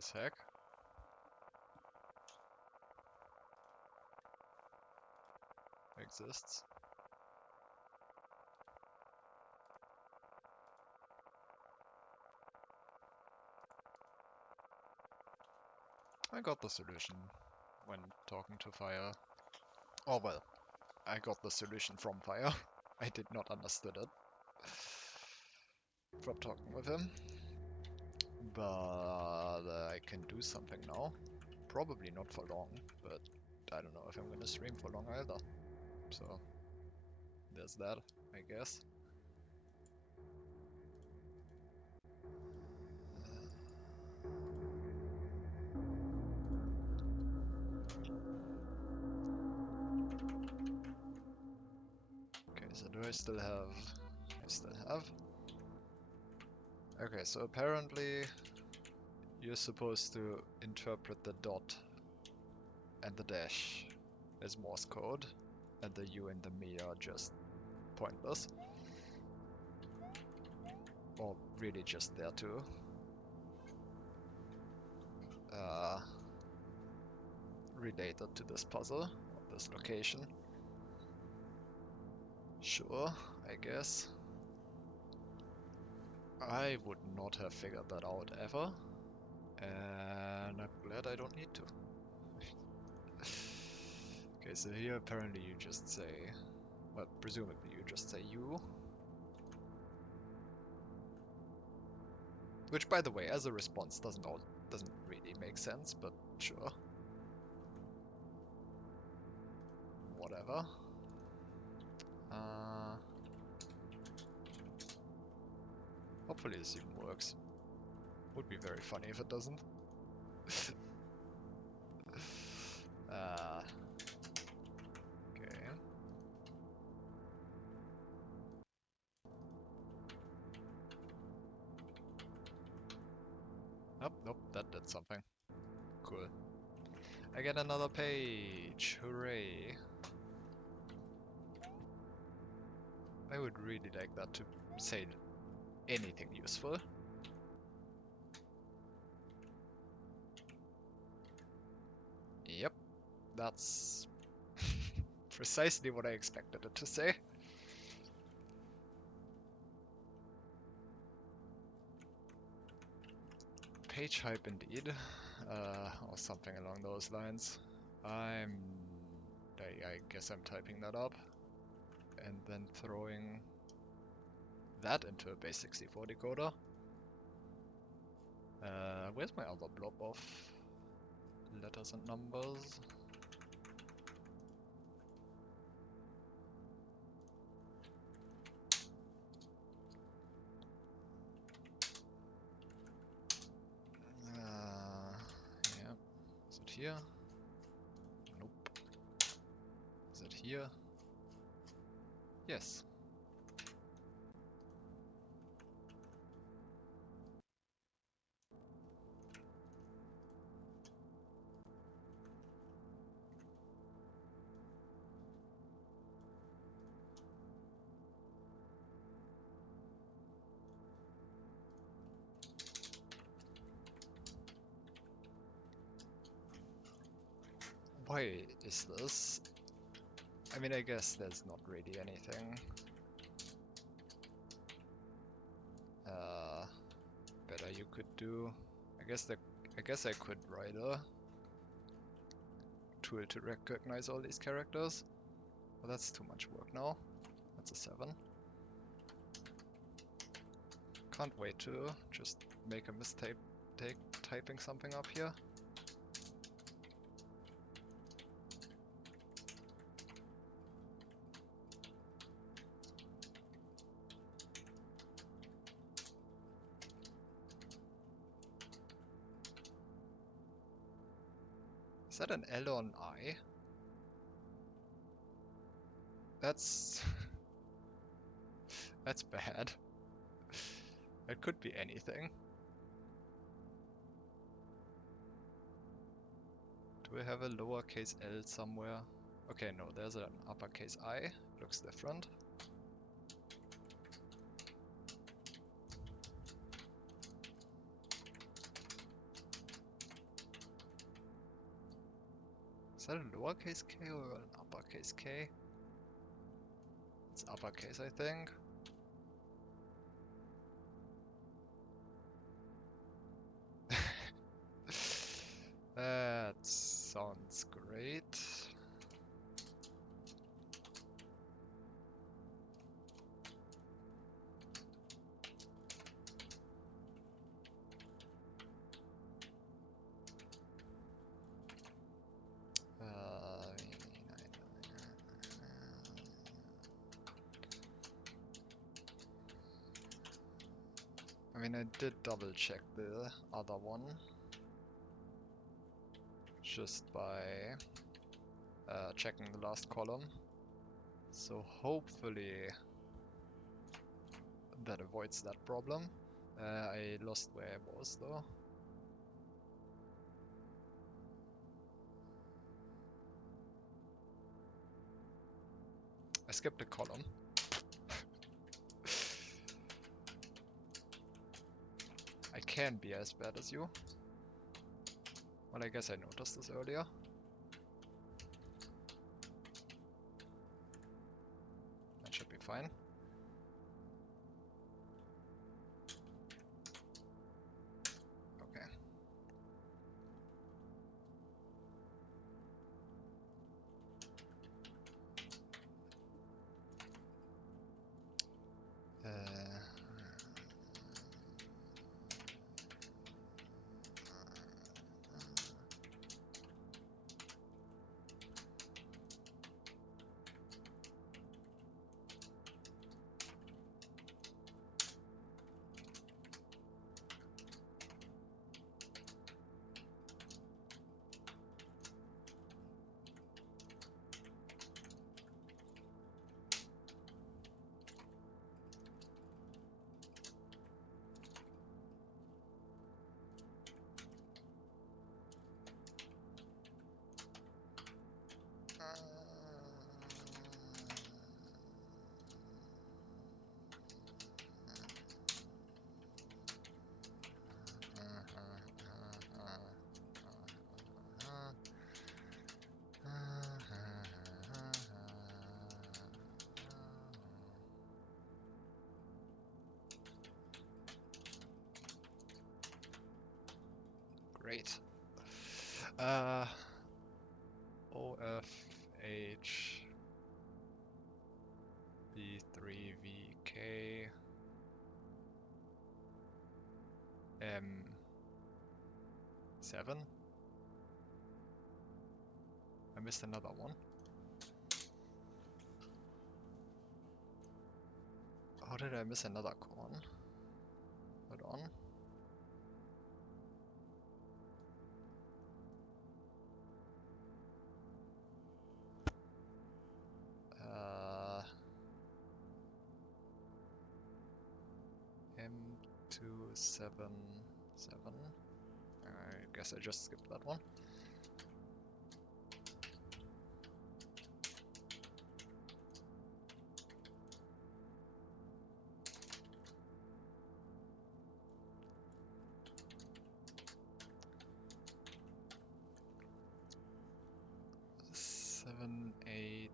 this hack. Exists. I got the solution when talking to Fire. Oh well, I got the solution from Fire. I did not understood it from talking with him. But I can do something now. Probably not for long, but I don't know if I'm gonna stream for long either. So there's that, I guess. Okay, so do I still have... I still have. Okay, so apparently you're supposed to interpret the dot and the dash as Morse code, and the U and the me are just pointless. Or really just there to related to this puzzle, or this location. Sure, I guess. I would not have figured that out ever, and I'm glad I don't need to. Okay, so here apparently you just say, well, presumably you just say U. Which, by the way, as a response doesn't really make sense, but sure. Whatever. Hopefully this even works. Would be very funny if it doesn't. Okay. Nope, that did something. Cool. I get another page. Hooray. I would really like that to say anything useful. Yep, that's precisely what I expected it to say. Page hype indeed, or something along those lines. I guess I'm typing that up and then throwing that into a base64 decoder. Where's my other blob of letters and numbers? Yeah. Is it here? Nope. Is it here? Yes. Why is this? I mean, I guess there's not really anything better you could do. I guess I could write a tool to recognize all these characters. Well, that's too much work now. That's a 7. Can't wait to just make a mistake typing something up here. Is that an L or an I? That's that's bad. It could be anything. Do we have a lowercase l somewhere? Okay, no, there's an uppercase I. Looks different. that a lowercase k or an uppercase K? It's uppercase, I think. That sounds great. I mean, I did double check the other one just by checking the last column. So hopefully that avoids that problem. I lost where I was though. I skipped a column. I can be as bad as you. Well, I guess I noticed this earlier. That should be fine. Okay. Great. OFH B3VK M7. I missed another one. How did I miss another one? Hold on. M277. I guess I just skipped that one. Seven, 8,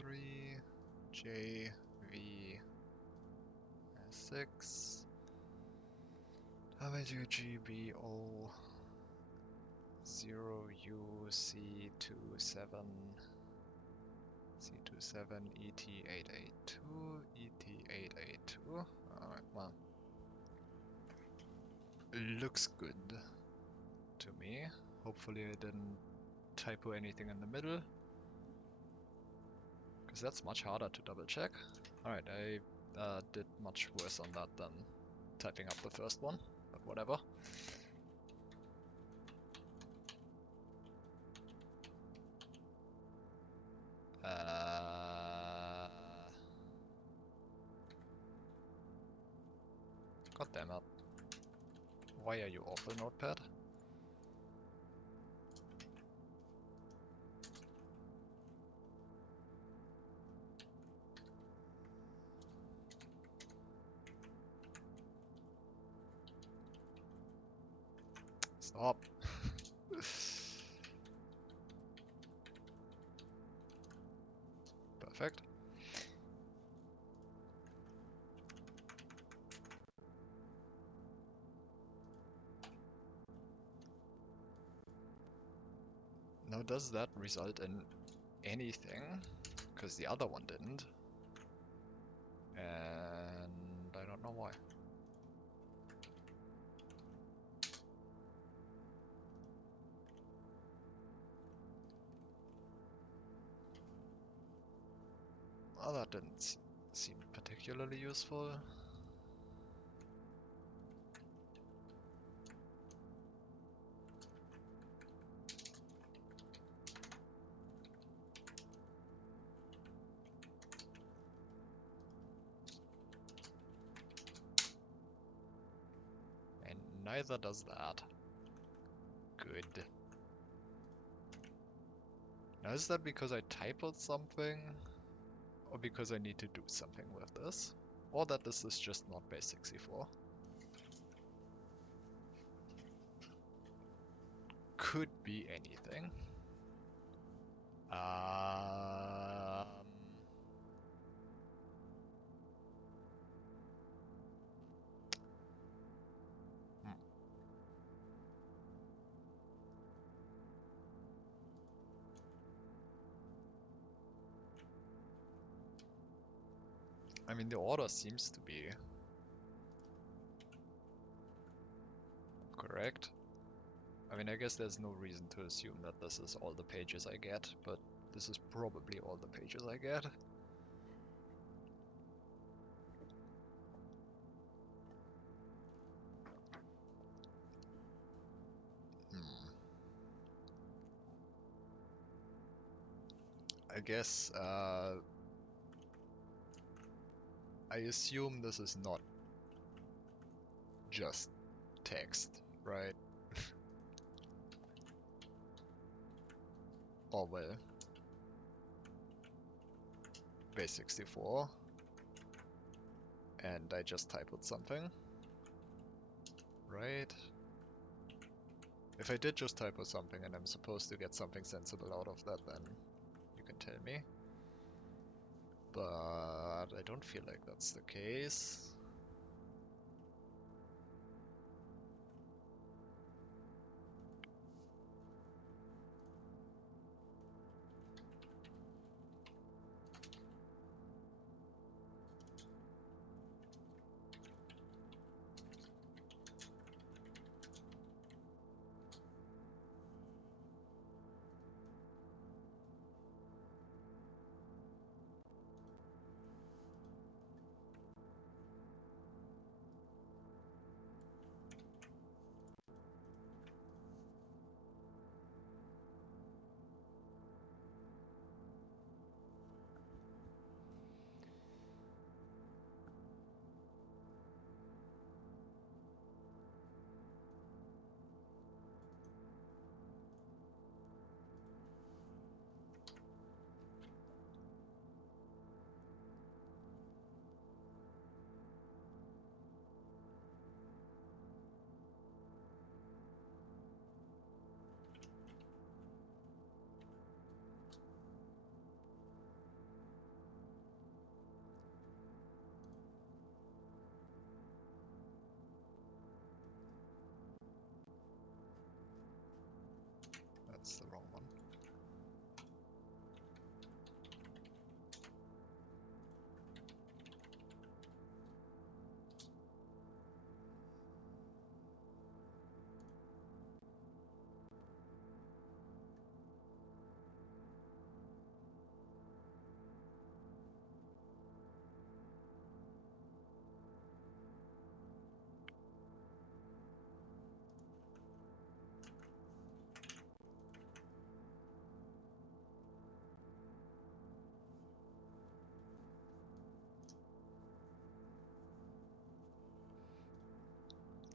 3, JV, 6, WGBO 0UC27, C27, ET882, ET882. Alright, well, looks good to me. Hopefully I didn't typo anything in the middle, because that's much harder to double check. Alright, I did much worse on that than typing up the first one, but whatever. God damn it. Why are you awful, Notepad? Stop. Now does that result in anything? Because the other one didn't. And I don't know why. Well, that didn't seem particularly useful. And neither does that. Good. Now is that because I typoed something? Or because I need to do something with this? Or that this is just not base 64? Could be anything. Um, hmm. I mean, the order seems to be correct. I mean, I guess there's no reason to assume that this is all the pages I get, but this is probably all the pages I get. Hmm. I guess I assume this is not just text, right? Or well, base 64, and I just typed something, right? If I did just typo something and I'm supposed to get something sensible out of that, then you can tell me. But I don't feel like that's the case. That's the wrong one.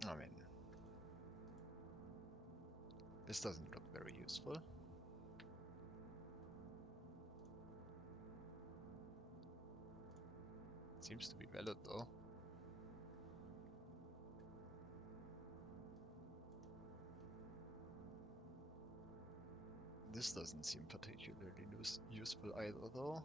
I mean, this doesn't look very useful. Seems to be valid though. This doesn't seem particularly useful either though.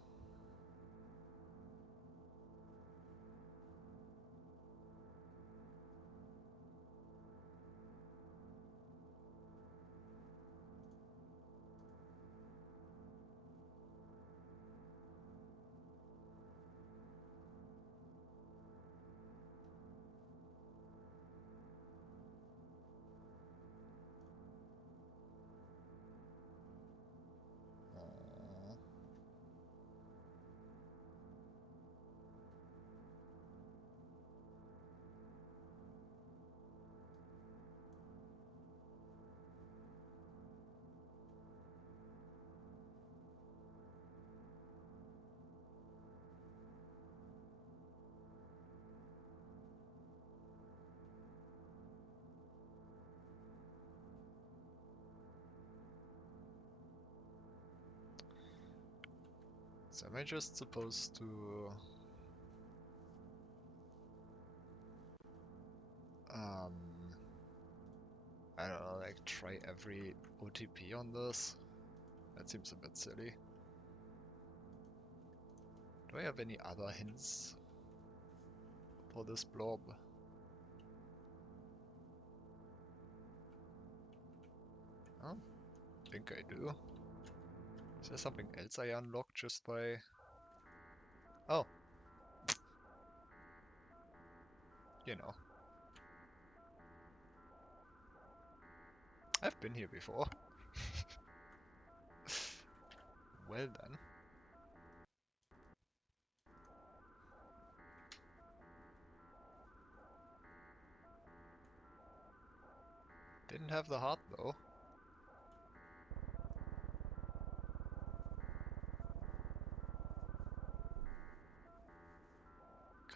So am I just supposed to... Um, I don't know, like try every OTP on this? That seems a bit silly. Do I have any other hints for this blob? I don't think I do. Is there something else I unlocked just by... Oh, you know. I've been here before. Well then. Didn't have the heart though.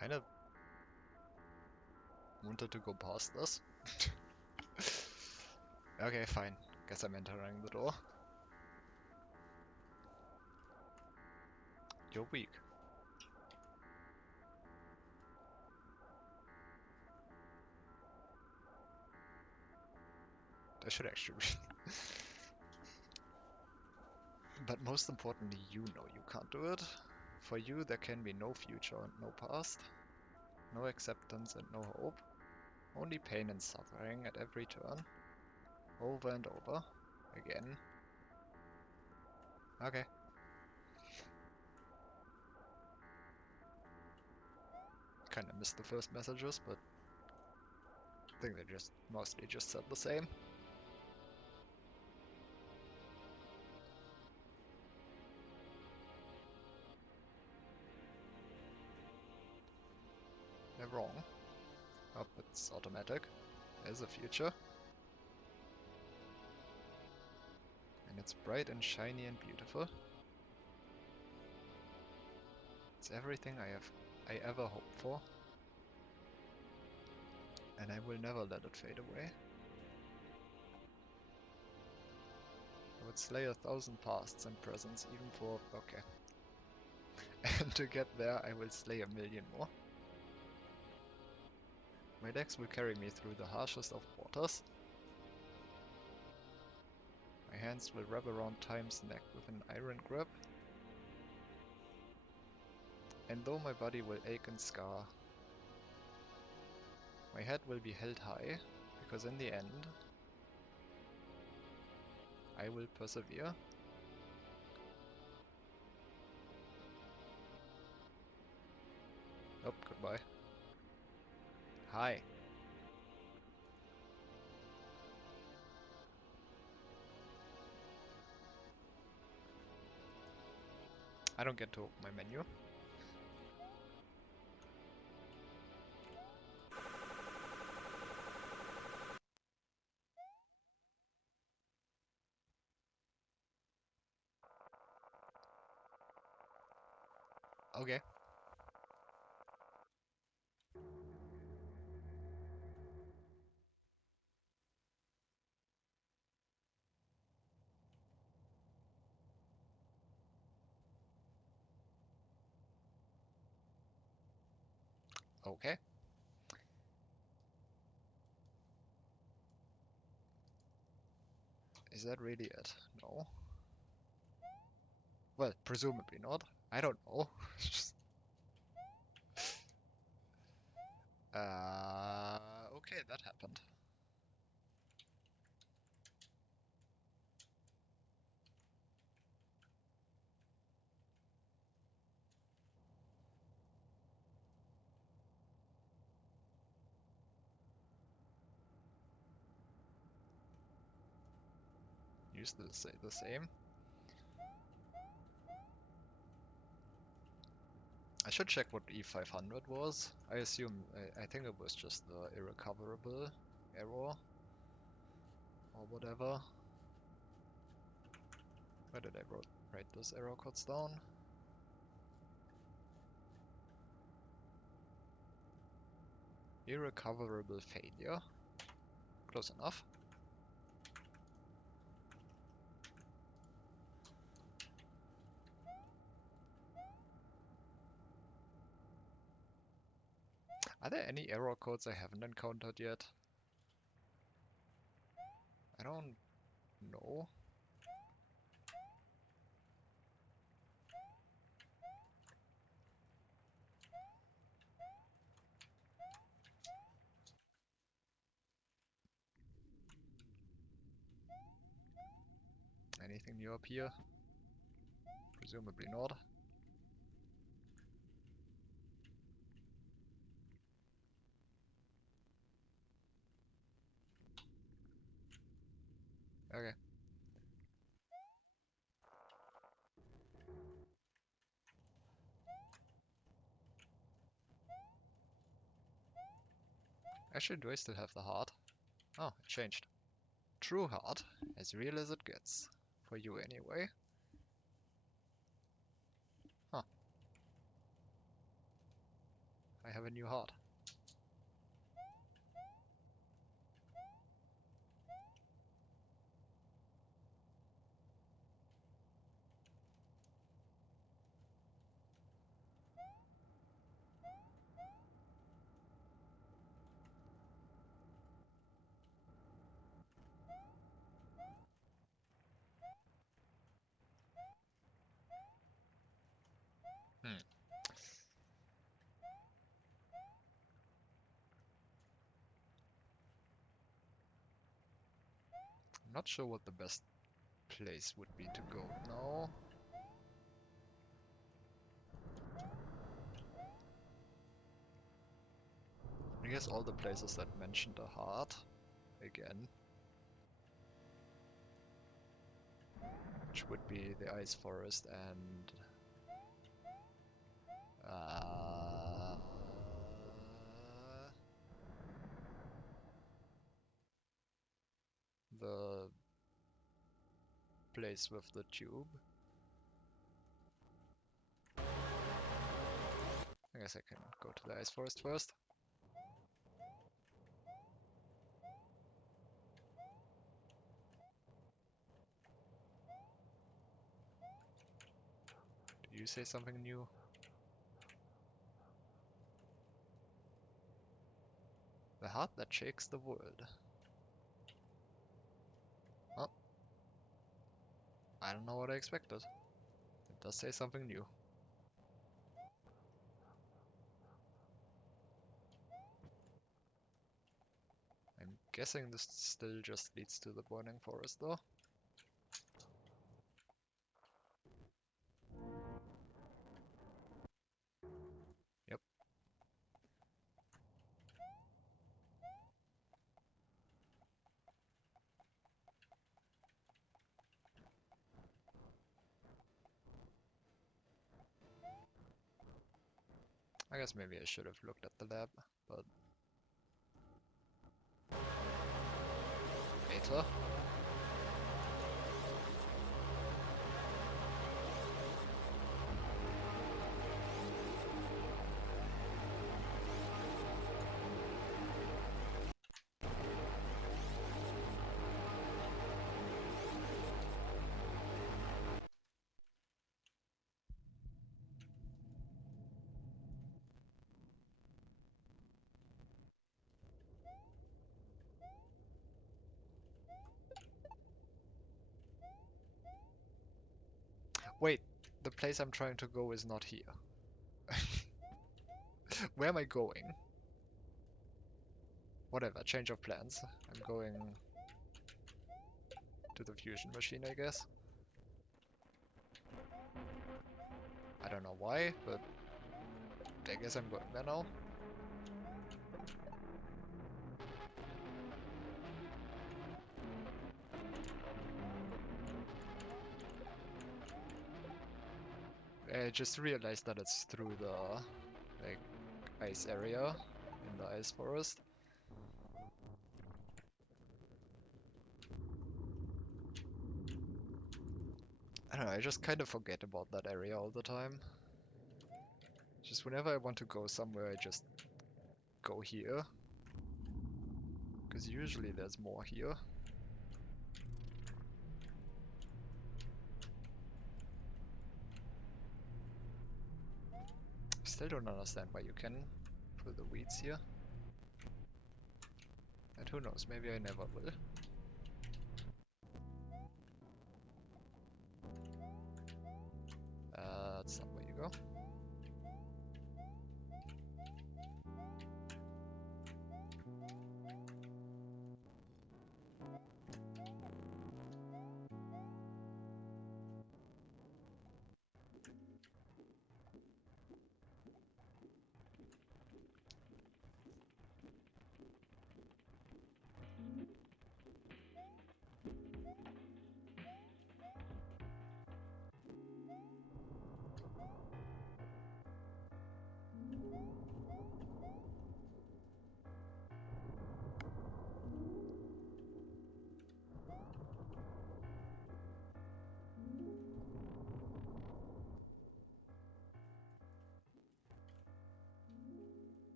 Kind of wanted to go past this. Okay, fine. Guess I'm entering the door. You're weak. That should actually be... But most importantly, you know you can't do it. For you, there can be no future and no past. No acceptance and no hope. Only pain and suffering at every turn. Over and over. Again. Okay. Kinda missed the first messages, but I think they just mostly just said the same. They're wrong. Oh, it's automatic. There's a future. And it's bright and shiny and beautiful. It's everything I ever hoped for. And I will never let it fade away. I would slay 1,000 pasts and presents even for... okay. And to get there I will slay 1,000,000 more. My legs will carry me through the harshest of waters. My hands will wrap around time's neck with an iron grip. And though my body will ache and scar, my head will be held high, because in the end, I will persevere. Oh, goodbye. Hi. I don't get to open my menu. Okay. Okay. Is that really it? No. Well, presumably not. I don't know. Okay, that happened. You still say the same. I should check what E500 was. I think it was just the irrecoverable error or whatever. Where did I write those error codes down? Irrecoverable failure. Close enough. Are there any error codes I haven't encountered yet? I don't know. Anything new up here? Presumably not. Okay. Actually, do I still have the heart? Oh, it changed. True heart, as real as it gets. For you anyway. Huh. I have a new heart. Hmm. I'm not sure what the best place would be to go now. I guess all the places that mentioned a heart. Again. Which would be the Ice Forest and... the place with the tube. I guess I can go to the Ice Forest first. Do you say something new? The heart that shakes the world. Oh, I don't know what I expected. It does say something new. I'm guessing this still just leads to the Burning Forest though. Yep. I guess maybe I should have looked at the lab, but later. Wait, the place I'm trying to go is not here. Where am I going? Whatever, change of plans. I'm going to the fusion machine, I guess. I don't know why, but I guess I'm going there now. I just realized that it's through the like ice area in the ice forest. I don't know, I just kind of forget about that area all the time. Just whenever I want to go somewhere, I just go here. Because usually there's more here. Still don't understand why you can through the weeds here. And who knows, maybe I never will. That's not where you go.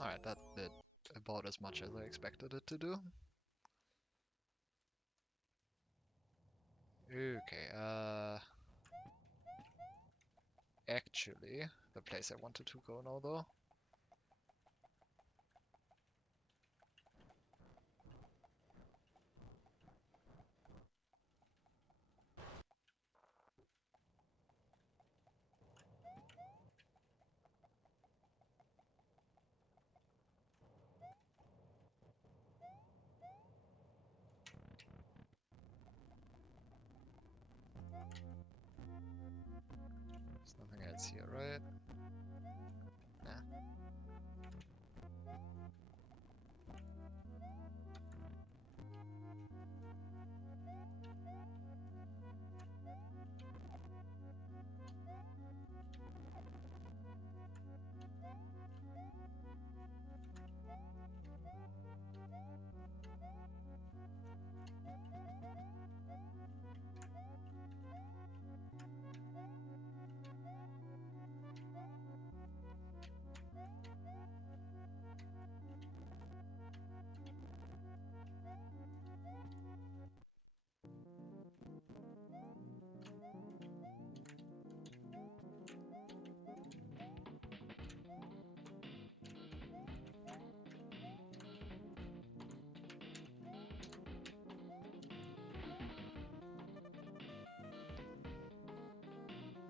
Alright, that did about as much as I expected it to do. Okay, actually, the place I wanted to go now though. There's nothing else here, right? Nah.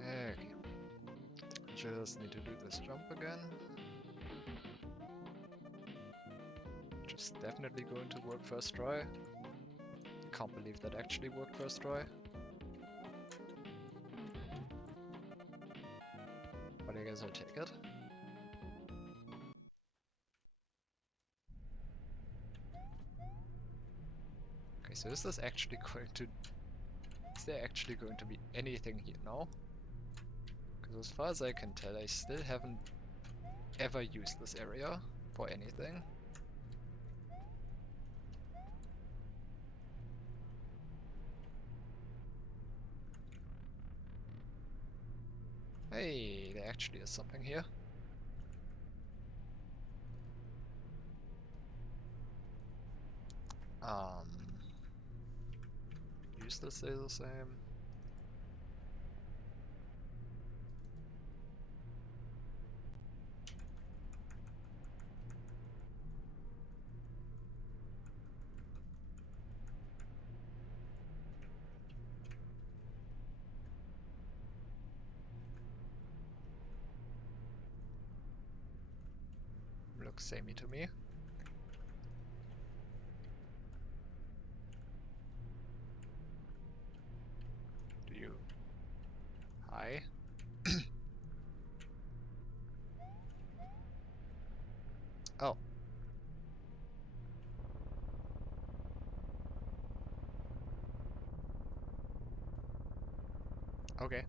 Okay. Just need to do this jump again. Which is definitely going to work first try. Can't believe that actually worked first try. But I guess I'll take it. Okay, so is this actually going to... Is there actually going to be anything here now? Because as far as I can tell, I still haven't ever used this area for anything. Hey, there actually is something here. Used to stay the same. Looks samey to me. Do you? Hi? Oh. Okay.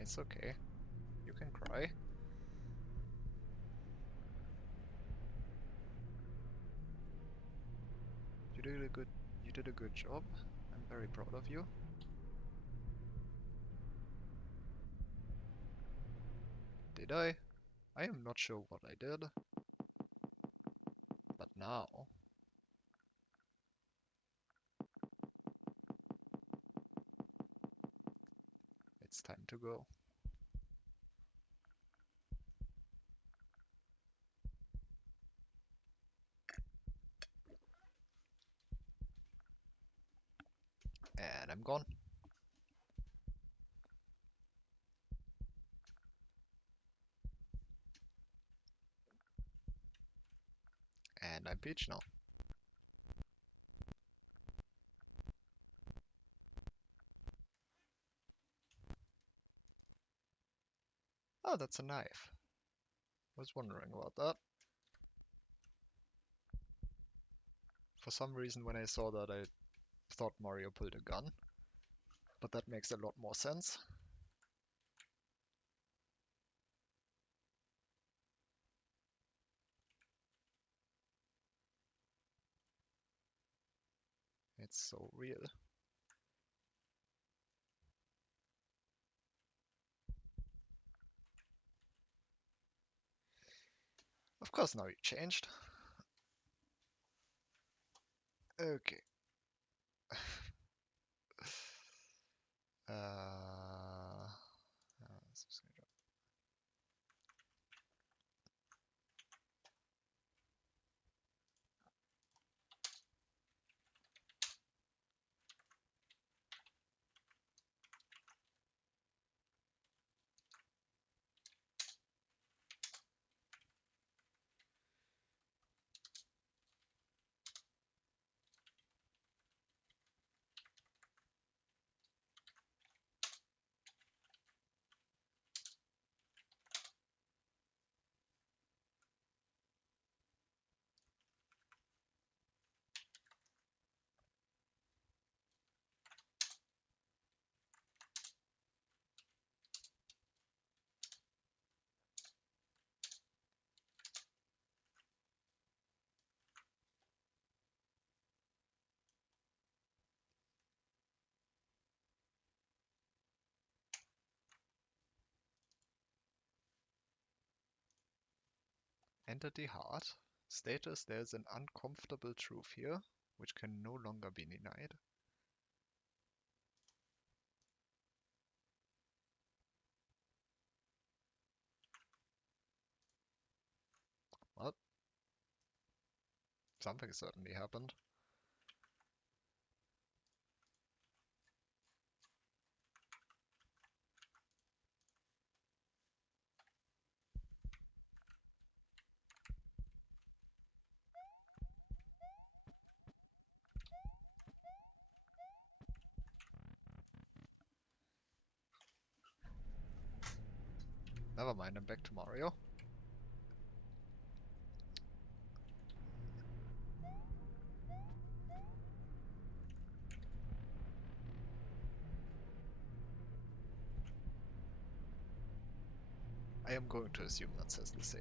It's okay. You can cry. You did a good job. I'm very proud of you. Did I? I am not sure what I did. But now it's time to go. And I'm gone. And I'm Peach now. Oh, that's a knife. Was wondering about that. For some reason when I saw that I thought Mario pulled a gun. But that makes a lot more sense. It's so real. Of course now you changed. Okay. Entity heart. Status: there's an uncomfortable truth here, which can no longer be denied. Well, something certainly happened. Never mind, I'm back to Mario. I am going to assume that says the same.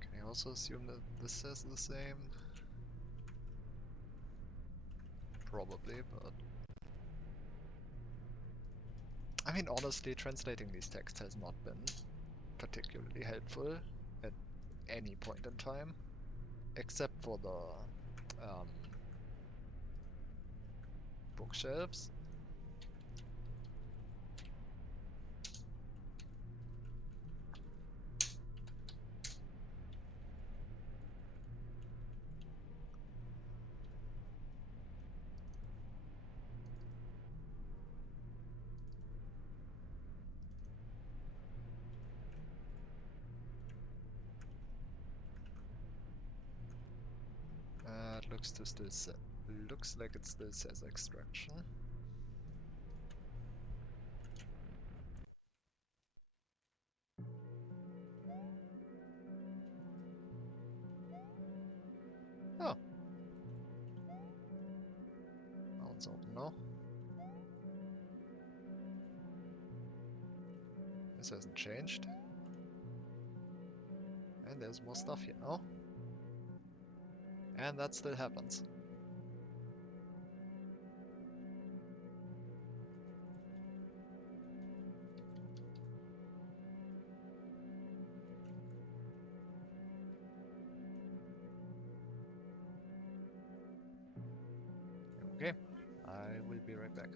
Can I also assume that this says the same? Probably, but... I mean, honestly, translating these texts has not been particularly helpful at any point in time, except for the bookshelves. looks like it still says extraction. Oh, that one's open now. This hasn't changed. And there's more stuff here now. And that still happens. Okay, I will be right back.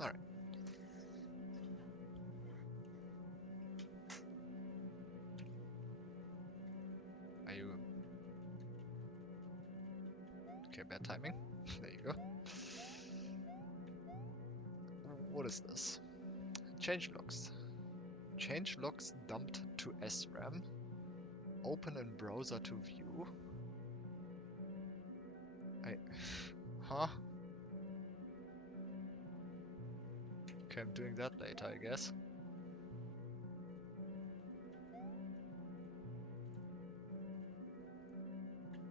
Alright. Are you... Okay, bad timing. There you go. What is this? Change logs. Change logs dumped to SRAM. Open in browser to view. Huh? Okay, I'm doing that later, I guess.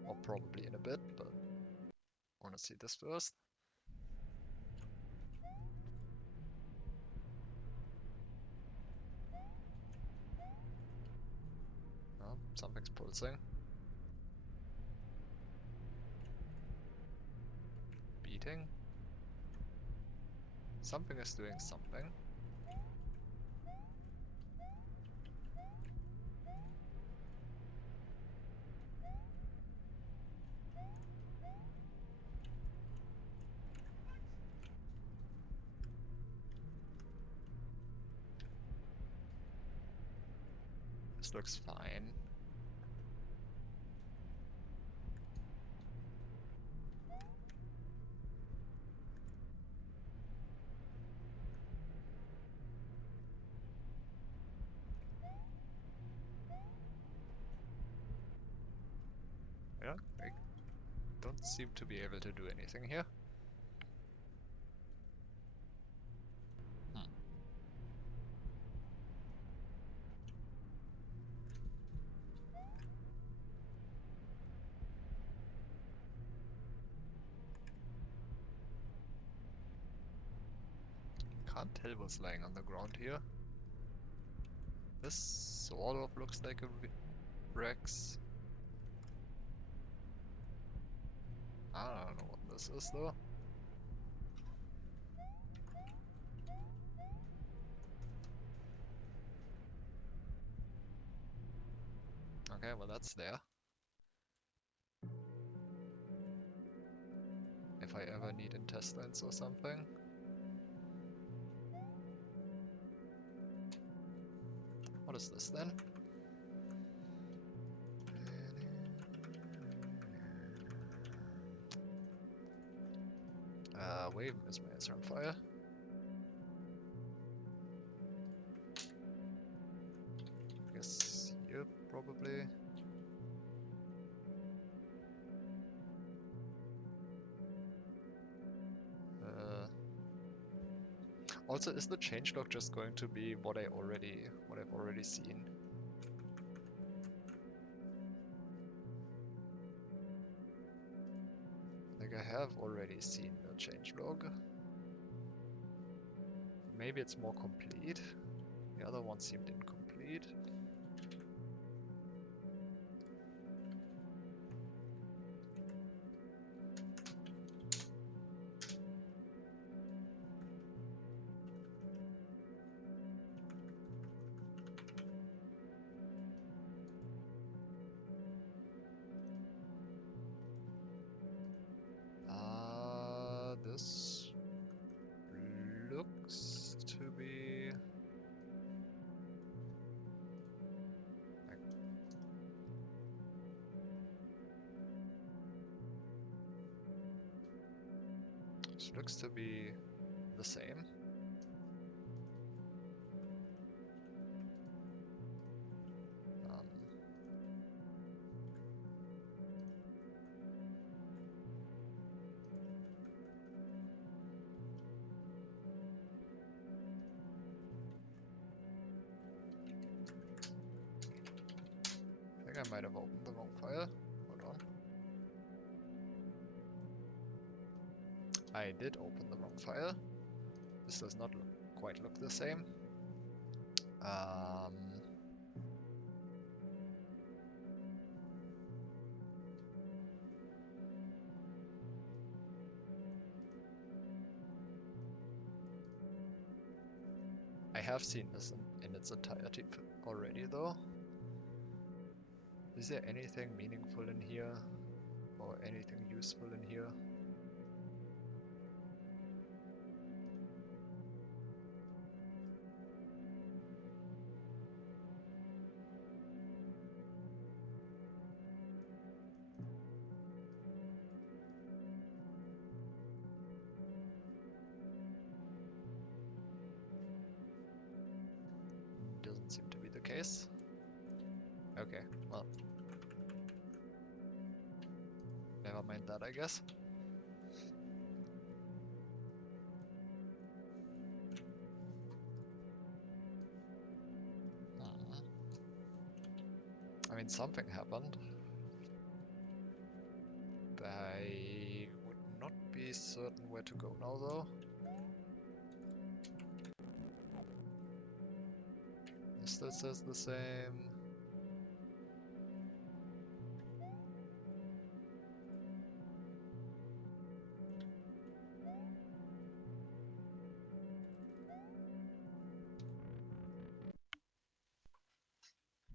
Or probably in a bit, but I wanna see this first. Oh, something's pulsing. Beating. Something is doing something. This looks fine. Yeah, I don't seem to be able to do anything here. Hmm. Can't tell what's lying on the ground here. This sort of looks like a Rex. I don't know what this is though. Okay, well that's there. If I ever need intestines or something. What is this then? where even is my answer on fire? Guess here, probably. Also, is the changelog just going to be what I've already seen? Like I have already seen the changelog. Maybe it's more complete. The other one seemed incomplete. This looks to be like this looks to be the same. Um, I think I might have opened the wrong file. Hold on. I did open the wrong file. This does not quite look the same. I have seen this in its entirety already though. Is there anything meaningful in here? Or anything useful in here? Doesn't seem to be the case. Okay, well, never mind that, I guess. Hmm. I mean, something happened. I would not be certain where to go now, though. This still says the same.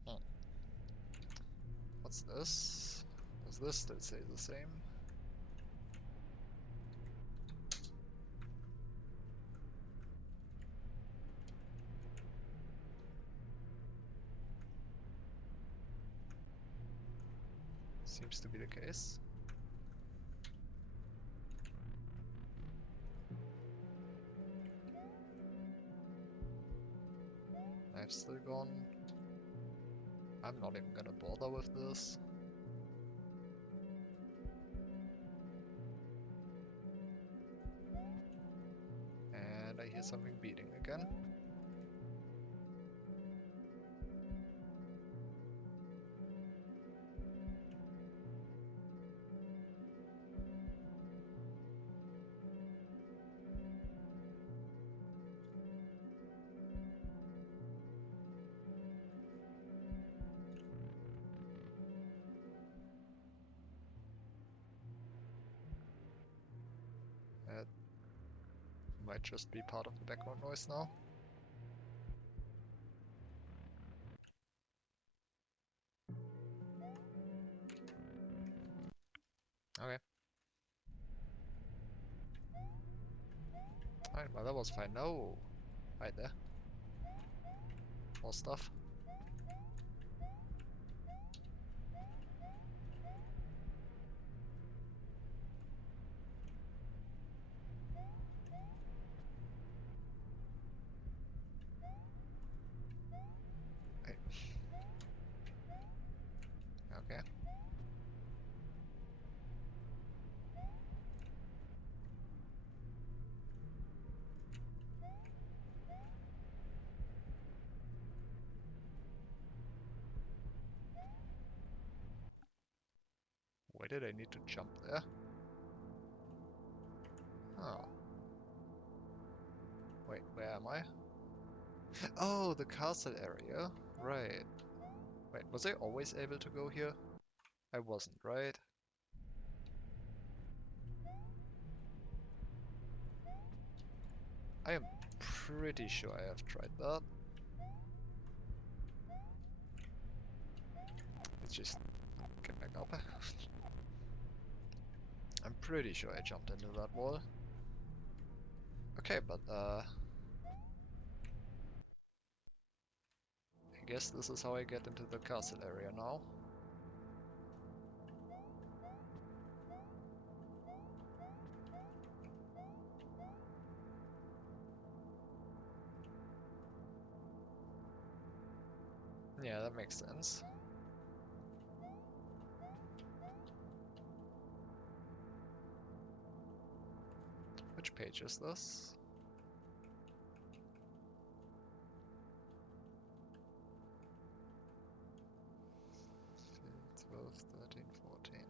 Hmm. What's this? Does this still say the same? Seems to be the case. Knife's still gone. I'm not even gonna bother with this. And I hear something beating again. It might just be part of the background noise now. Okay. Alright, well that was fine. No! Right there. More stuff. did I need to jump there? Oh. Wait, where am I? Oh, the castle area. Right. Wait, was I always able to go here? I wasn't, right? I am pretty sure I have tried that. Let's just get back up. I'm pretty sure I jumped into that wall. Okay, but I guess this is how I get into the castle area now. Yeah, that makes sense. Which page is this? Field 12, 13, 14.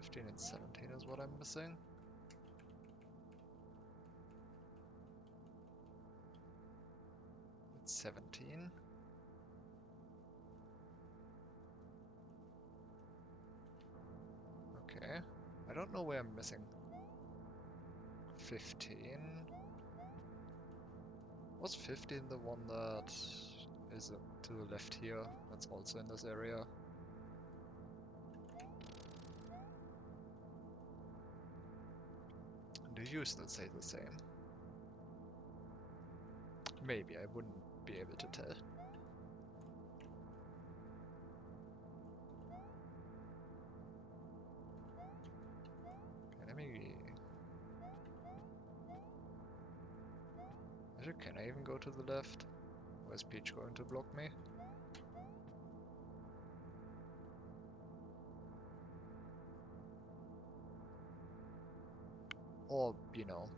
15 and 17 is what I'm missing. It's 17. Okay. I don't know where I'm missing 15. Was 15 the one that is to the left here? That's also in this area. Do you still say the same? Maybe, I wouldn't be able to tell. Okay, let me... Actually, can I even go to the left? Or is Peach going to block me? Or, you know,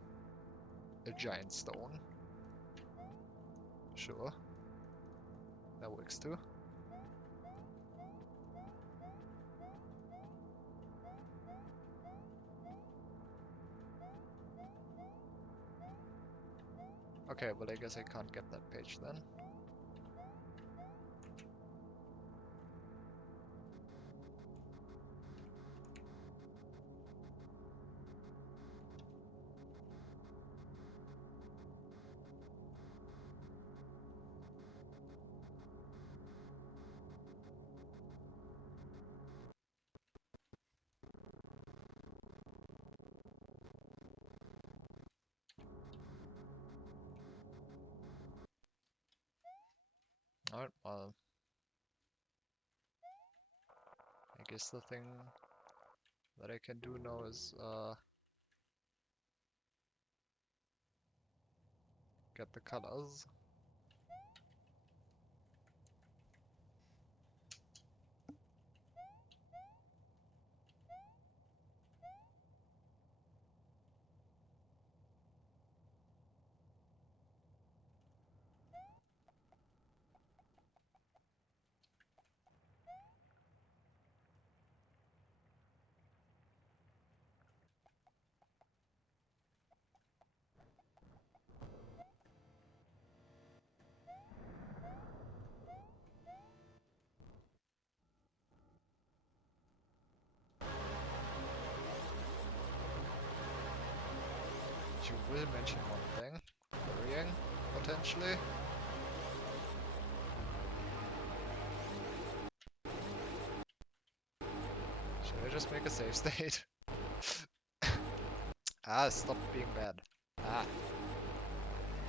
a giant stone. Sure. That works too. Okay, well I guess I can't get that page then. Alright, well... I guess the thing that I can do now is, get the colors. You will mention one thing. Hurrying, potentially. Should I just make a save state? Ah, stop being bad. Ah.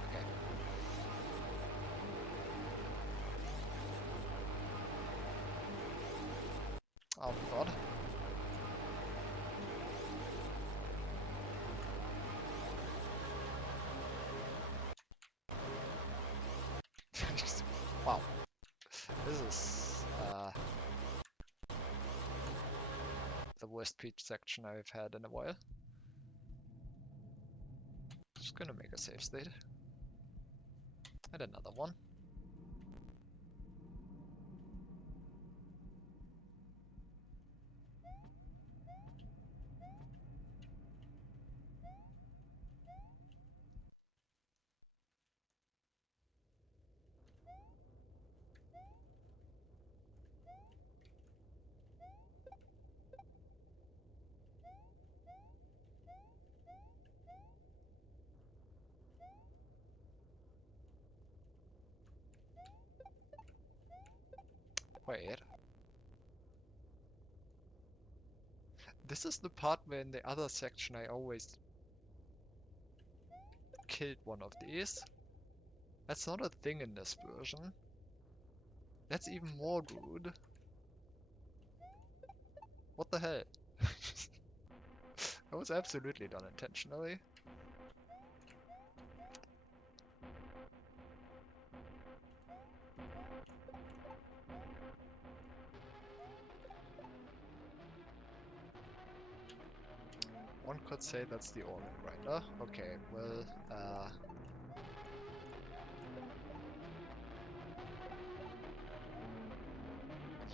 Okay. Oh god. Wow. This is the worst Peach section I've had in a while. Just gonna make a save state. And another one. Wait. This is the part where in the other section I always killed one of these. That's not a thing in this version. That's even more rude. What the hell? That was absolutely done intentionally. One could say that's the organ grinder. Okay, well,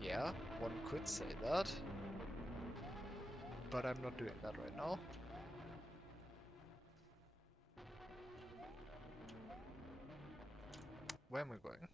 yeah, one could say that. But I'm not doing that right now. Where am I going?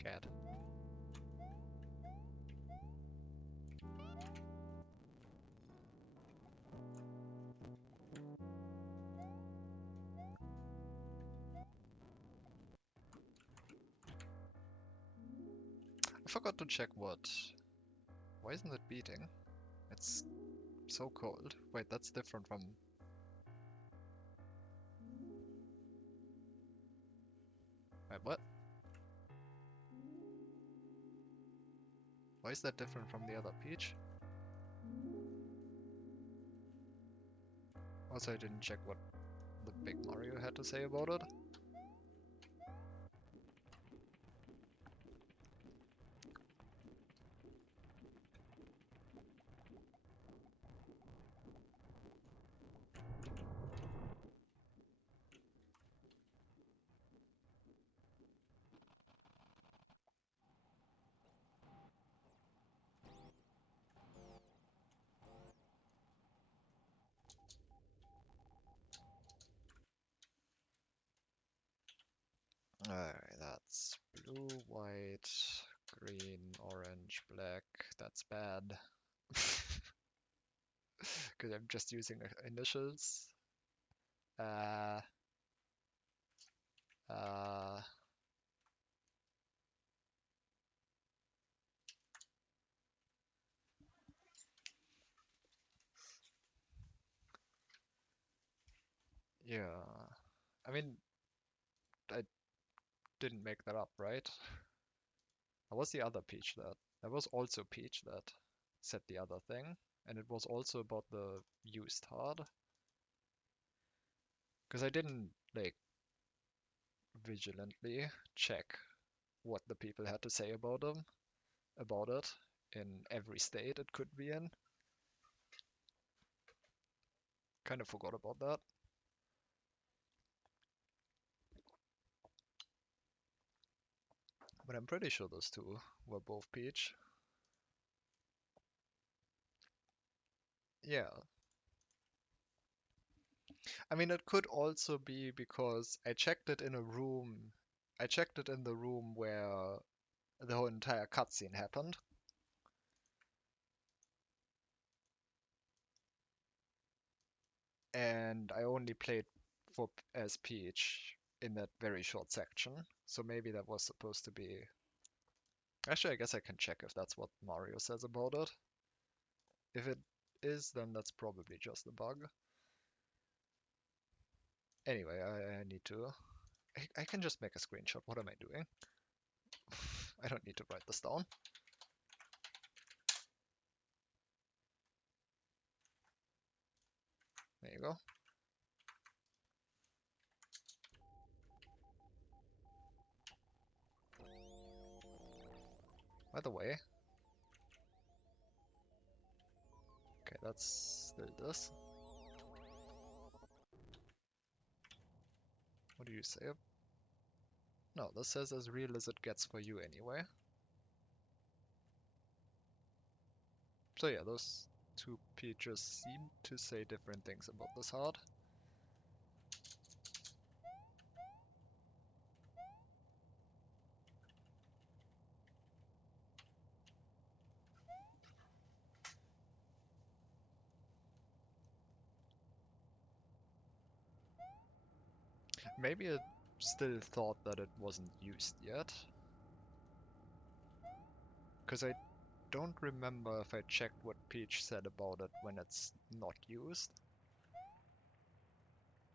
Cat. I forgot to check what. Why isn't it beating? It's so cold. Wait, that's different from... Wait, what? Why is that different from the other Peach? Also, I didn't check what the big Mario had to say about it. Alright, that's blue, white, green, orange, black. That's bad. Because I'm just using initials. Uh, uh, yeah. I mean, I didn't make that up, right? Or was the other Peach that? There was also Peach that said the other thing, and it was also about the used hard. Because I didn't, like, vigilantly check what the people had to say about it, in every state it could be in. Kind of forgot about that. But I'm pretty sure those two were both Peach. Yeah. I mean, it could also be because I checked it in a room. I checked it in the room where the whole entire cutscene happened. And I only played as Peach in that very short section. So maybe that was supposed to be... Actually, I guess I can check if that's what Mario says about it. If it is, then that's probably just a bug. Anyway, I need to... I can just make a screenshot. What am I doing? I don't need to write this down. There you go. By the way, okay, that's still this. What do you say? No, this says as real as it gets for you anyway. So yeah, those two peaches seem to say different things about this heart. Maybe it still thought that it wasn't used yet. Because I don't remember if I checked what Peach said about it when it's not used.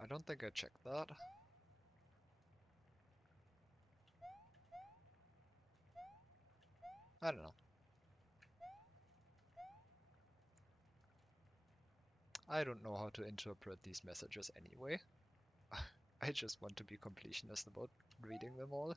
I don't think I checked that. I don't know. I don't know how to interpret these messages anyway. I just want to be completionist about reading them all.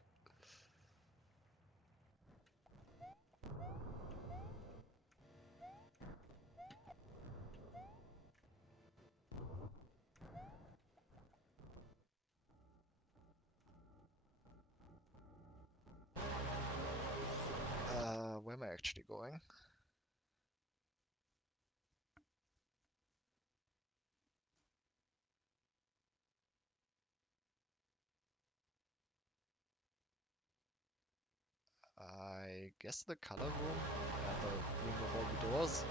Where am I actually going? I guess the color room and the room with all the doors.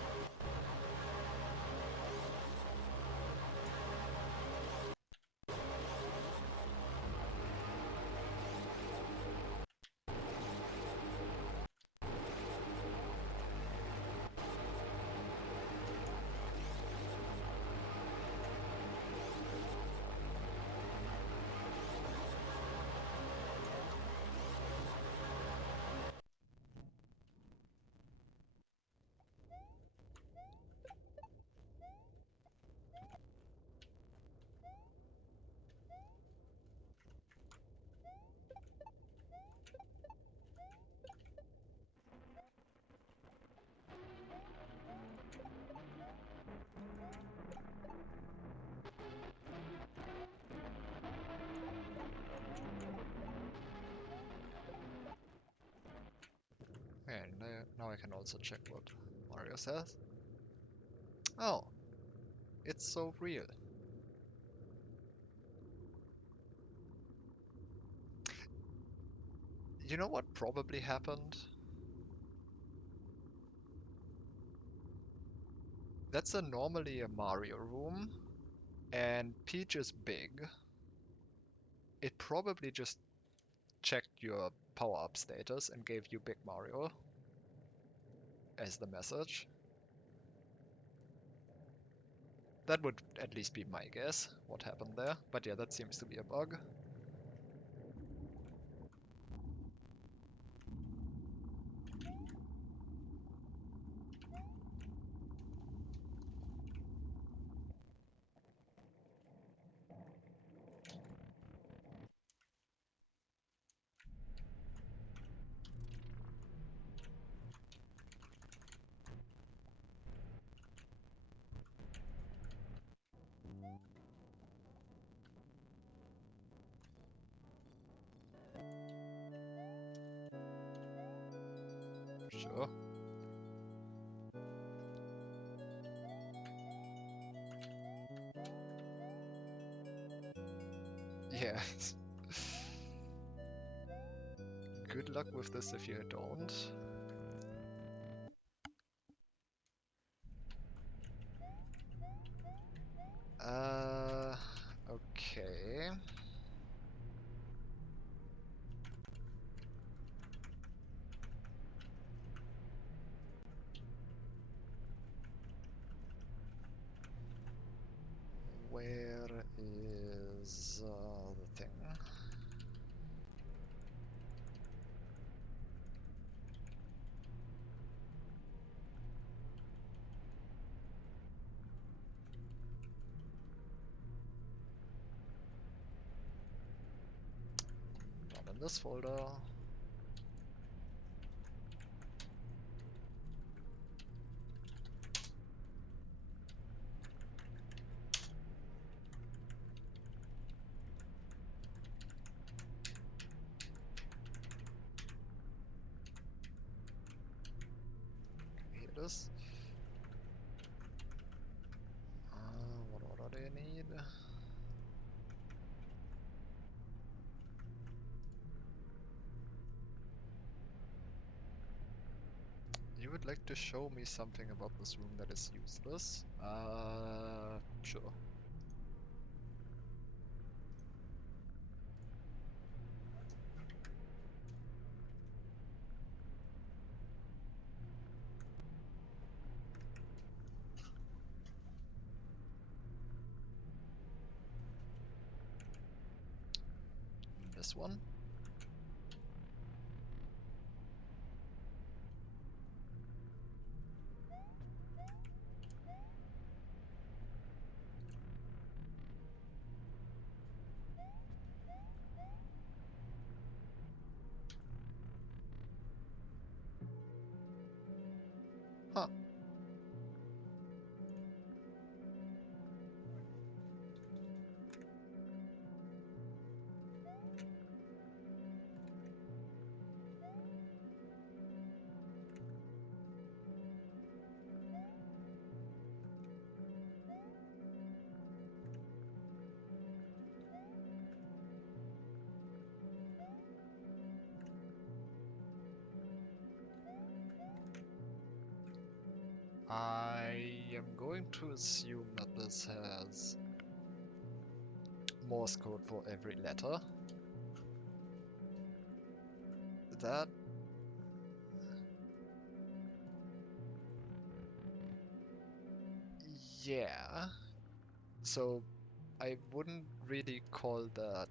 And now I can also check what Mario says. Oh, it's so real. You know what probably happened? That's normally a Mario room, and Peach is big. It probably just checked your power-up status and gave you Big Mario as the message. That would at least be my guess, what happened there. But yeah, that seems to be a bug. Sure. Yeah. Good luck with this if you don't. Okay. Where is the thing? in this folder. Here it is. What order do you need? You would like to show me something about this room that is useless? Sure. This one? Huh. I am going to assume that this has Morse code for every letter. That... yeah. So I wouldn't really call that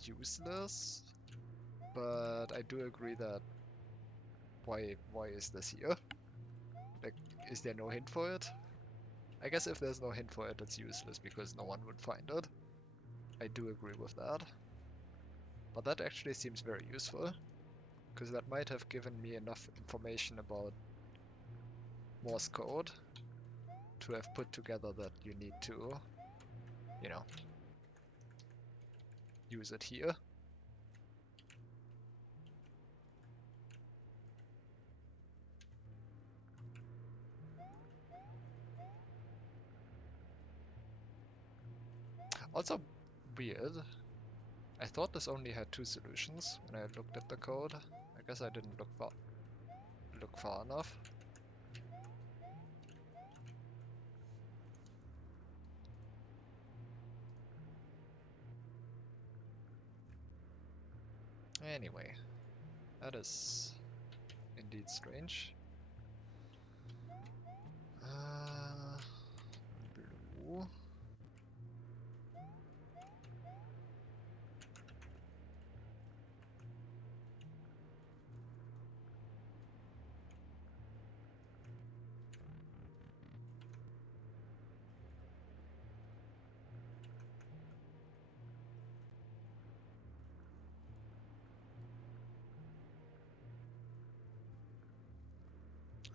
useless, but I do agree that why is this here? Like, is there no hint for it? I guess if there's no hint for it, it's useless because no one would find it. I do agree with that. But that actually seems very useful, because that might have given me enough information about Morse code to have put together that you need to, you know, use it here. Also, weird. I thought this only had two solutions when I looked at the code. I guess I didn't look far enough. Anyway, that is indeed strange. Blue.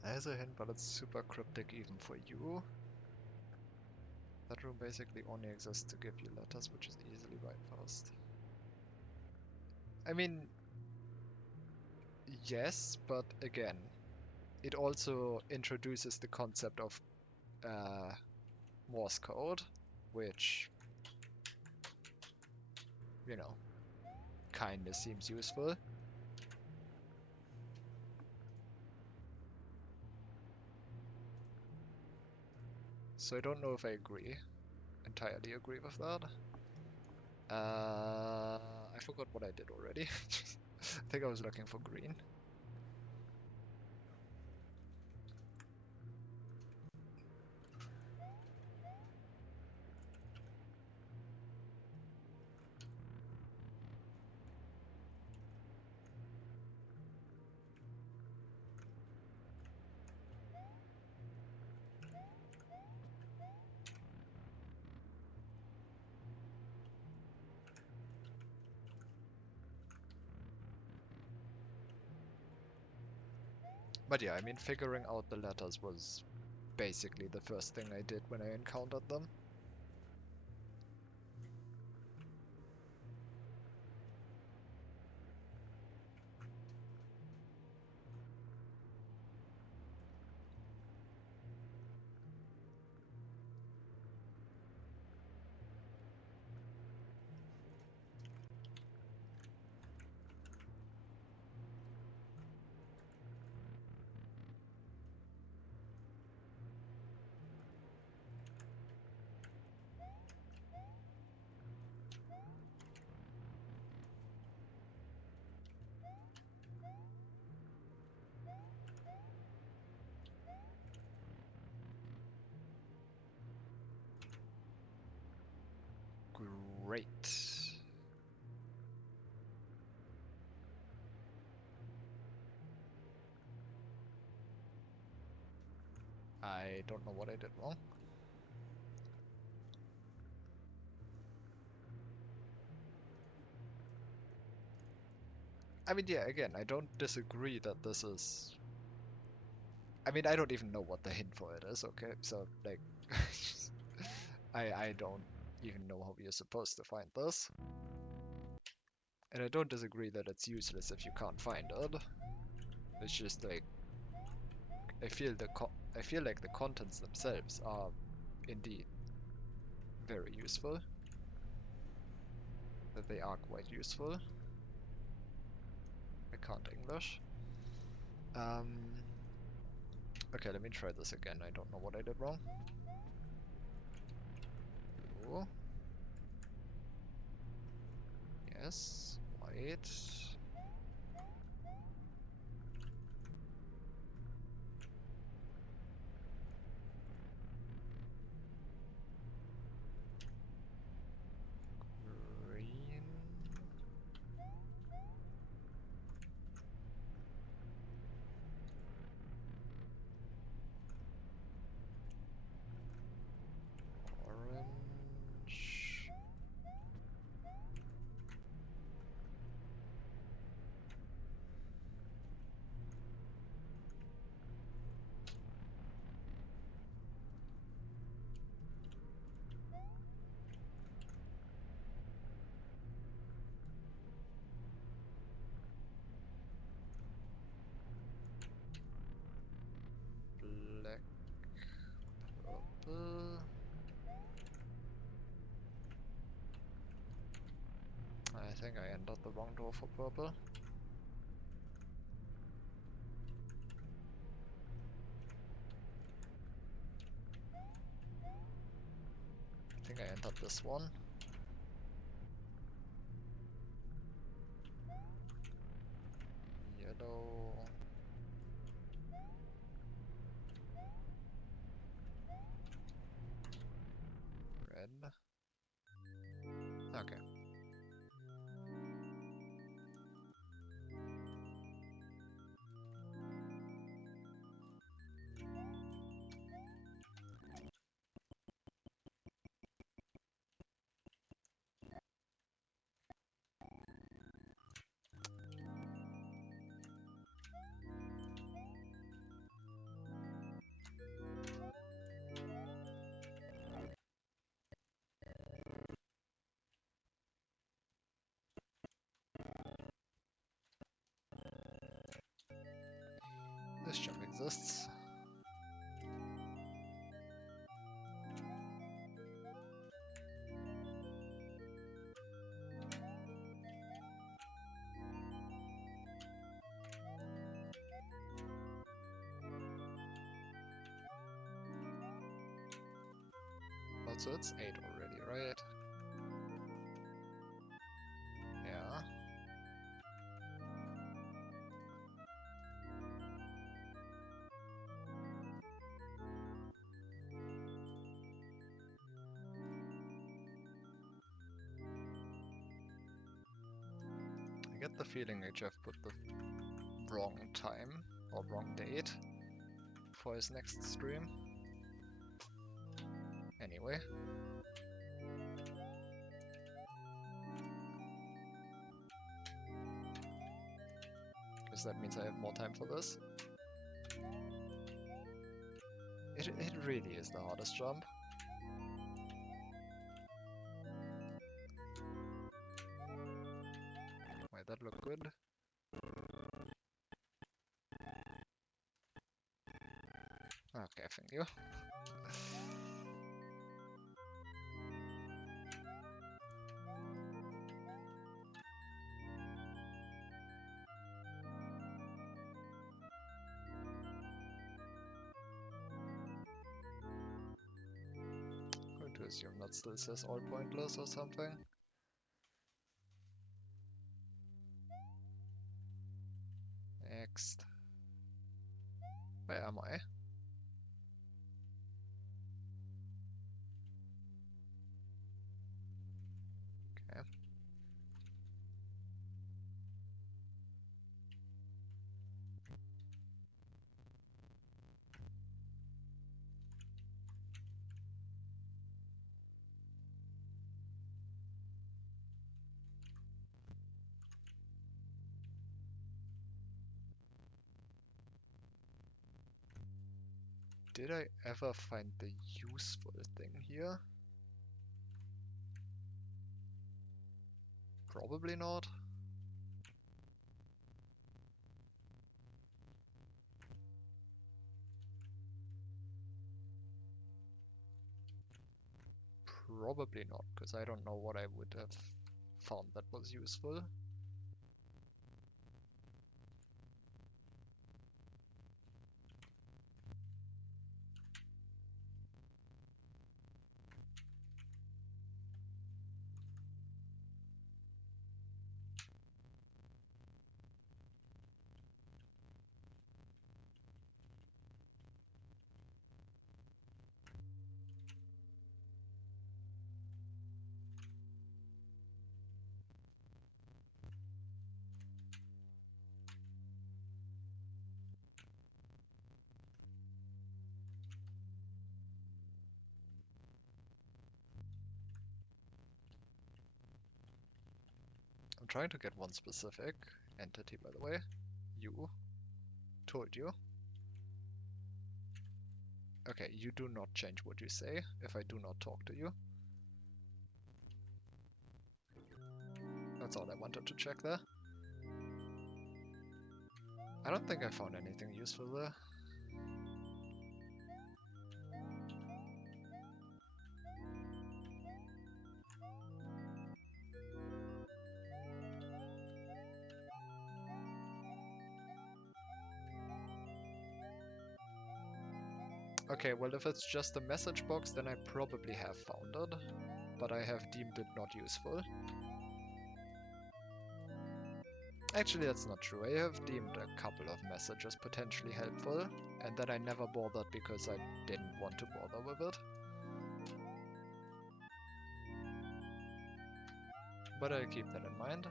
There's a hint, but it's super cryptic even for you. That room basically only exists to give you letters, which is easily bypassed. I mean, yes, but again, it also introduces the concept of uh, Morse code, which, you know, kinda seems useful. So I don't know if I entirely agree with that. I forgot what I did already. I think I was looking for green. But yeah, I mean, figuring out the letters was basically the first thing I did when I encountered them. Great. I don't know what I did wrong. I mean, yeah, again, I don't disagree that this is... I mean, I don't even know what the hint for it is, okay? So, like, I don't even know how you're supposed to find this. And I don't disagree that it's useless if you can't find it. It's just like, I feel like the contents themselves are indeed very useful. That they are quite useful. I can't English. Okay, let me try this again. I don't know what I did wrong. Blue. Yes. White. Green. Orange. Black. Purple. I think I entered the wrong door for purple. I think I entered this one. Yellow. Red. Okay. This jump exists. Also, it's 8 already, right? Yeah. I get the feeling that Jeff put the wrong time or wrong date for his next stream. Anyway. Because that means I have more time for this. It really is the hardest jump. Might that look good? Okay, thank you. Going to assume that still says all pointless or something. Next. Where am I? Okay. Did I ever find the useful thing here? Probably not. Probably not, because I don't know what I would have found that was useful. I'm trying to get one specific entity, by the way. You. Told you. Okay, you do not change what you say if I do not talk to you. That's all I wanted to check there. I don't think I found anything useful there. Okay, well if it's just a message box, then I probably have found it, but I have deemed it not useful. Actually, that's not true. I have deemed a couple of messages potentially helpful, and then I never bothered because I didn't want to bother with it. But I'll keep that in mind.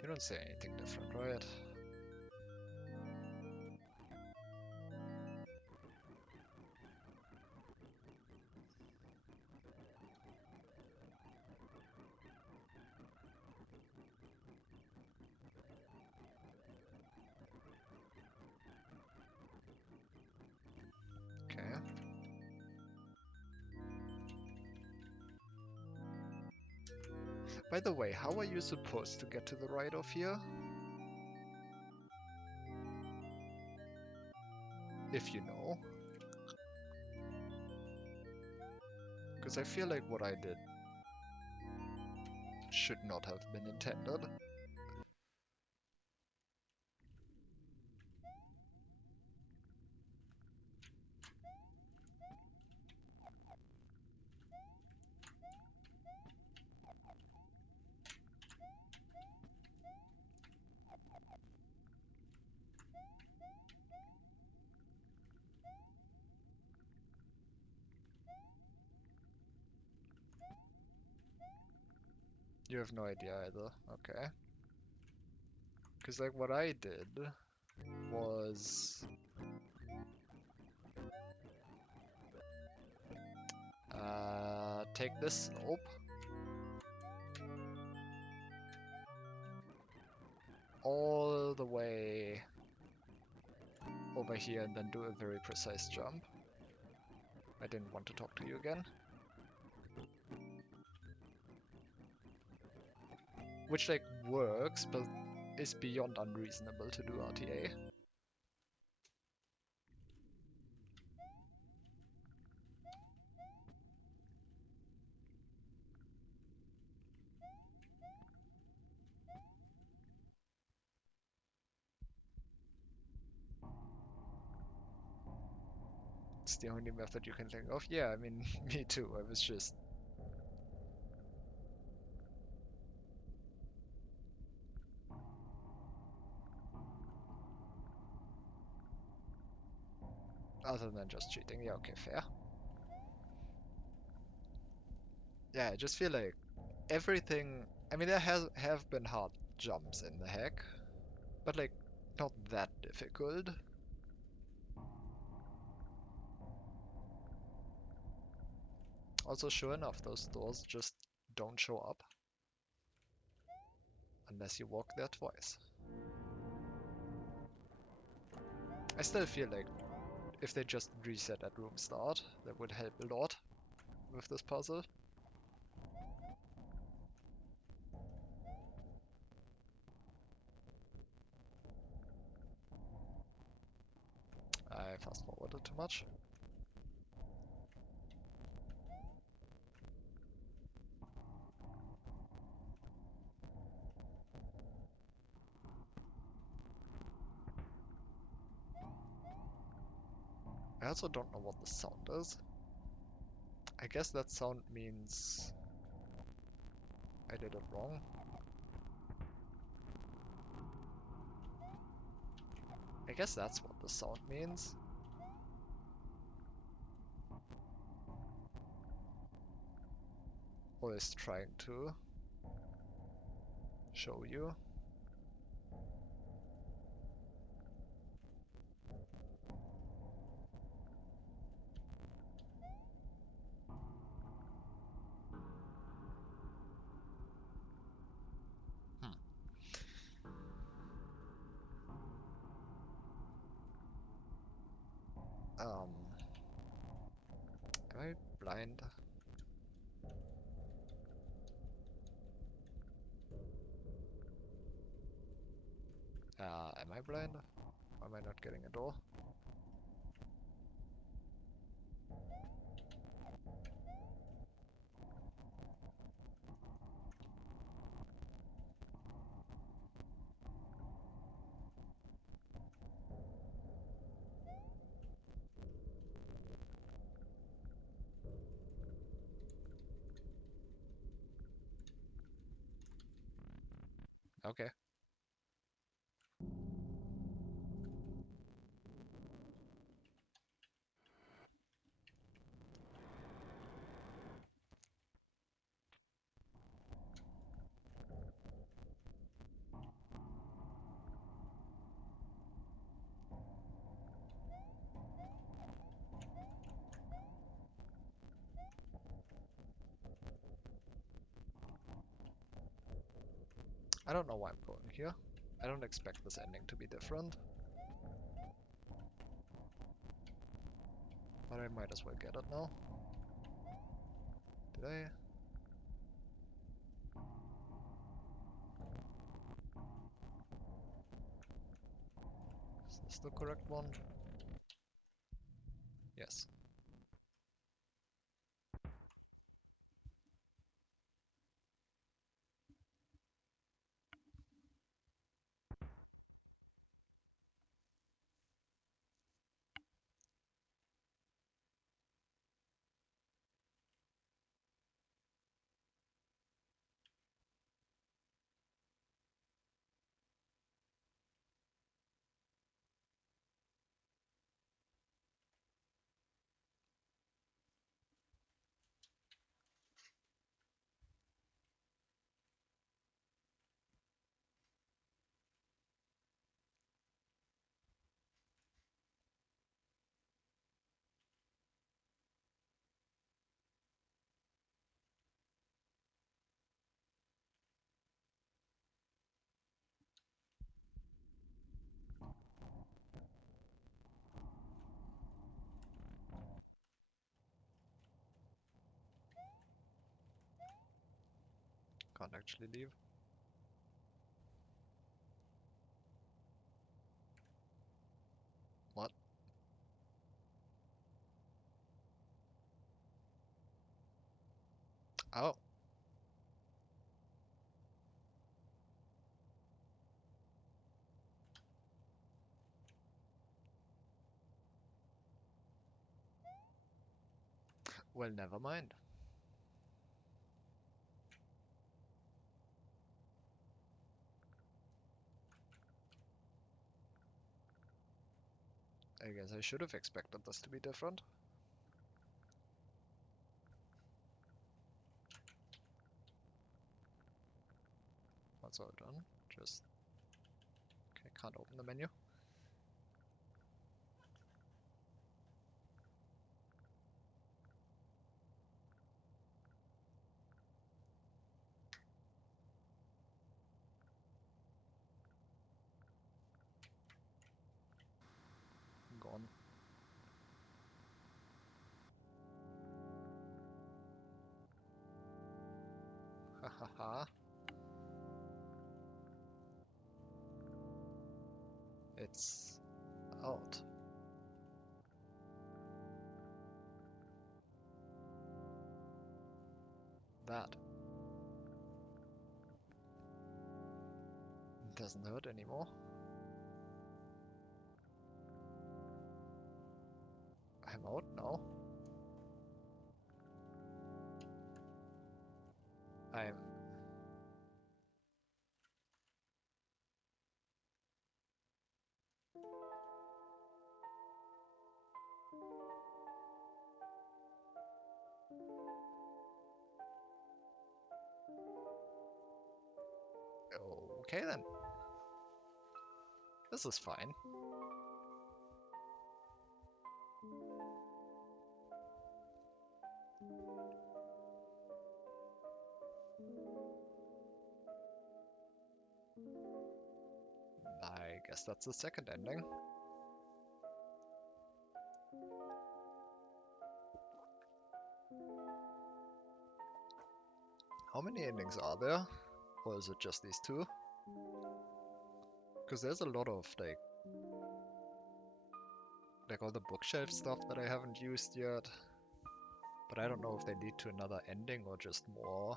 You don't say anything different, right? Okay. By the way, how are you supposed to get to the right of here? If you know. Because I feel like what I did should not have been intended. You have no idea either. Okay. Because like what I did was take this slope all the way over here and then do a very precise jump. I didn't want to talk to you again. Which like works, but is beyond unreasonable to do RTA. It's the only method you can think of. Yeah, I mean, me too. I was just... Other than just cheating. Yeah, okay, fair. Yeah, I just feel like everything... I mean, there have been hard jumps in the hack, but like, not that difficult. Also, sure enough, those doors just don't show up unless you walk there twice. I still feel like if they just reset at room start, that would help a lot with this puzzle. I fast forwarded too much. I also don't know what the sound is. I guess that sound means I did it wrong. I guess that's what the sound means. Or is trying to show you. Hmm. Am I blind? Am I blind? Or am I not getting a door? Okay. I don't know why I'm going here. I don't expect this ending to be different. But I might as well get it now. Did I? Is this the correct one? Yes. actually leave. What? Oh. Well, never mind. I guess I should have expected this to be different. That's all done. Just... Okay, can't open the menu. Gone. Hahaha. It's out. That doesn't hurt anymore. I'm out now. I'm... Okay then. This is fine. I guess that's the second ending. How many endings are there? Or is it just these two? Because there's a lot of like all the bookshelf stuff that I haven't used yet. But I don't know if they lead to another ending or just more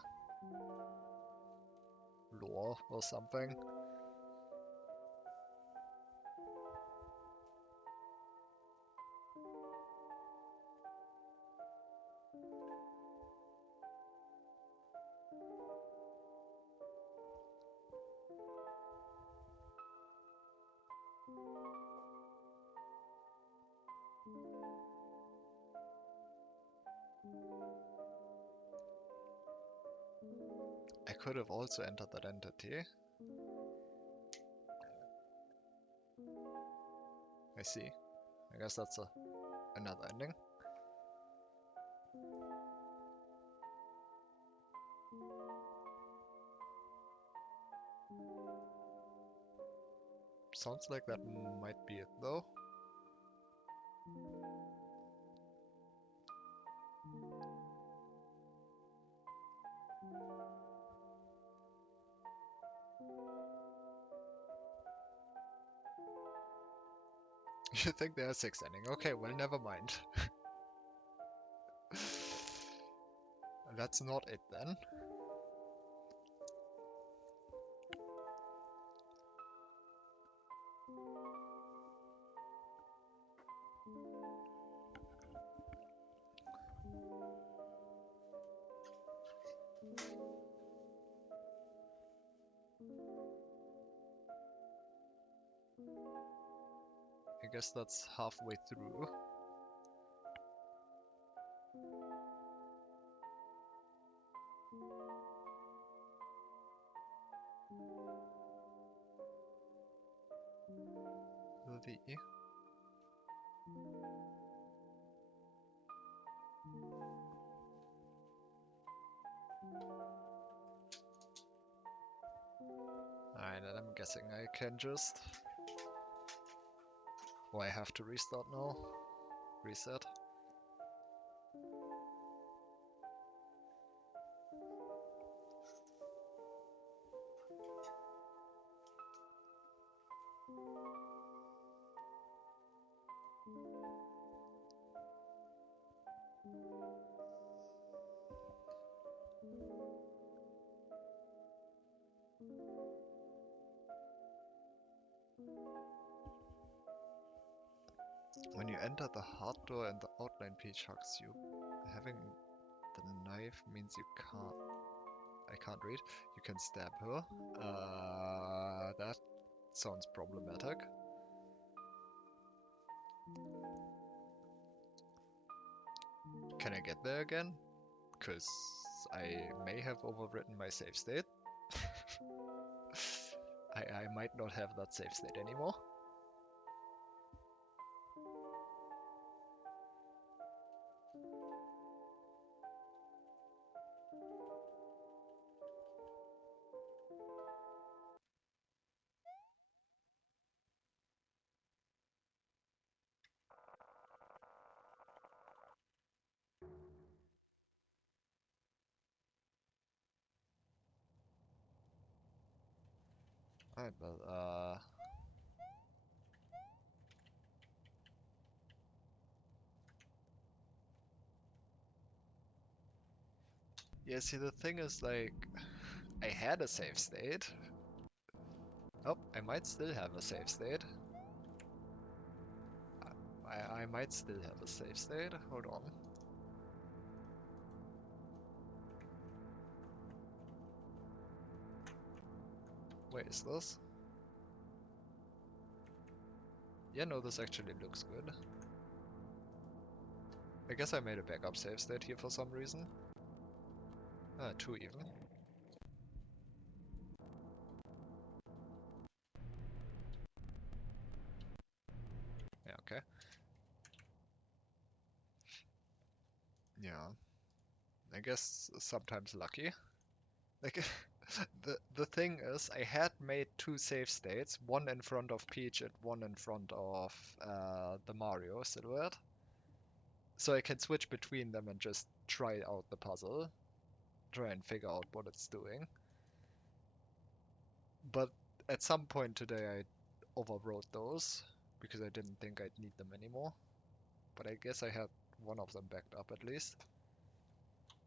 lore or something. I could have also entered that entity. I see. I guess that's another ending. Sounds like that might be it though. You think there are 6 endings? Okay, well, never mind. That's not it then. I guess that's halfway through. The... Alright, and I'm guessing I can just... Oh, I have to restart now. Reset. When you enter the hard door and the outline peach hugs you, having the knife means you can't. I can't read. You can stab her. That sounds problematic. Can I get there again? Because I may have overwritten my save state. I might not have that save state anymore. Alright, well, yeah, see, the thing is, like, I had a save state. Oh, I might still have a save state. I might still have a save state. Hold on. Wait, is this? Yeah, no, this actually looks good. I guess I made a backup save state here for some reason. 2 even. Yeah, okay. Yeah. I guess sometimes lucky. Like, the thing is, I had made 2 save states, one in front of Peach and one in front of the Mario silhouette. So I can switch between them and just try out the puzzle, try and figure out what it's doing. But at some point today I overwrote those because I didn't think I'd need them anymore. But I guess I had one of them backed up at least.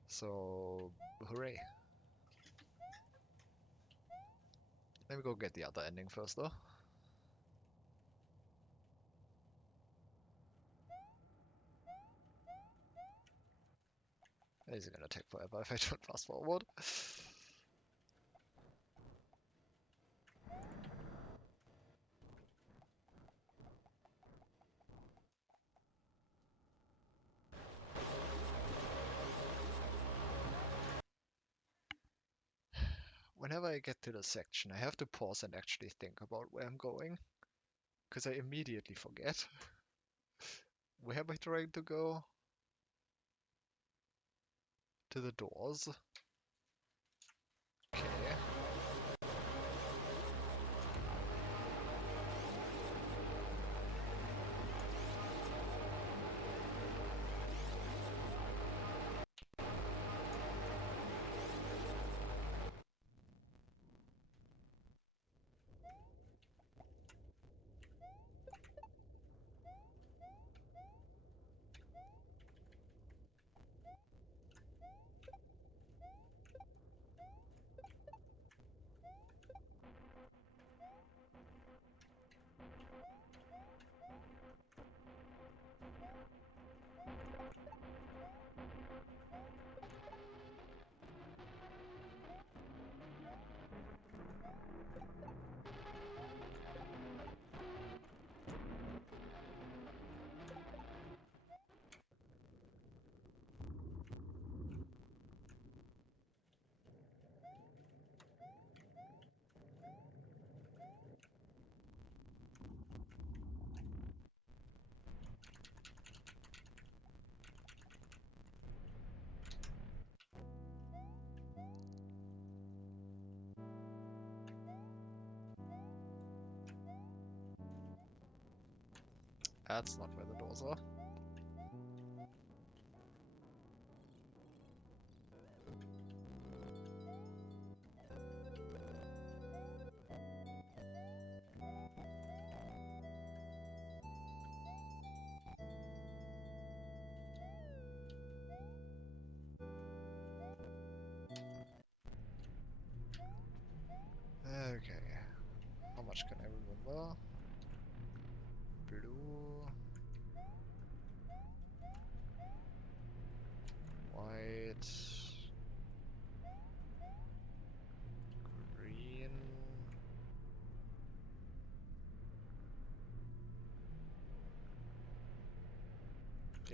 So, hooray. Let me go get the other ending first though. This is gonna take forever if I don't fast forward. Whenever I get to the section, I have to pause and actually think about where I'm going, because I immediately forget. Where am I trying to go? To the doors. Okay. That's not where the doors are.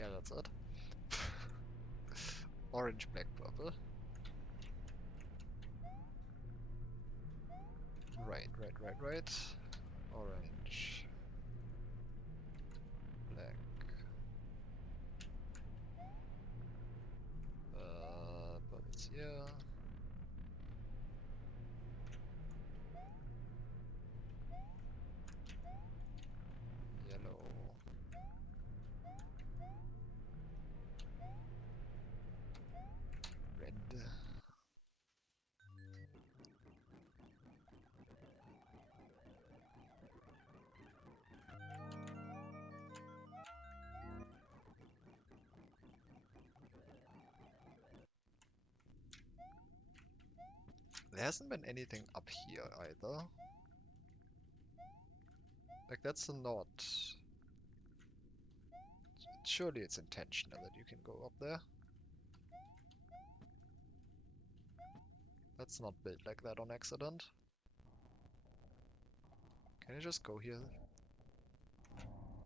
Yeah, that's it. Orange, black, purple. Right. Orange, black. Purple's here. Yellow. Red. There hasn't been anything up here either. Like, that's not... Surely it's intentional that you can go up there. That's not built like that on accident. Can I just go here?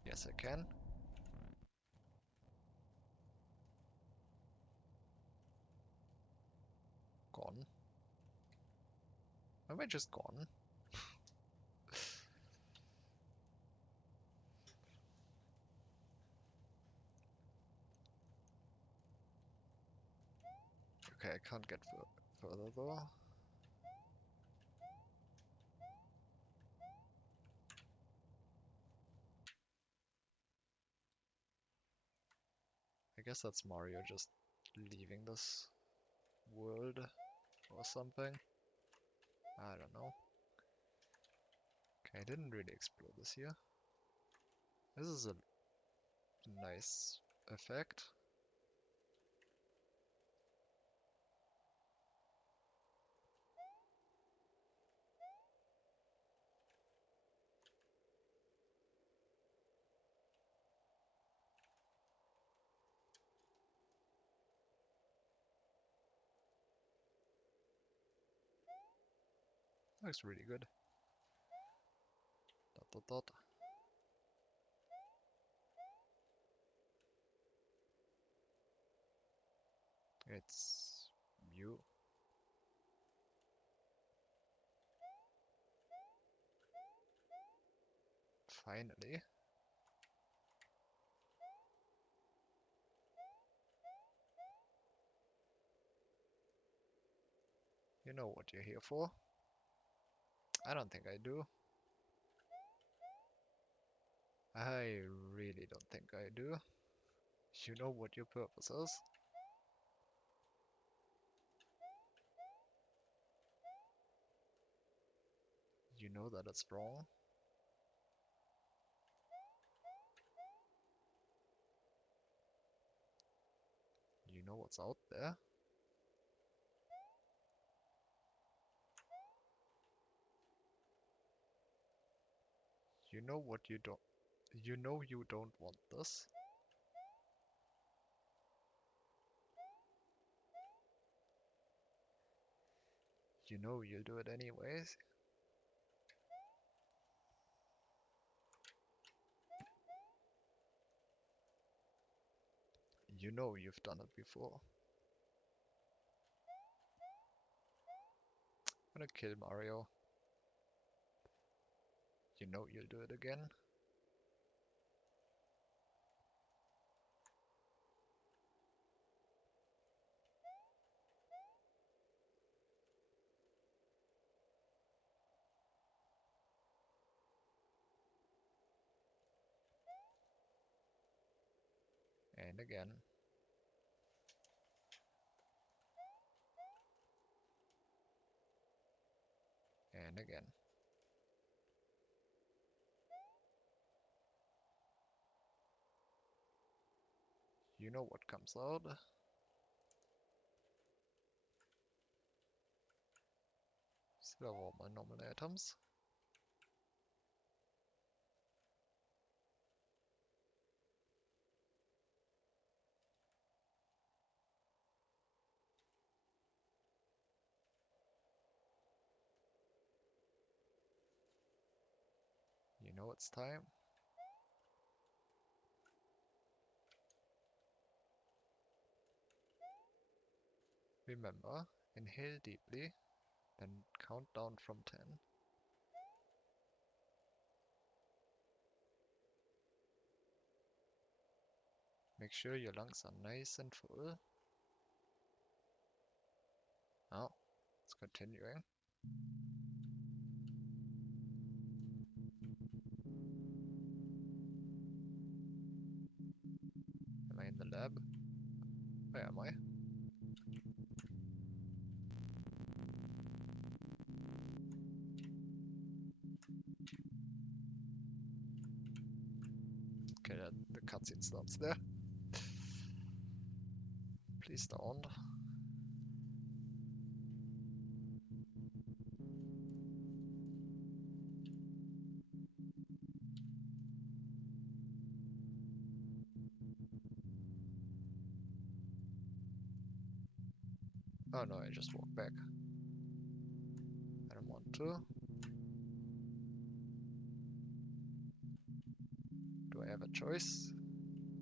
Yes, I can. Gone. Am I just gone? Okay, I can't get further though. I guess that's Mario just leaving this world or something. I don't know. Okay, I didn't really explore this here. This is a nice effect. Looks really good. Dot. It's you. Finally. You know what you're here for. I don't think I do. I really don't think I do. You know what your purpose is. You know that it's wrong. You know what's out there. You know what you don't. You know you don't want this. You know you'll do it anyways. You know you've done it before. I'm gonna kill Mario. You know you'll do it again. And again. And again. You know what comes out. Still have all my normal items. You know it's time. Remember, inhale deeply, then count down from 10. Make sure your lungs are nice and full. Now, it's continuing. Am I in the lab? Where am I? Okay, the cutscene starts there. Please don't. Oh no, I just walked back. I don't want to. Do I have a choice?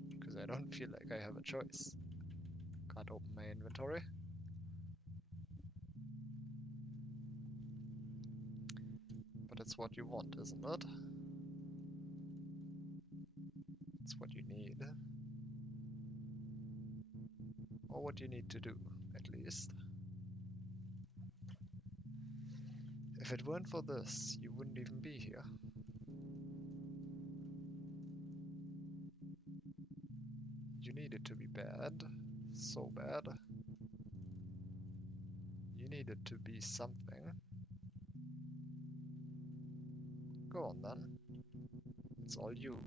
Because I don't feel like I have a choice. Can't open my inventory. But it's what you want, isn't it? It's what you need. Or what you need to do, at least. If it weren't for this, you wouldn't even be here. You need it to be bad. So bad. You need it to be something. Go on then. It's all you.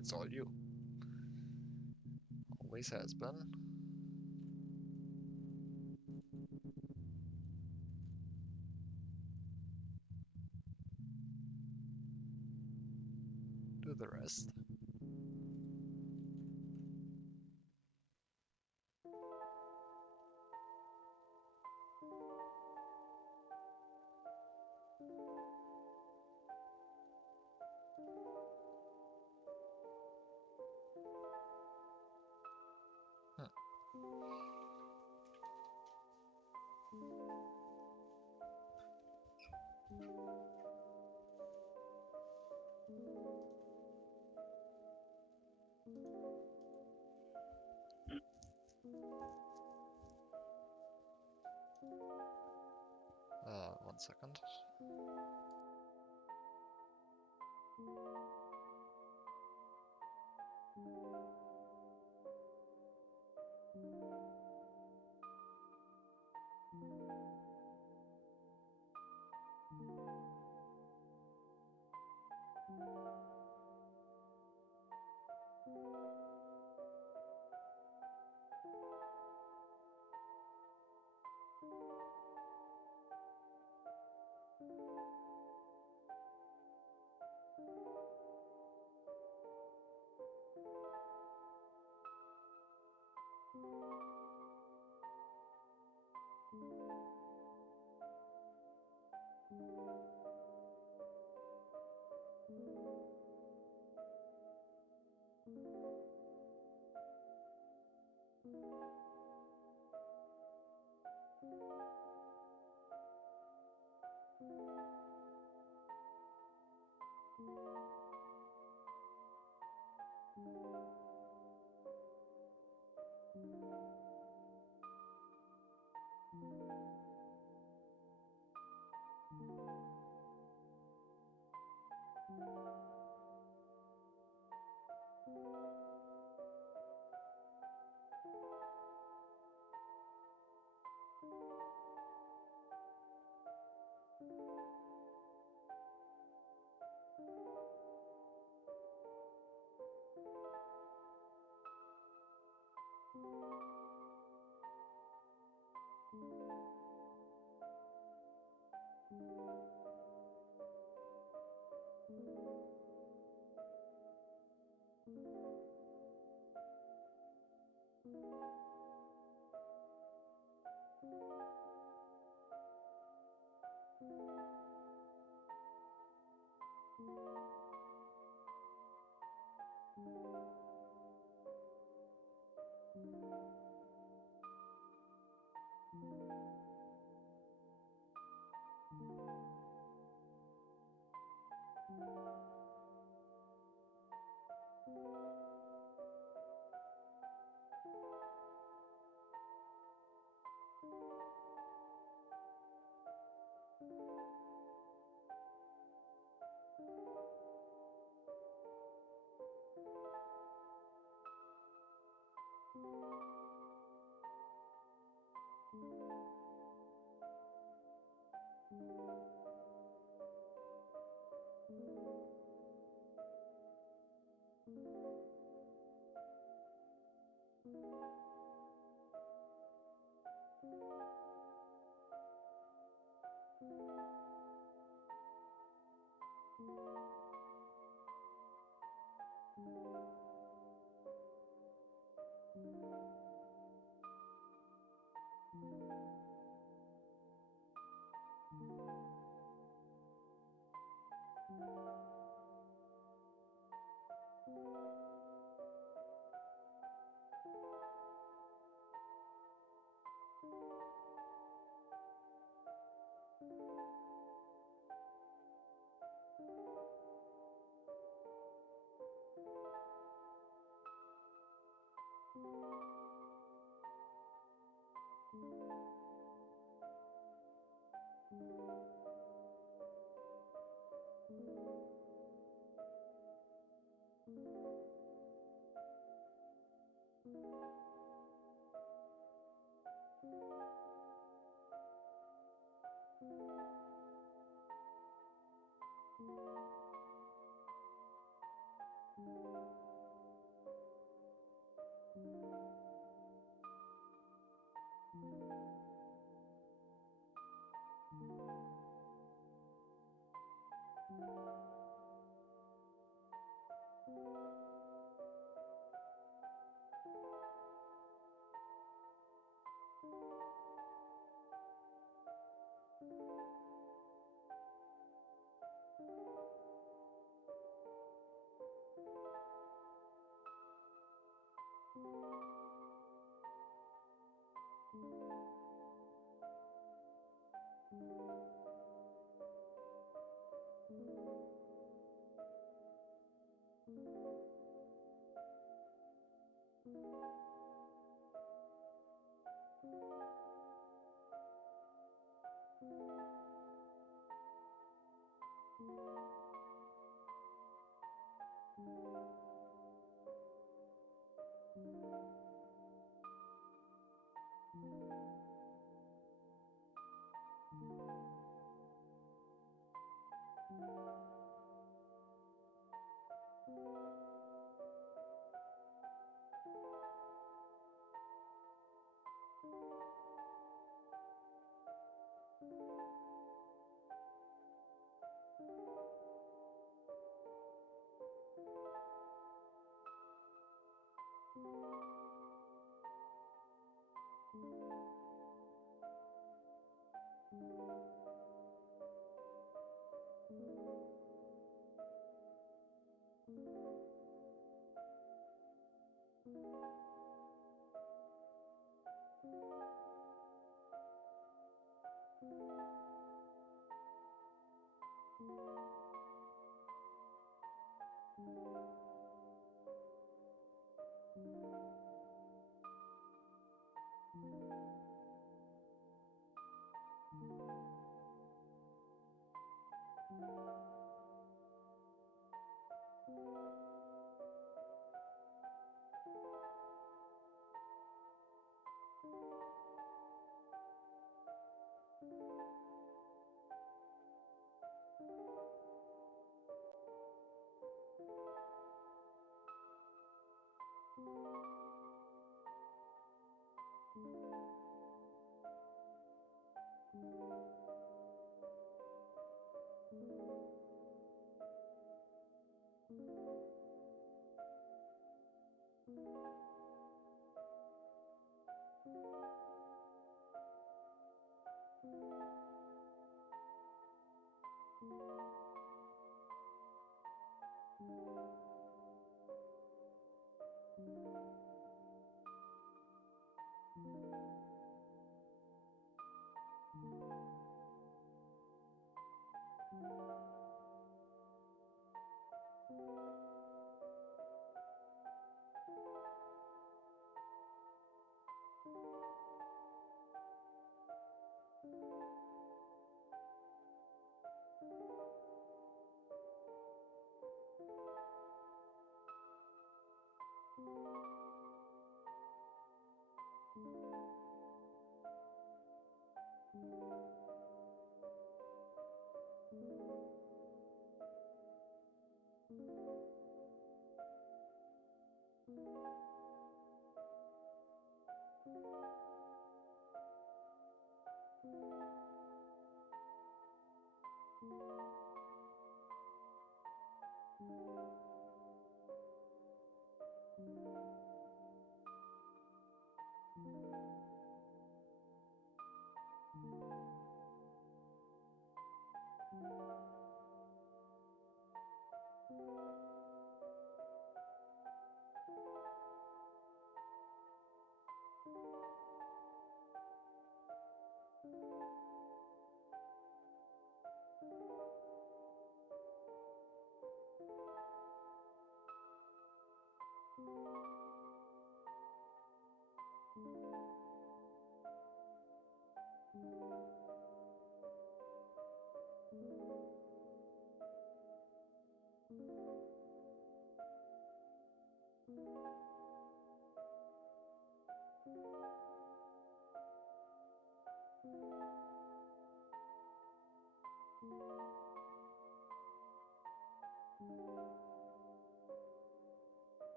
It's all you. Always has been. Do the rest. Hmm. One second.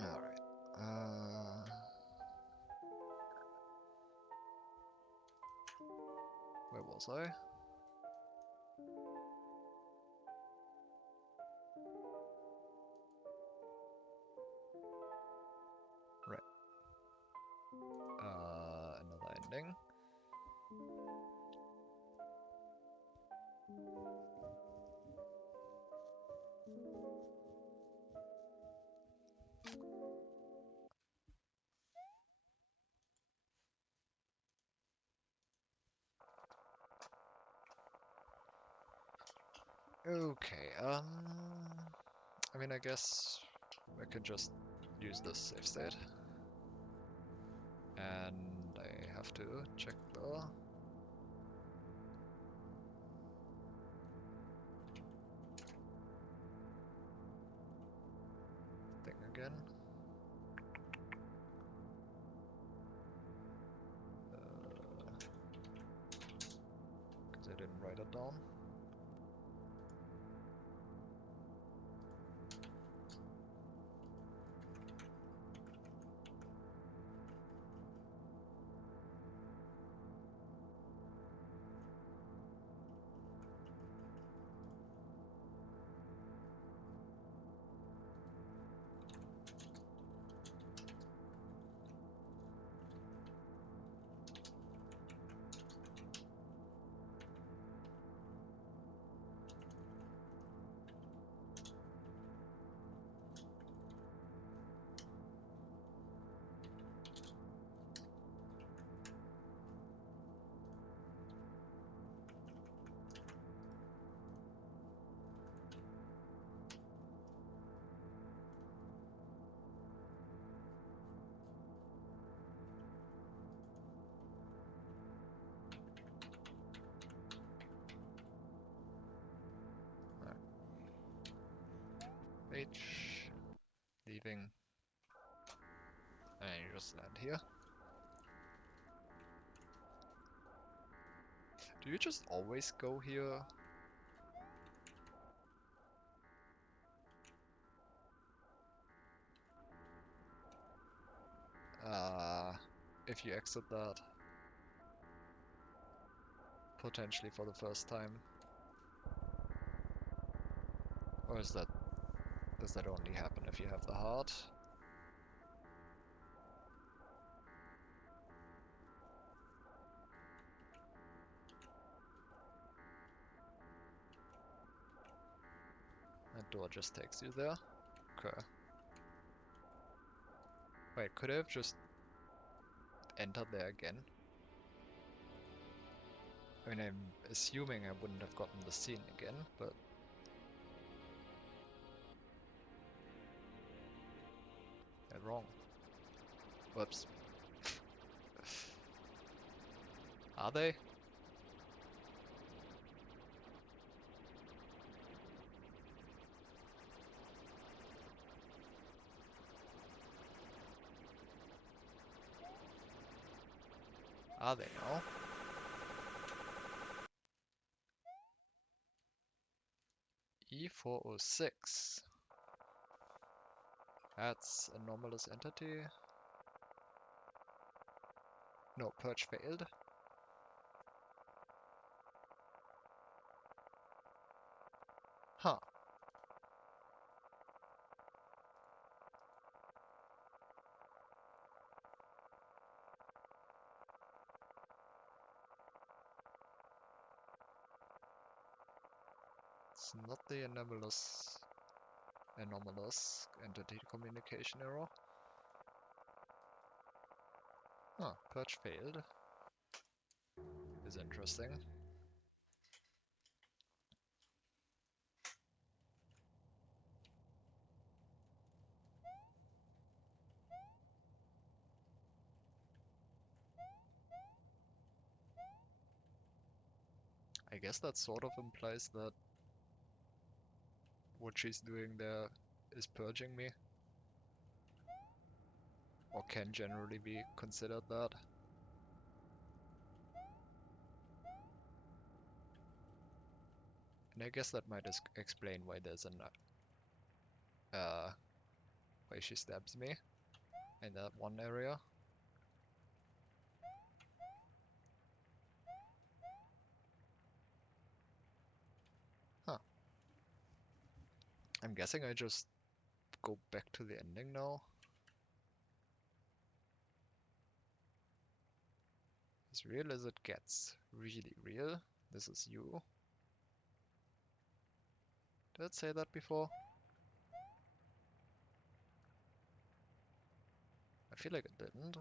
Alright. Where was I? Right. Another ending. Okay, I mean, I guess I can just use this save state. And I have to check the thing again. Because I didn't write it down. Alright. H, leaving, and you just land here. Do you just always go here? if you exit that. Potentially for the first time. Or does that only happen if you have the heart? That door just takes you there. Okay. Wait, could I have just entered there again? I mean, I'm assuming I wouldn't have gotten the scene again, but... I'm wrong. Whoops. Are they? Are they now? E406. That's anomalous entity. No, purge failed. Huh. It's not the anomalous entity communication error. Huh, purge failed. Is interesting. I guess that sort of implies that what she's doing there is purging me. Or can generally be considered that. And I guess that might explain why there's an why she stabs me in that one area. Huh. I'm guessing I just go back to the ending now. As real as it gets. Really real. This is you. Did I say that before? I feel like it didn't.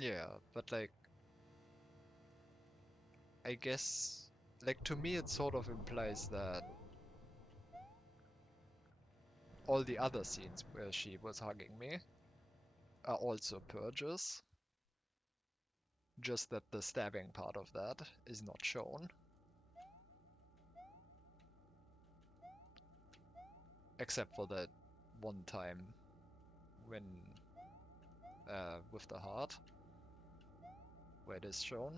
Yeah, but like, I guess, like to me it sort of implies that all the other scenes where she was hugging me are also purges. Just that the stabbing part of that is not shown. Except for that one time when, with the heart, where it is shown.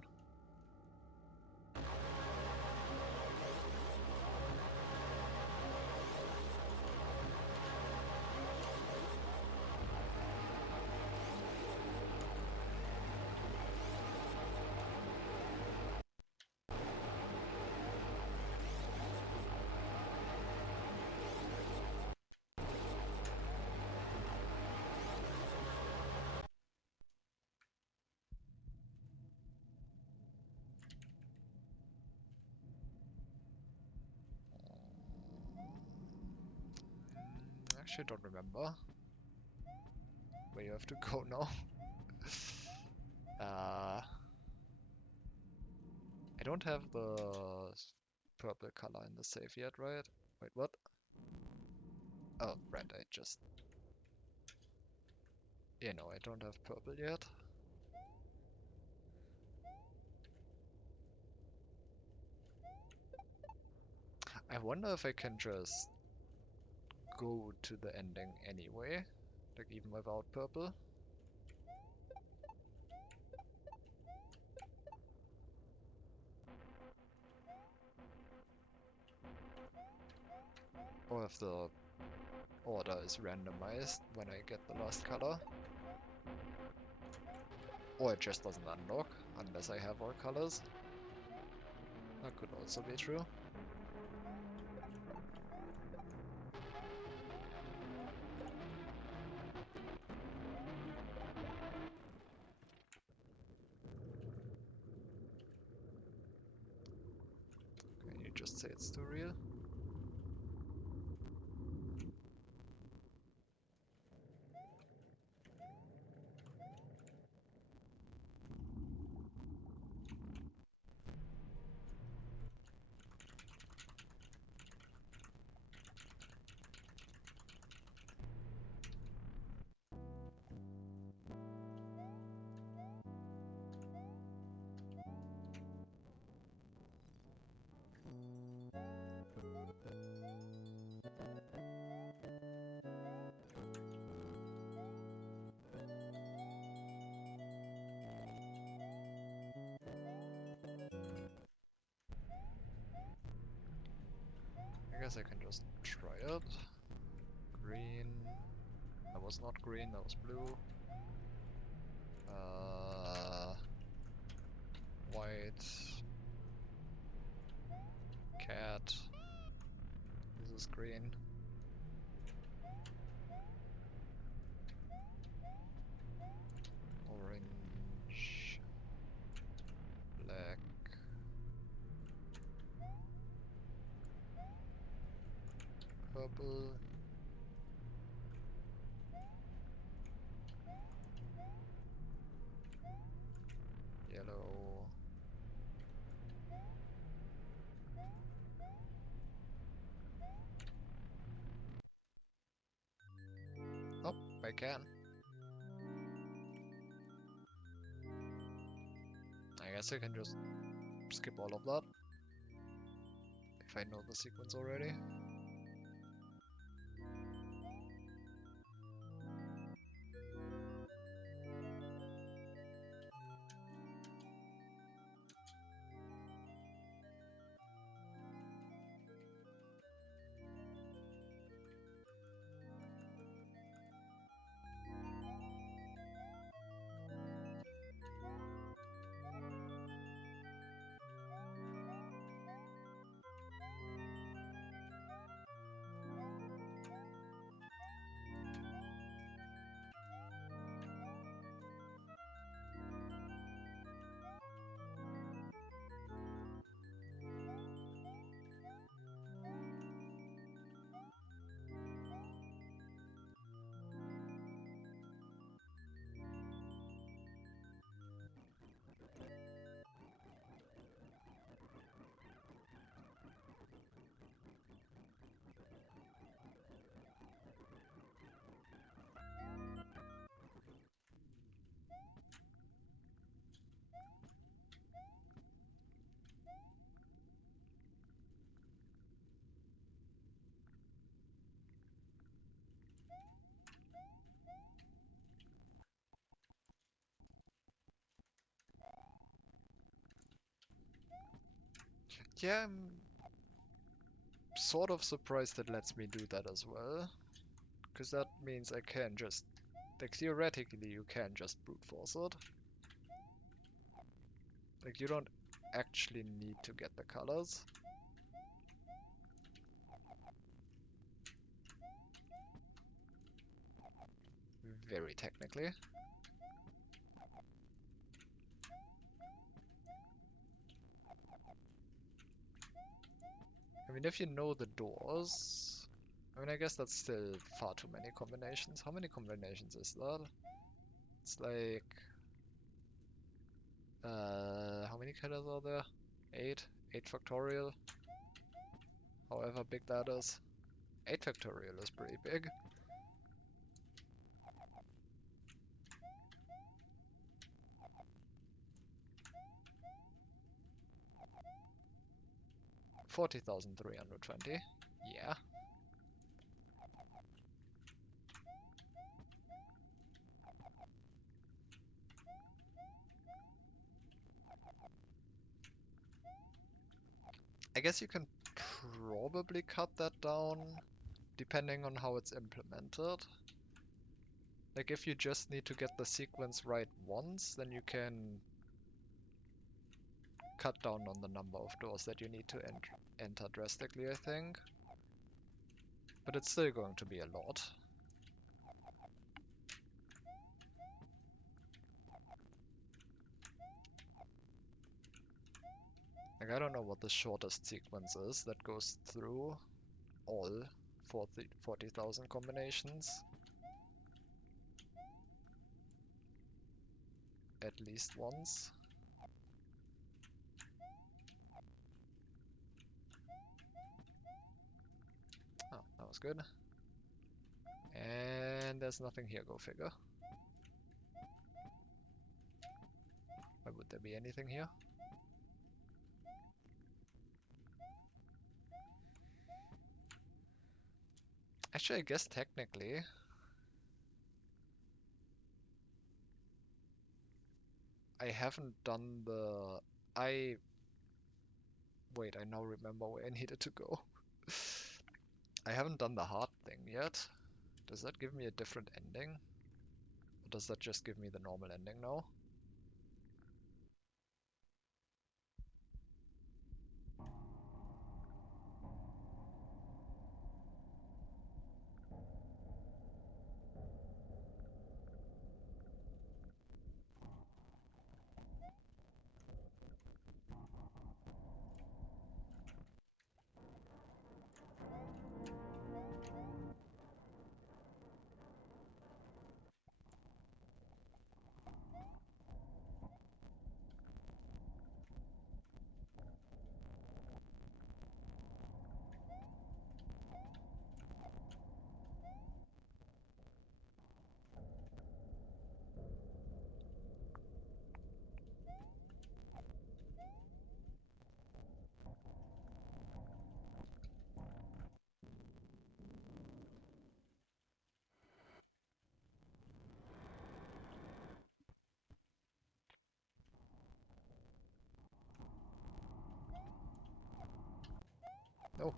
Actually, don't remember where you have to go now. I don't have the purple color in the save yet, right? Wait, what? Oh, right, I just... Yeah, no, I don't have purple yet. I wonder if I can just go to the ending anyway, like even without purple. Or if the order is randomized when I get the last color. Or it just doesn't unlock unless I have all colors. That could also be true. Can you just say it's too real? I guess I can just try it. Green. That was not green, that was blue. White. Cat. This is green. Orange. Black. Purple. Yellow. Oh, I can. I guess I can just skip all of that. If I know the sequence already. Yeah, I'm sort of surprised it lets me do that as well. Because that means I can just, like theoretically you can just brute force it. Like you don't actually need to get the colors. Very technically. I mean, if you know the doors, I mean, I guess that's still far too many combinations. How many combinations is that? It's like, how many colors are there? 8? 8 factorial? However big that is. 8 factorial is pretty big. 40,320. Yeah. I guess you can probably cut that down depending on how it's implemented. Like if you just need to get the sequence right once, then you can cut down on the number of doors that you need to enter drastically, I think. But it's still going to be a lot. Like I don't know what the shortest sequence is that goes through all 40,000 combinations. At least once. Oh, that was good. And there's nothing here, go figure. Why would there be anything here? Actually, I guess technically I haven't done the... Wait, I now remember where I needed to go. I haven't done the hard thing yet. Does that give me a different ending? Or does that just give me the normal ending now? No.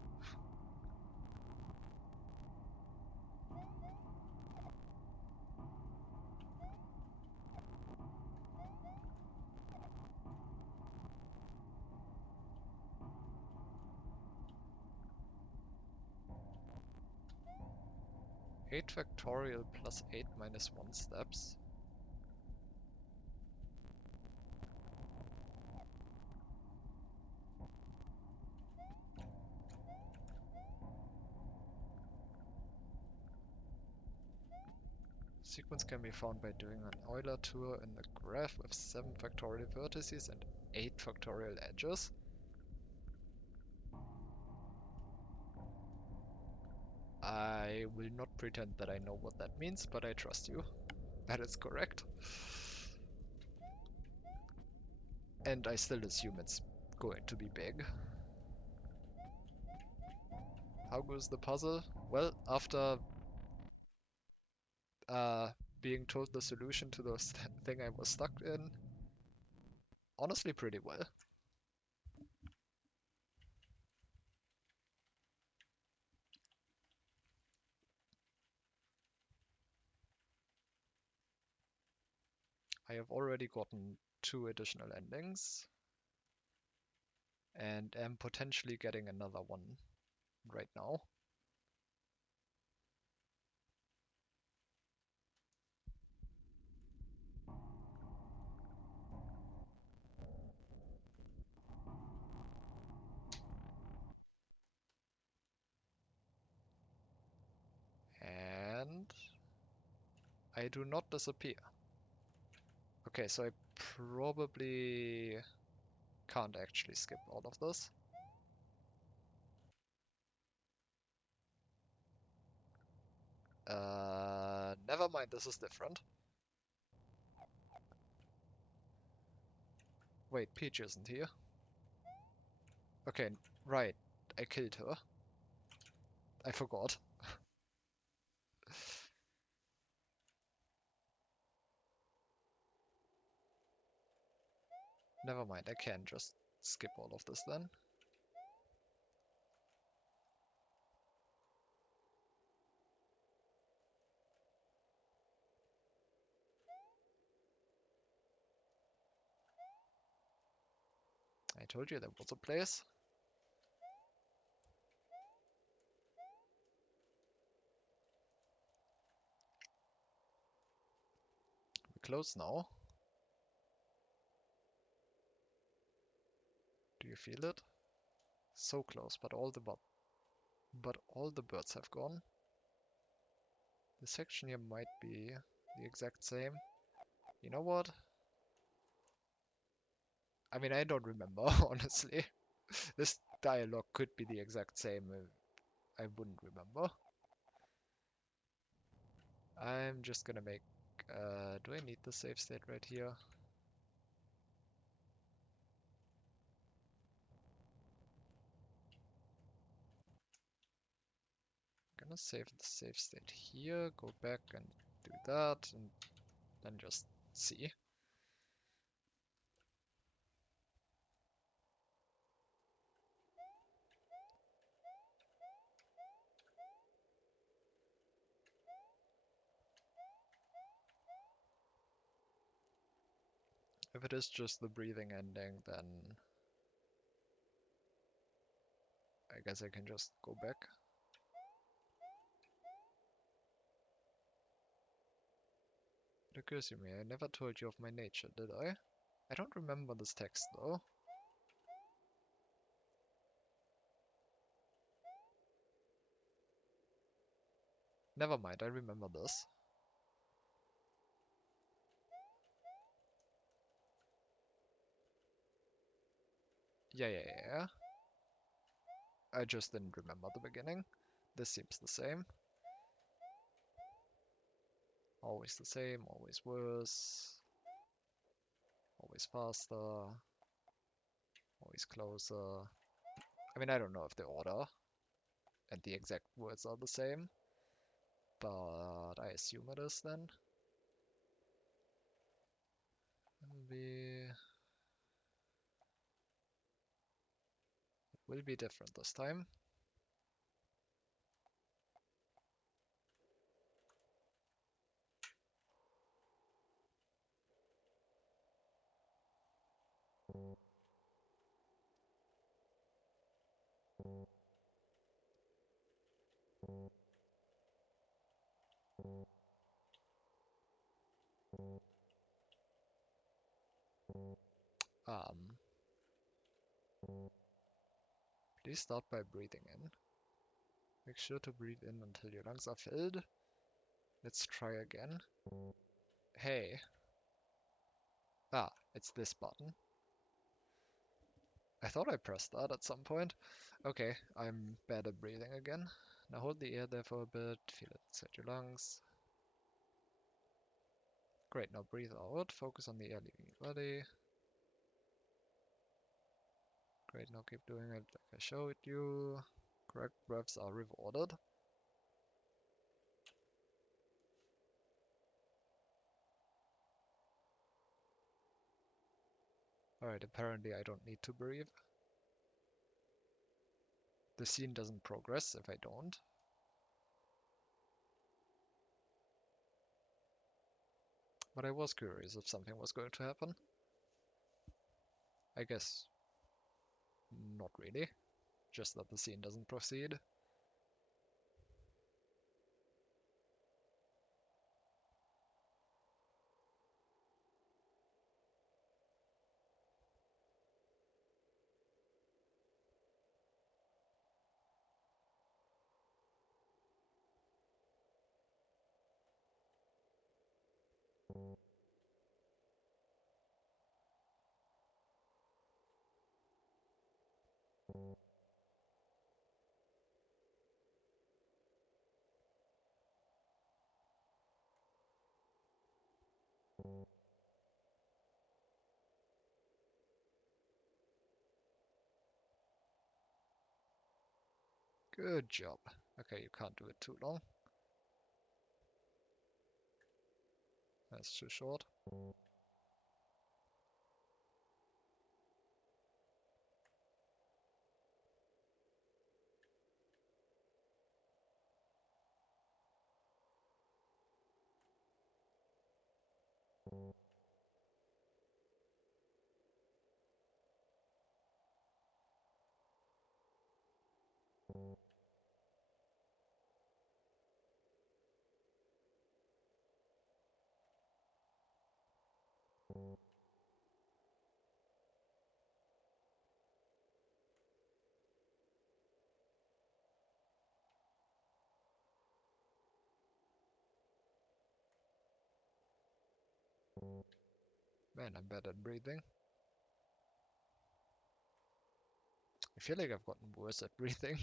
8 factorial plus 8 minus 1 steps. Sequence can be found by doing an Euler tour in the graph with 7 factorial vertices and 8 factorial edges. I will not pretend that I know what that means, but I trust you. That is correct. And I still assume it's going to be big. How goes the puzzle? Well, after being told the solution to the thing I was stuck in, honestly pretty well. I have already gotten 2 additional endings and am potentially getting another one right now. And I do not disappear. Okay, so I probably can't actually skip all of this. Never mind, this is different. Wait, Peach isn't here. Okay, right. I killed her. I forgot. Never mind, I can just skip all of this then. I told you there was a place. We're close now. Do you feel it? So close, but all the birds have gone. The section here might be the exact same. You know what? I mean, I don't remember, honestly. This dialogue could be the exact same. I wouldn't remember. I'm just gonna make... do I need the save state right here? Gonna save the save state here, go back and do that, and then just see. If it is just the breathing ending, then I guess I can just go back. It occurs to me, I never told you of my nature, did I? I don't remember this text though. Never mind, I remember this. Yeah. I just didn't remember the beginning. This seems the same. Always the same, always worse. Always faster. Always closer. I mean, I don't know if the order and the exact words are the same, but I assume it is then. It will be different this time. Um, Please start by breathing in. Make sure to breathe in until your lungs are filled. Let's try again. Hey. Ah, it's this button. I thought I pressed that at some point. Okay, I'm bad at breathing again. Now hold the air there for a bit, feel it inside your lungs. Great, now breathe out, focus on the air leaving your body. Great, now keep doing it like I showed you. Correct breaths are rewarded. Alright, apparently I don't need to breathe. The scene doesn't progress if I don't. But I was curious if something was going to happen. I guess not really. Just that the scene doesn't proceed. Good job. Okay, you can't do it too long. That's too short. Man, I'm bad at breathing. I feel like I've gotten worse at breathing.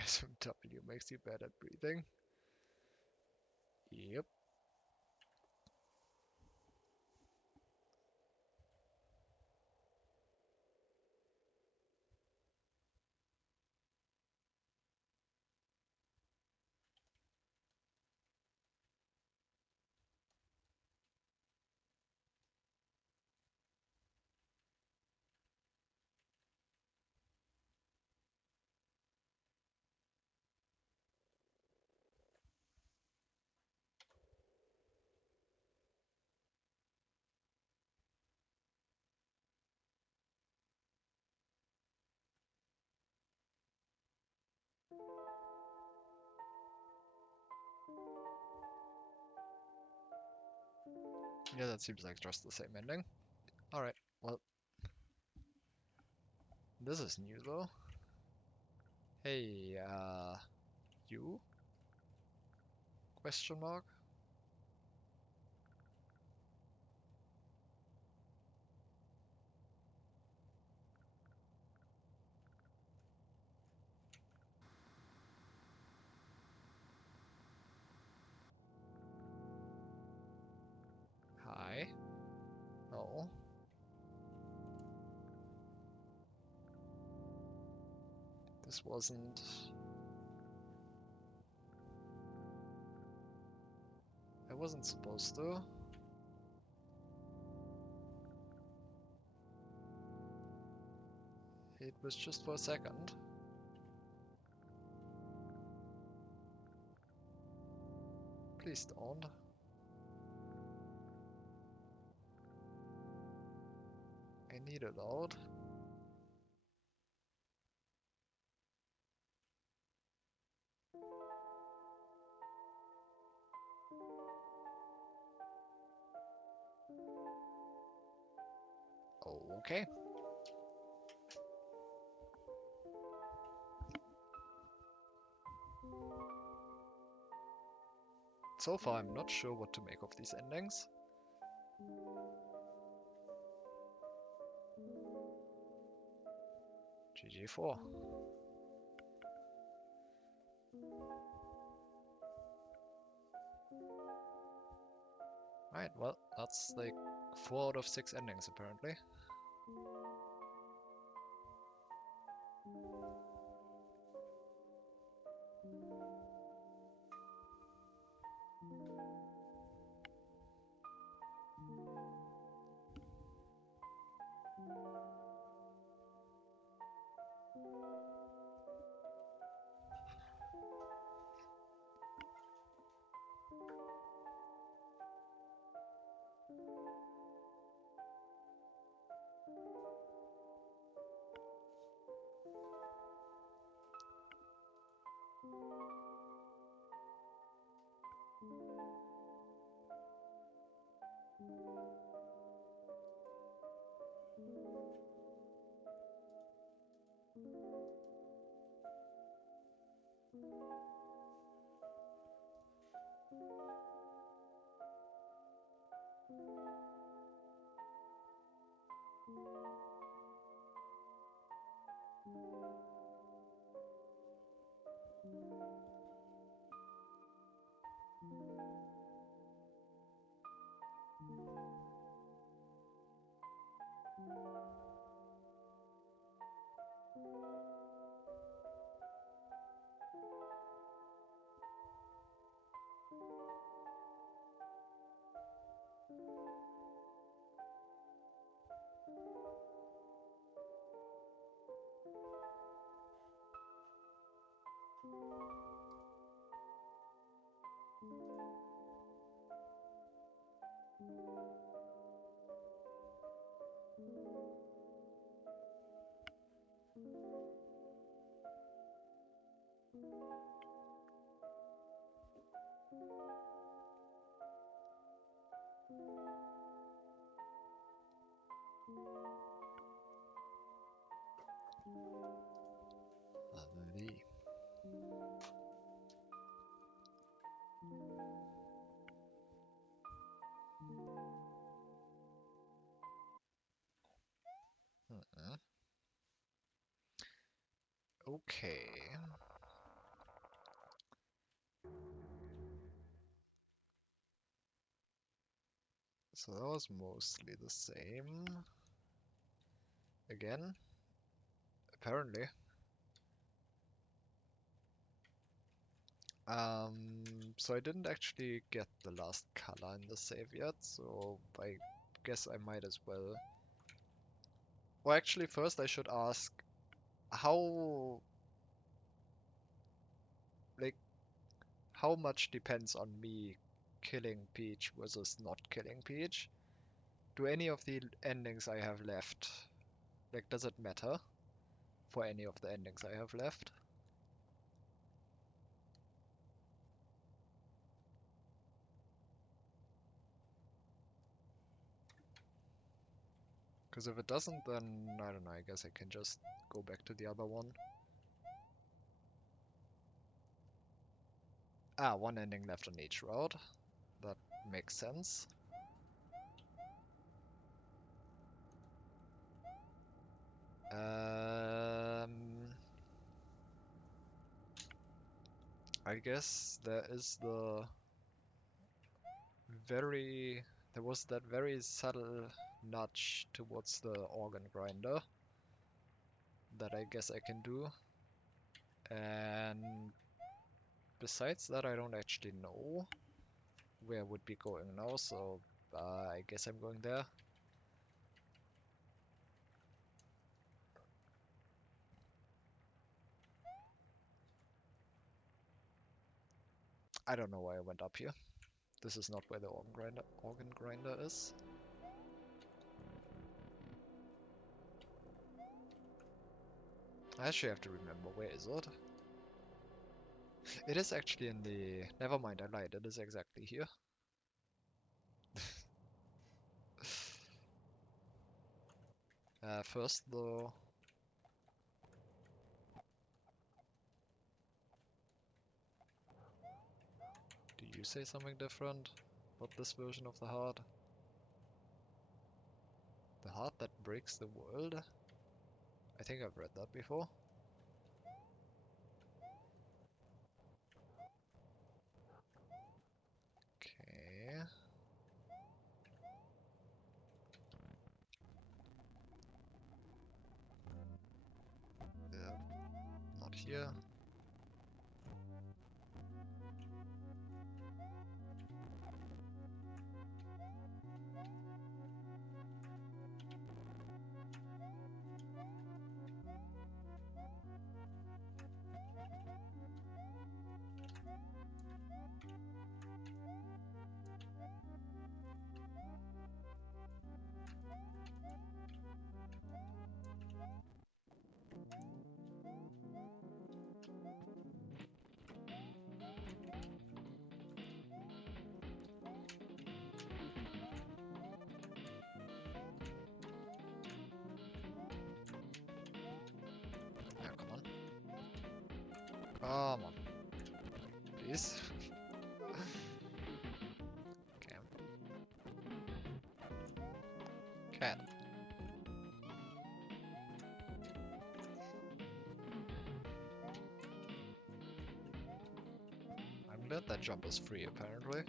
SMW makes you bad at breathing. Yep. Yeah, that seems like just the same ending. Alright, well, this is new though. Hey, you? Question mark? Hi? No. This wasn't... I wasn't supposed to. It was just for a second. Please don't. I need a load. Okay. So far, I'm not sure what to make of these endings. GG4. Right, well, that's like 4 out of 6 endings apparently. Lovely. Mhm. Okay. So that was mostly the same. Again, apparently. So I didn't actually get the last color in the save yet, so I guess I might as well. Well, actually, first I should ask how, like, how much depends on me killing Peach versus not killing Peach? Do any of the endings I have left, like, does it matter for any of the endings I have left? Because if it doesn't, then I don't know, I guess I can just go back to the other one. Ah, one ending left on each route. That makes sense. I guess very, there was that very subtle nudge towards the organ grinder that I guess I can do. And besides that, I don't actually know where I would be going now, so I guess I'm going there. I don't know why I went up here. This is not where the organ grinder is. I actually have to remember, where is it? It is actually in the... Never mind, I lied. It is exactly here. First, though... Do you say something different about this version of the heart? The heart that breaks the world? I think I've read that before. Okay. Not here. Yeah, come on. Come on. Please. Cat. I'm glad that jump is free, apparently.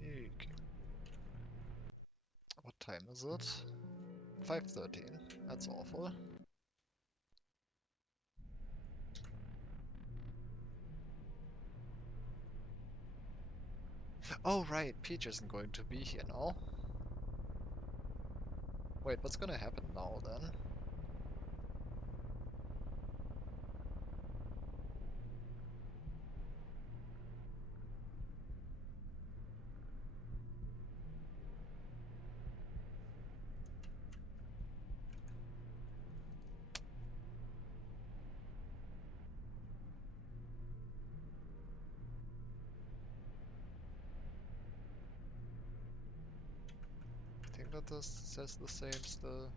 Okay. What time is it? 5:13. That's awful. Oh right, Peach isn't going to be here now. Wait, what's gonna happen now then? I think that this says the same still.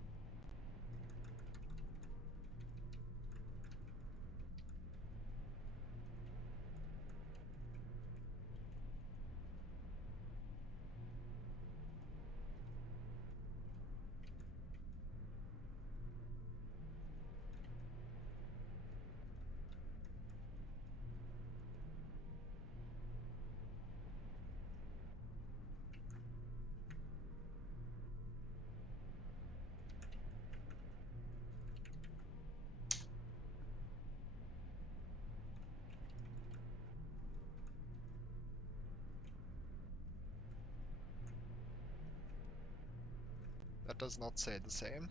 That does not say the same.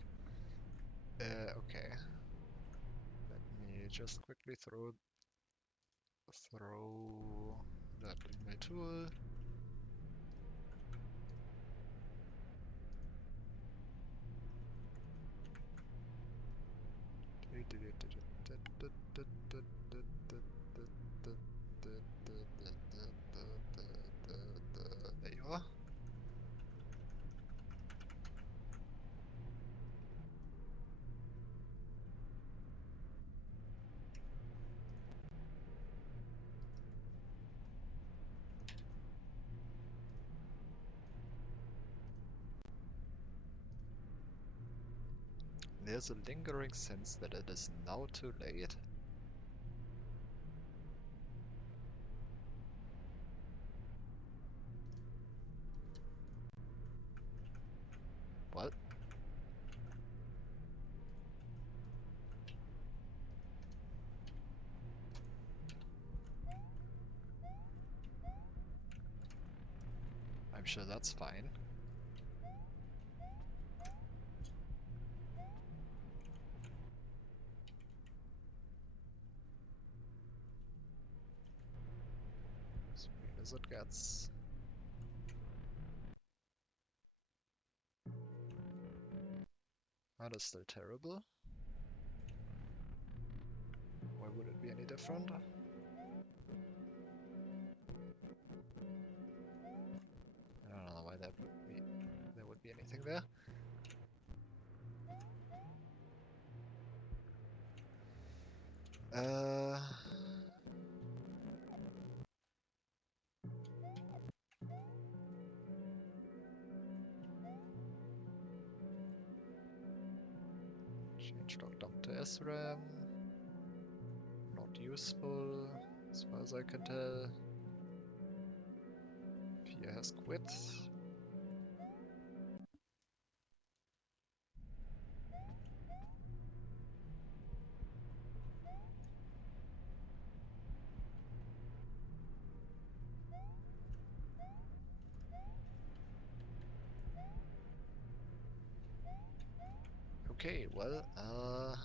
Okay. Let me just quickly throw that in my tool. There you are. There's a lingering sense that it is now too late. Well, I'm sure that's fine. As green as it gets. That is still terrible. Why would it be any different? I don't know why there would be anything there. Uh, change dog dump to SRAM. Not useful, as far as I can tell. Fear has quit. Okay, well, I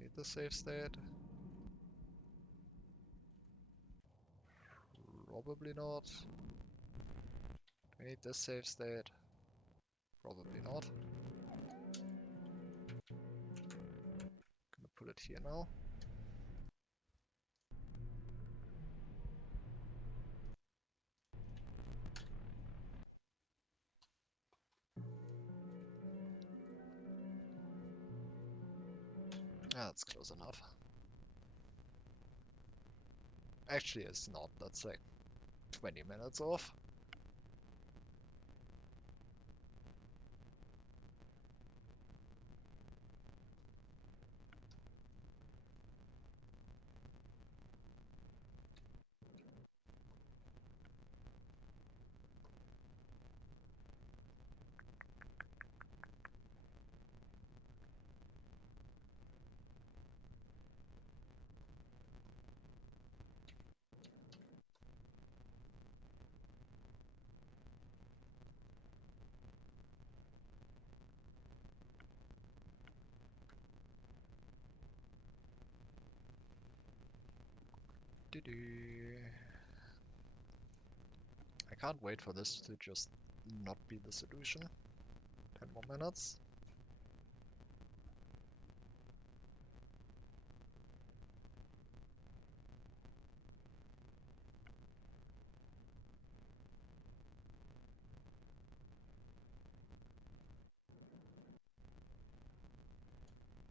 need the save state. Probably not. We need this save state. Probably not. Gonna put it here now. That's close enough. Actually, it's not. That's like 20 minutes off. Doo-doo. I can't wait for this to just not be the solution. 10 more minutes.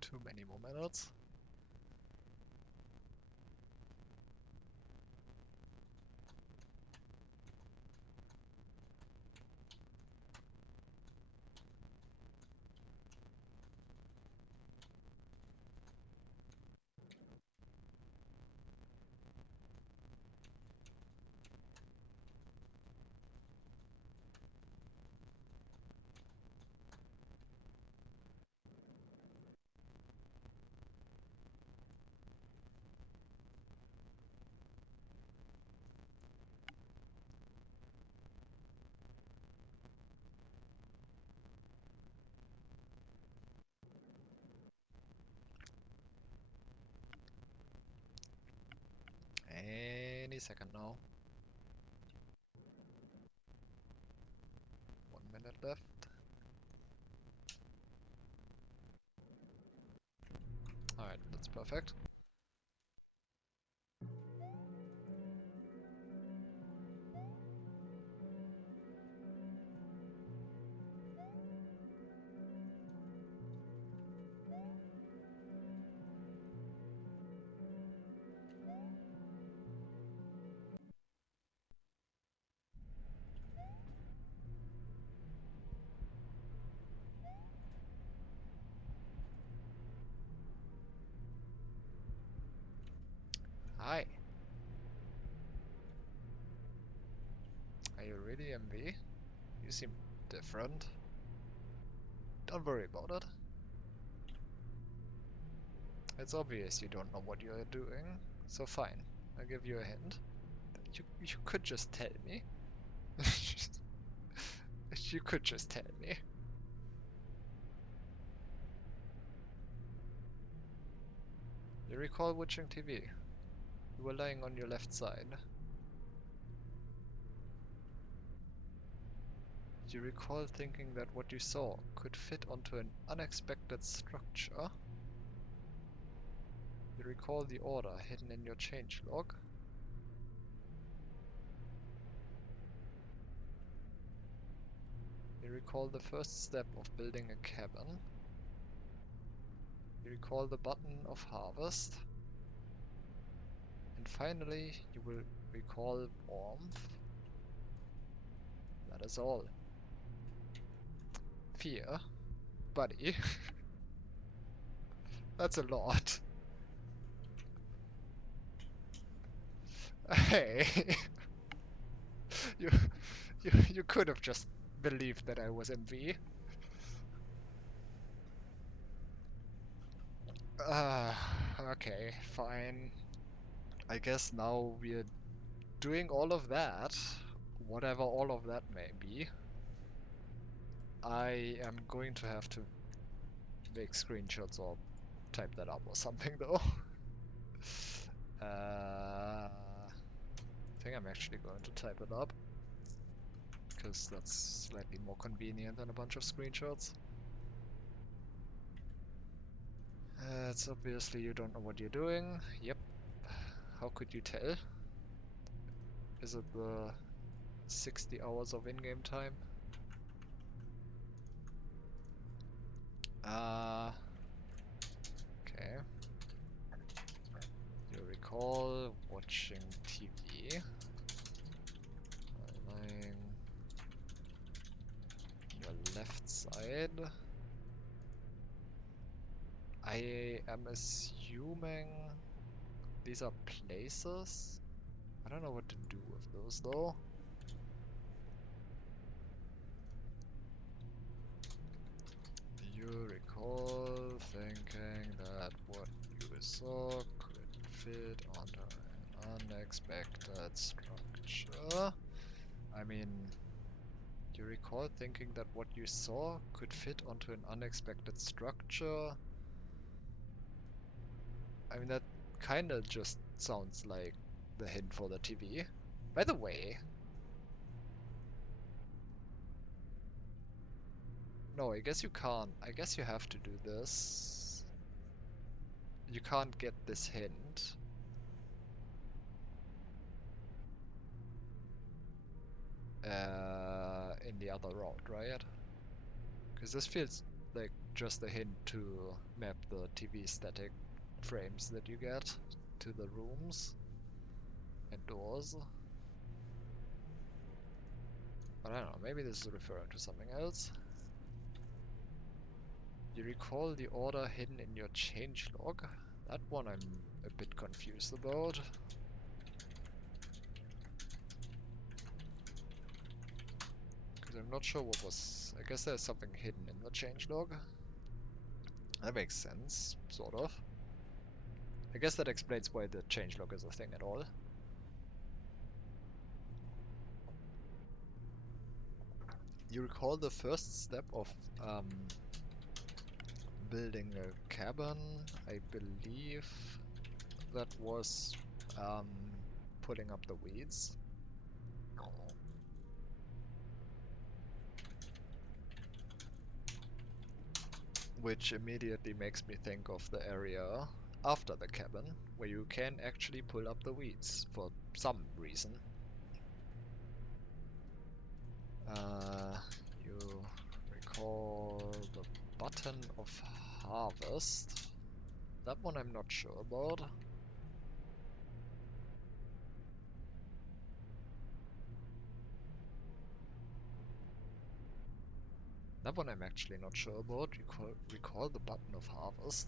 Too many more minutes. Any second now. 1 minute left. Alright, that's perfect. Hi. Are you really MV? You seem different. Don't worry about it. It's obvious you don't know what you're doing, so fine. I'll give you a hint. You could just tell me. You could just tell me. You recall watching TV. You were lying on your left side. You recall thinking that what you saw could fit onto an unexpected structure. You recall the order hidden in your changelog. You recall the first step of building a cabin. You recall the button of harvest. And finally, you will recall warmth. That is all. Fear. Buddy. That's a lot. Hey. you, you could have just believed that I was MV. Okay, fine. I guess now we're doing all of that, whatever all of that may be. I am going to have to make screenshots or type that up or something though. I think I'm actually going to type it up, because that's slightly more convenient than a bunch of screenshots. It's obviously you don't know what you're doing. Yep. How could you tell? Is it the 60 hours of in-game time? Okay. You recall watching TV, lying on your left side. I am assuming these are places. I don't know what to do with those though. You recall thinking that what you saw could fit onto an unexpected structure. I mean, you recall thinking that what you saw could fit onto an unexpected structure. I mean, that kinda just sounds like the hint for the TV. By the way, no, I guess you can't. I guess you have to do this. You can't get this hint in the other route, right? Because this feels like just a hint to map the TV static frames that you get to the rooms and doors. But I don't know, maybe this is referring to something else. You recall the order hidden in your changelog? That one I'm a bit confused about. Because I'm not sure what was... I guess there's something hidden in the changelog. That makes sense, sort of. I guess that explains why the changelog is a thing at all. You recall the first step of building a cabin. I believe that was um, pulling up the weeds. Which immediately makes me think of the area after the cabin, where you can actually pull up the weeds for some reason. You recall the button of harvest. That one I'm not sure about. That one I'm actually not sure about. Recall the button of harvest.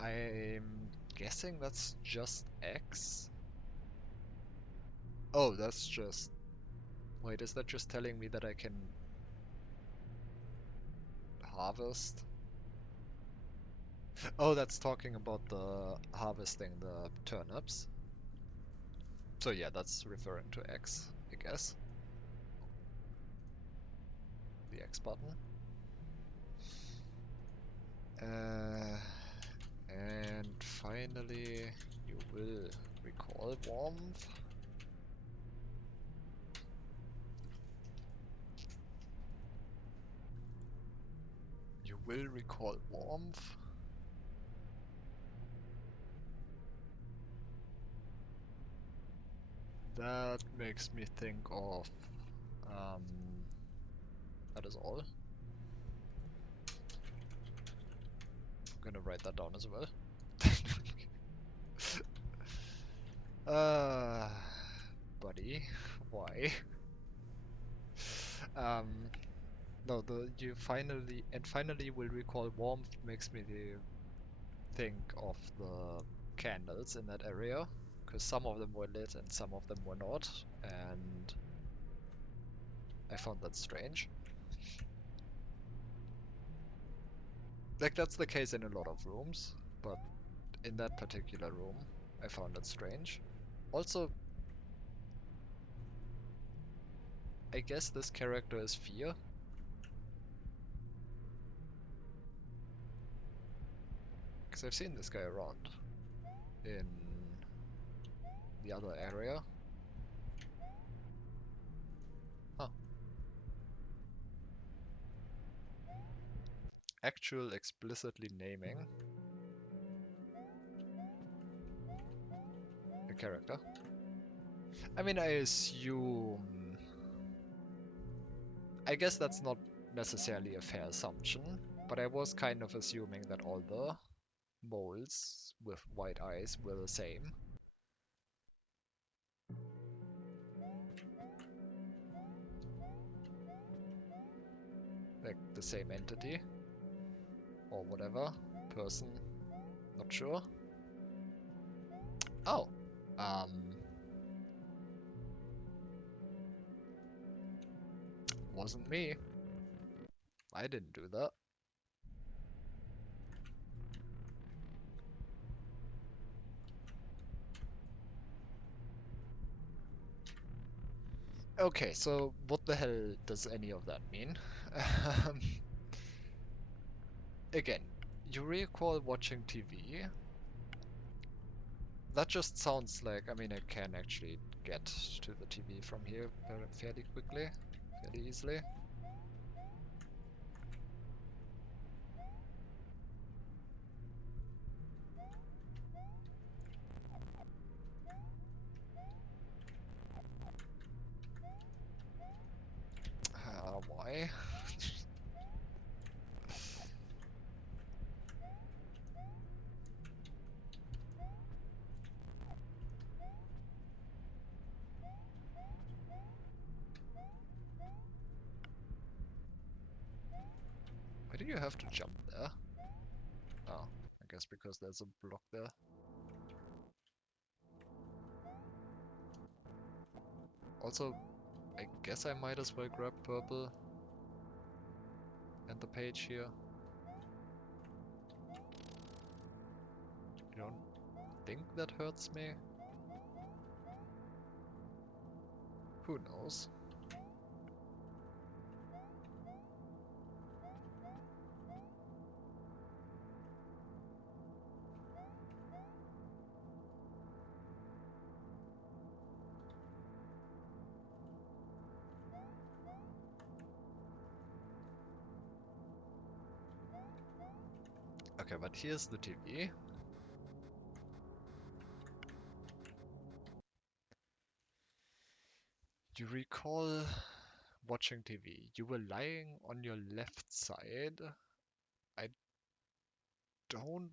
I'm guessing that's just X. Oh, that's just... Wait, is that just telling me that I can harvest? Oh, that's talking about the harvesting the turnips. So yeah, that's referring to X, I guess. The X button. And finally, you will recall warmth. You will recall warmth. That makes me think of... Um, that is all. I'm gonna write that down as well. Uh, buddy, why? Um, no, the you finally will recall warmth makes me think of the candles in that area, because some of them were lit and some of them were not, and I found that strange. Like that's the case in a lot of rooms, but in that particular room, I found it strange. Also, I guess this character is Fear, because I've seen this guy around in the other area. Huh. Actual explicitly naming a character. I mean, I guess that's not necessarily a fair assumption, but I was kind of assuming that all the moles with white eyes were the same. Like the same entity or whatever. Person, not sure. Oh. Wasn't me. I didn't do that. Okay, so what the hell does any of that mean? Um, Again, you recall watching TV. That just sounds like, I mean, I can actually get to the TV from here fairly quickly, fairly easily. Why? Why do you have to jump there? Oh, I guess because there's a block there. Also, I guess I might as well grab purple and the page here. You don't think that hurts me? Who knows? Okay, but here's the TV. You recall watching TV. You were lying on your left side. I don't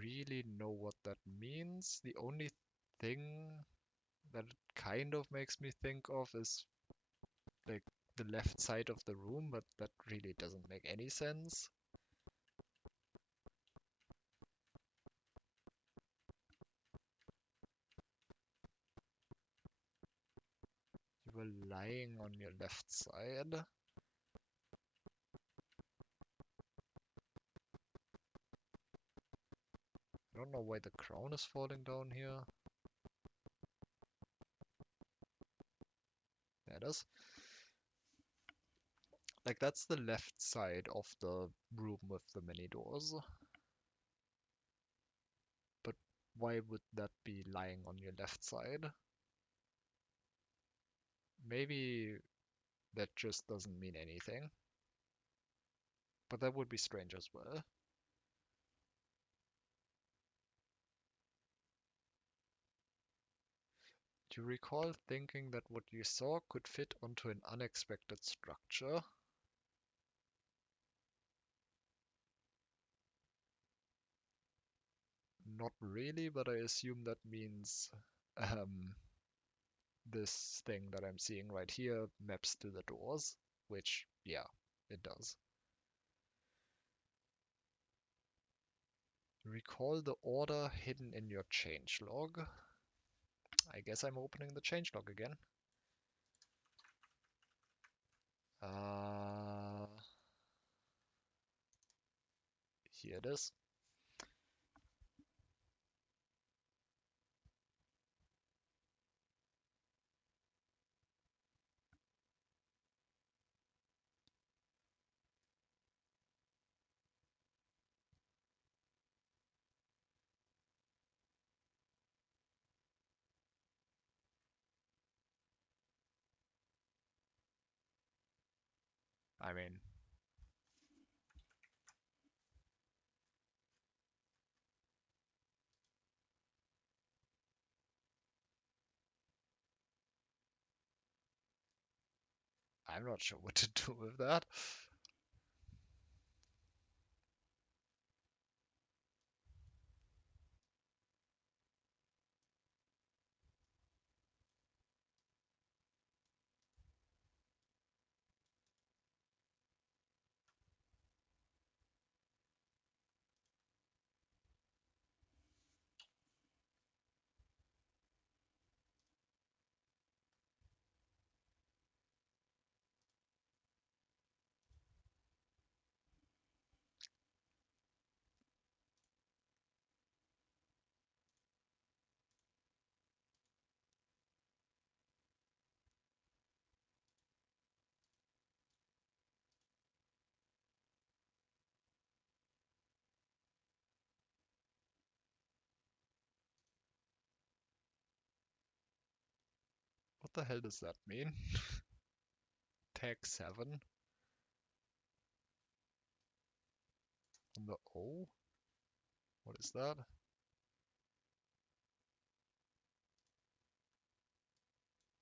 really know what that means. The only thing that it kind of makes me think of is like the left side of the room, but that really doesn't make any sense. You were lying on your left side. I don't know why the crown is falling down here. There it is. Like that's the left side of the room with the many doors. But why would that be lying on your left side? Maybe that just doesn't mean anything. But that would be strange as well. Do you recall thinking that what you saw could fit onto an unexpected structure? Not really, but I assume that means um, this thing that I'm seeing right here maps to the doors, which, yeah, it does. Recall the order hidden in your changelog. I guess I'm opening the changelog again. Uh, Here it is. I mean, I'm not sure what to do with that. What the hell does that mean? Tag 7 on the O? What is that?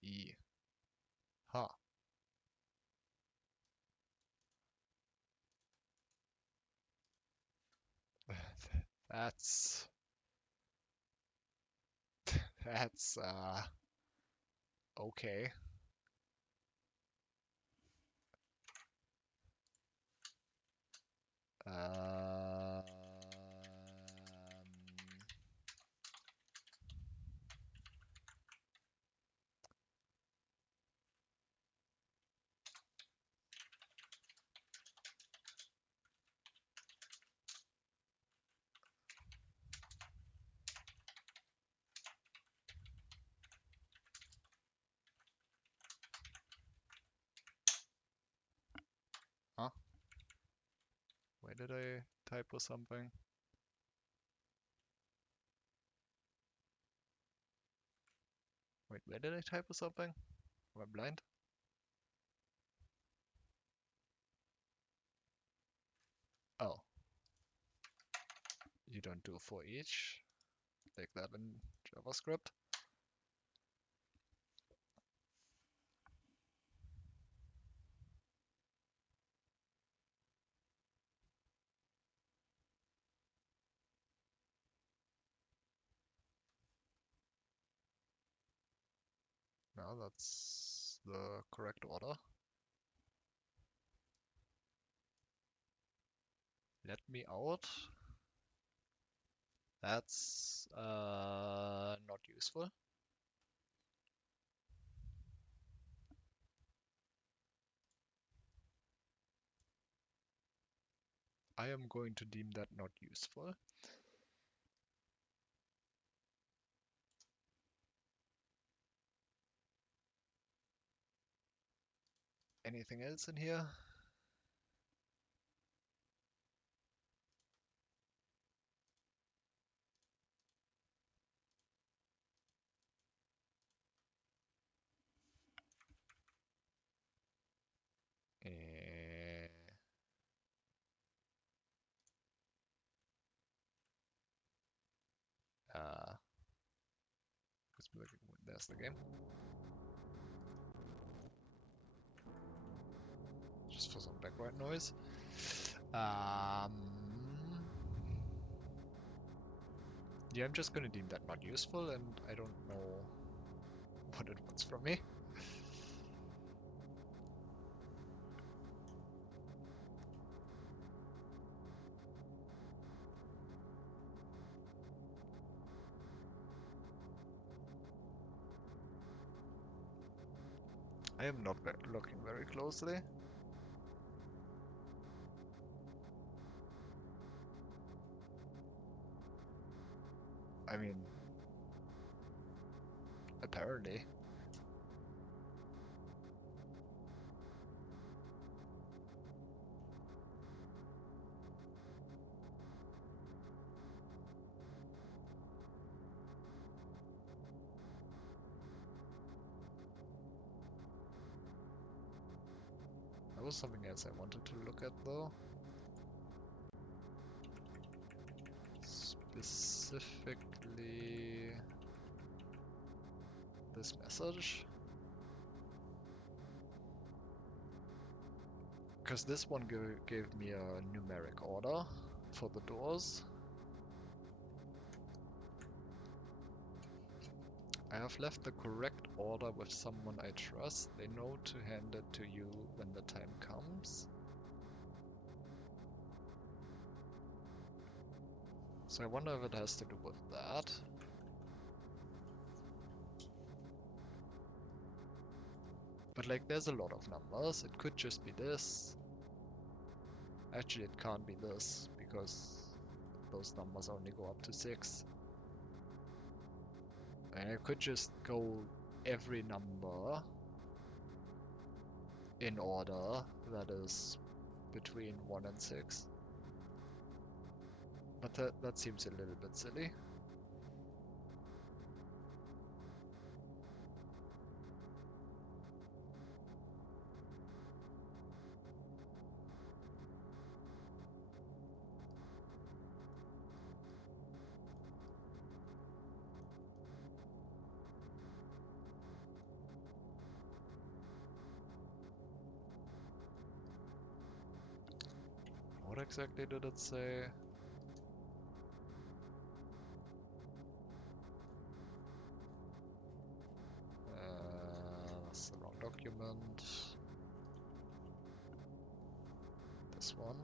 E. Huh. That's that's okay. Um, huh? Where did I typo something? Wait, where did I typo something? Am I blind? Oh, you don't do for each like that in JavaScript. No, that's the correct order. Let me out. That's not useful. I am going to deem that not useful. Anything else in here? Eh, uh, there's the game. Just for some background noise. Yeah, I'm just gonna deem that not useful, and I don't know what it wants from me. I am not looking very closely. I mean, apparently. was something else I wanted to look at though. Specifically this message. Because this one gave me a numeric order for the doors. I have left the correct order with someone I trust. They know to hand it to you when the time comes. So I wonder if it has to do with that. But like there's a lot of numbers. It could just be this. Actually it can't be this because those numbers only go up to 6. And I could just go every number in order that is between 1 and 6. But that seems a little bit silly. What exactly did it say? That's the wrong document. This one.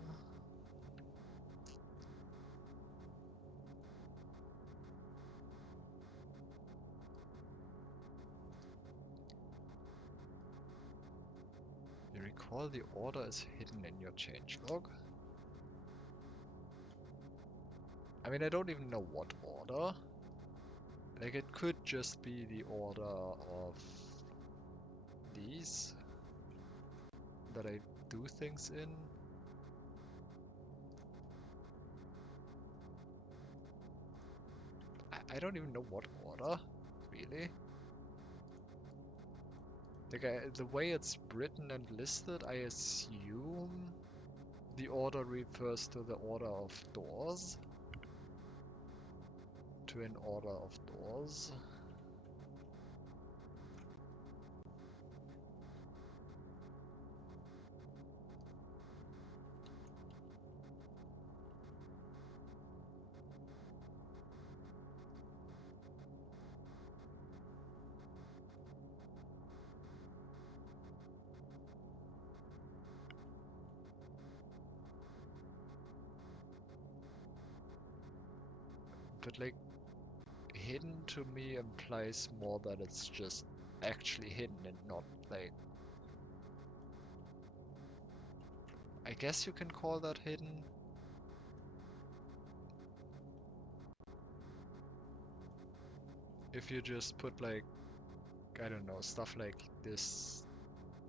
You recall the order is hidden in your changelog? I mean, I don't even know what order. Like, it could just be the order of these that I do things in. I don't even know what order, really. Like, the way it's written and listed, I assume the order refers to the order of doors. To an order of doors. But like, hidden to me implies more that it's just actually hidden and not like... I guess you can call that hidden. If you just put like, I don't know, stuff like this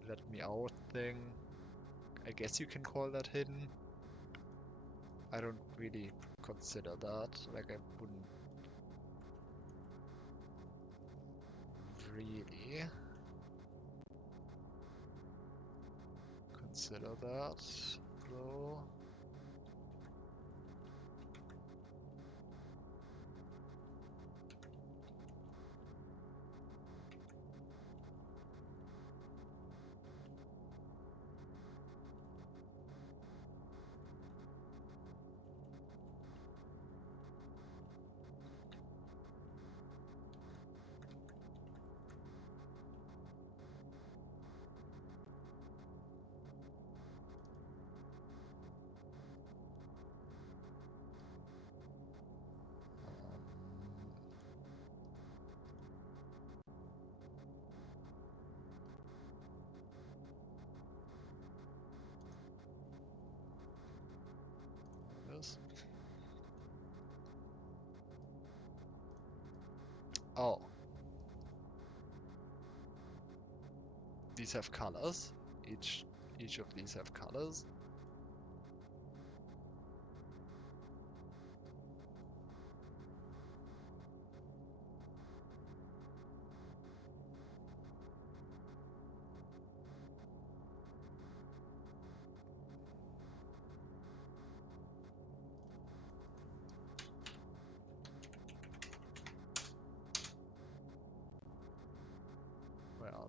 let me out thing, I guess you can call that hidden. I don't really consider that. Like, I wouldn't really consider that, though. Um, there it is. Oh, these have colors. Each of these have colors.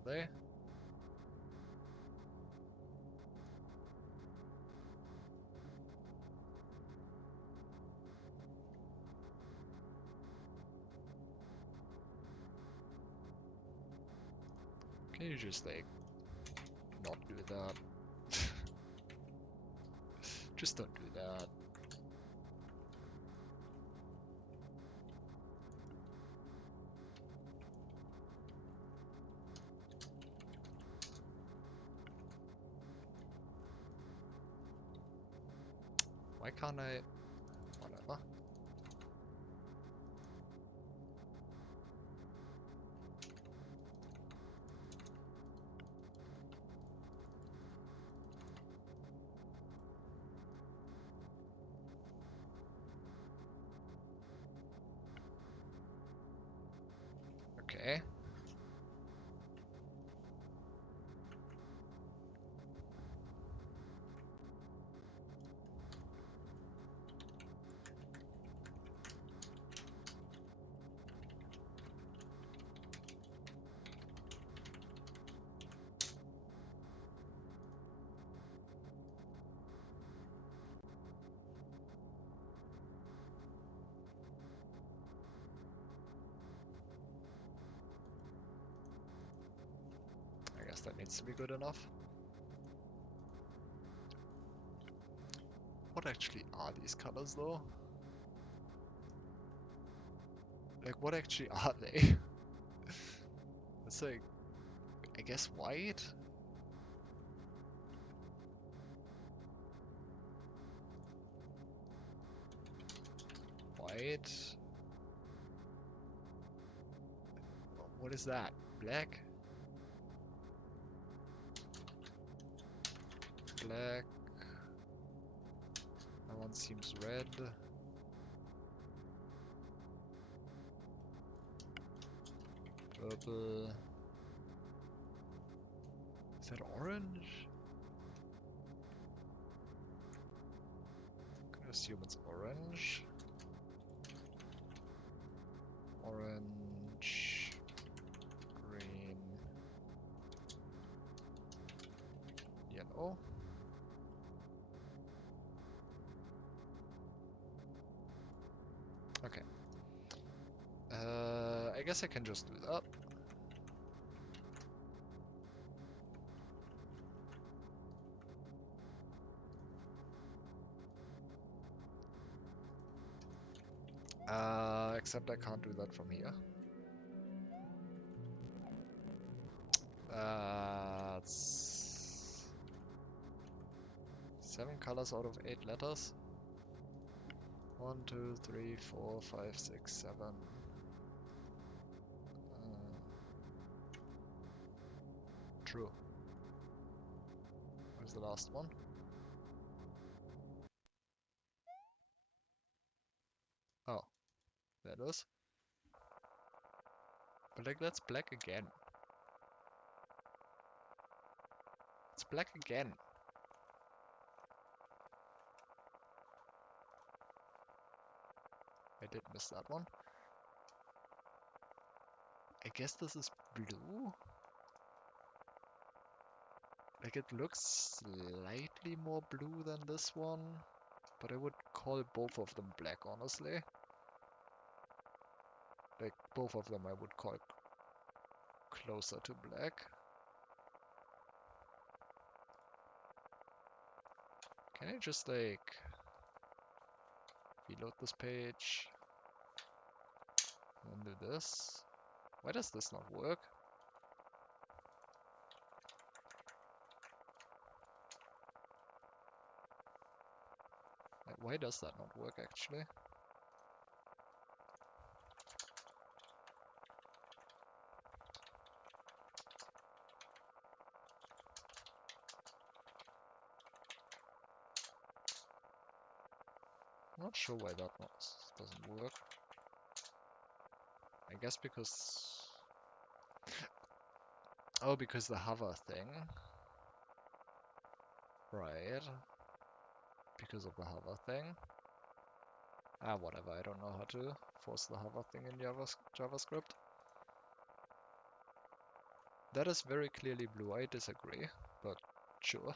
Are they? Can you just like not do that? Just don't do that. Why can't I? Whatever. Okay. I guess that needs to be good enough. What actually are these colors though? Like what actually are they? It's like, I guess white? White? What is that? Black? Black. That one seems red. Purple. Is that orange? I'm gonna assume it's orange. Orange. Green. Yellow. Okay. I guess I can just do that. Except I can't do that from here. It's 7 colors out of 8 letters. 1, 2, 3, 4, 5, 6, 7. True. Where's the last one? Oh, there it is. But like that's black again. It's black again. I did miss that one. I guess this is blue? Like it looks slightly more blue than this one, but I would call both of them black, honestly. Like both of them I would call closer to black. Can I just like reload this page and do this? Why does this not work? Like, why does that not work actually? I'm not sure why that doesn't work. I guess because... Oh, because the hover thing. Right. Because of the hover thing. Ah, whatever, I don't know how to force the hover thing in JavaScript. That is very clearly blue, I disagree, but sure.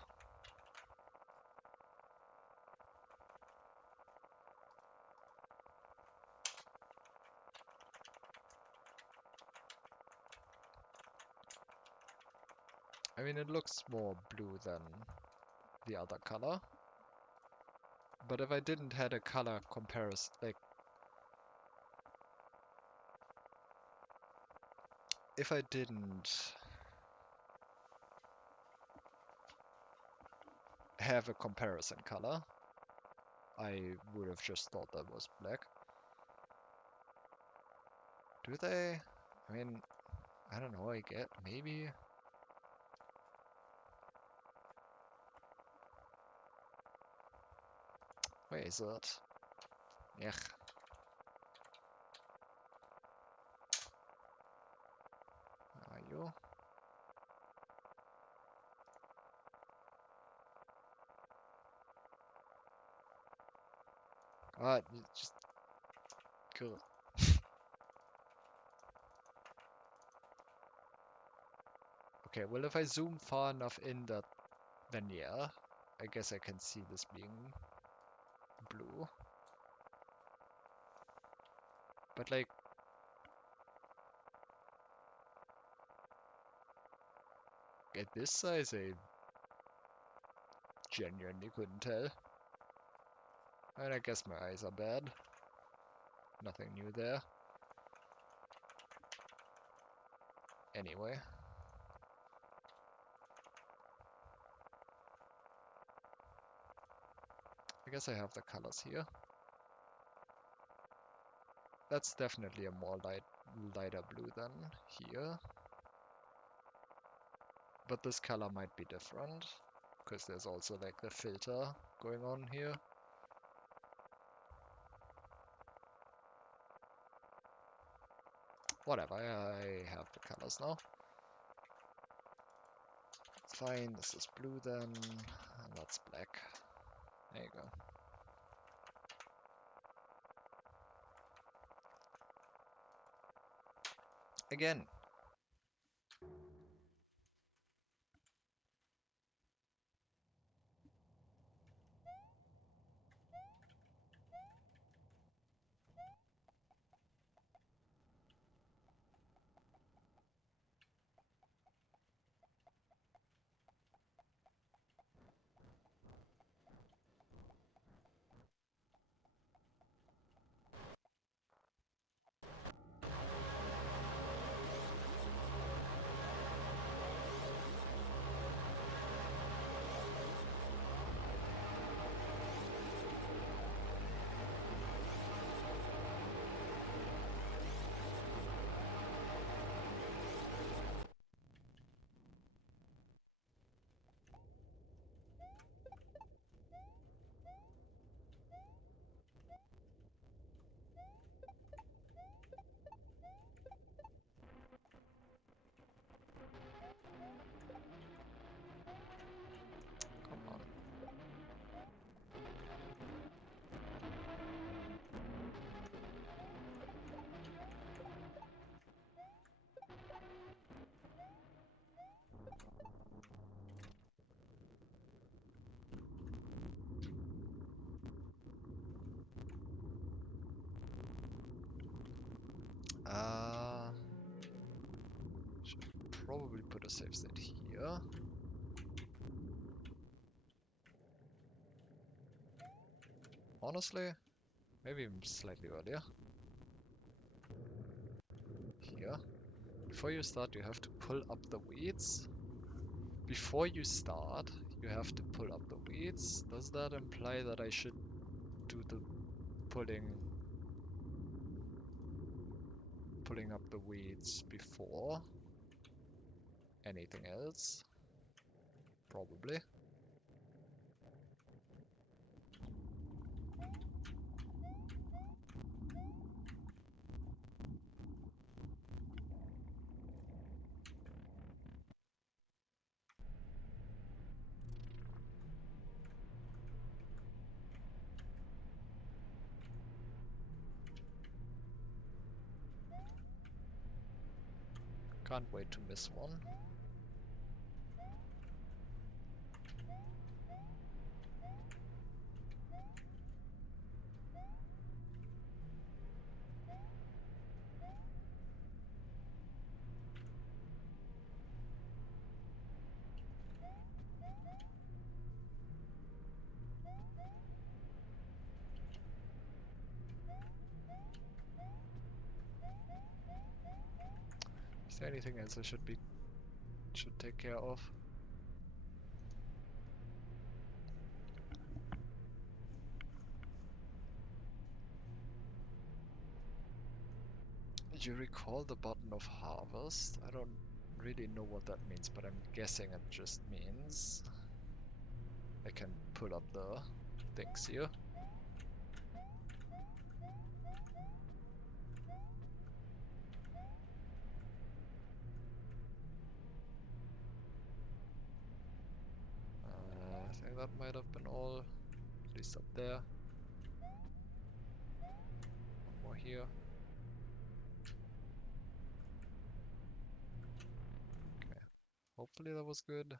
I mean, it looks more blue than the other color. But if I didn't had a color comparison, like, if I didn't have a comparison color, I would have just thought that was black. Do they? I mean, I don't know, I get, maybe. Where is it? Yeah. Are you? Ah, just cool. Okay, well, if I zoom far enough in that, then yeah, I guess I can see this being blue. But like, at this size, I genuinely couldn't tell. And I guess my eyes are bad. Nothing new there. Anyway, I guess I have the colors here. That's definitely a more lighter blue than here. But this color might be different, because there's also like the filter going on here. Whatever, I have the colors now. Fine, this is blue then, and that's black. There you go. Again, come on. Uh, should probably put a save state here. Honestly, maybe even slightly earlier. Here. Before you start, you have to pull up the weeds. Before you start, you have to pull up the weeds. Does that imply that I should do the pulling up the weeds before anything else? Probably. Can't wait to miss one. Is there anything else I should take care of? You recall the button of harvest? I don't really know what that means, but I'm guessing it just means I can put up the things here. I think that might have been all, at least up there. One more here. Okay, hopefully that was good.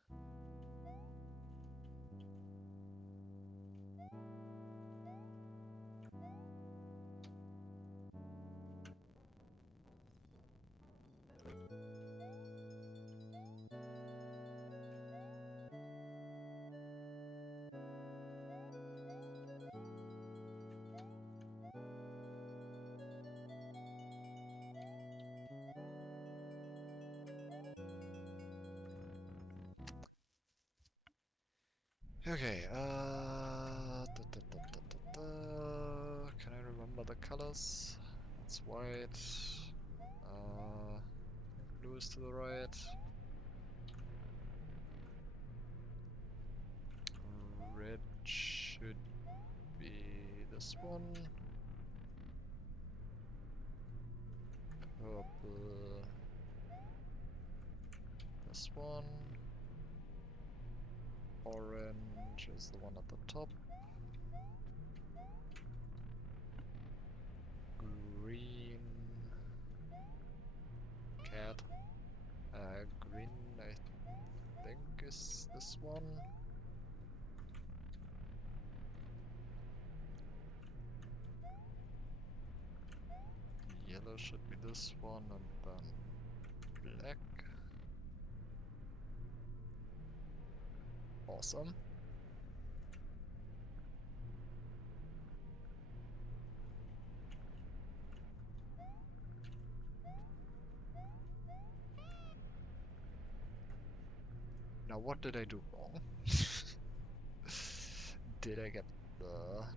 Okay, can I remember the colors? That's white. Blue is to the right. Red should be this one. Purple. This one. Orange is the one at the top. Green. Cat. Green, I think, is this one. Yellow should be this one, and then black. Awesome. Now what did I do wrong? Did I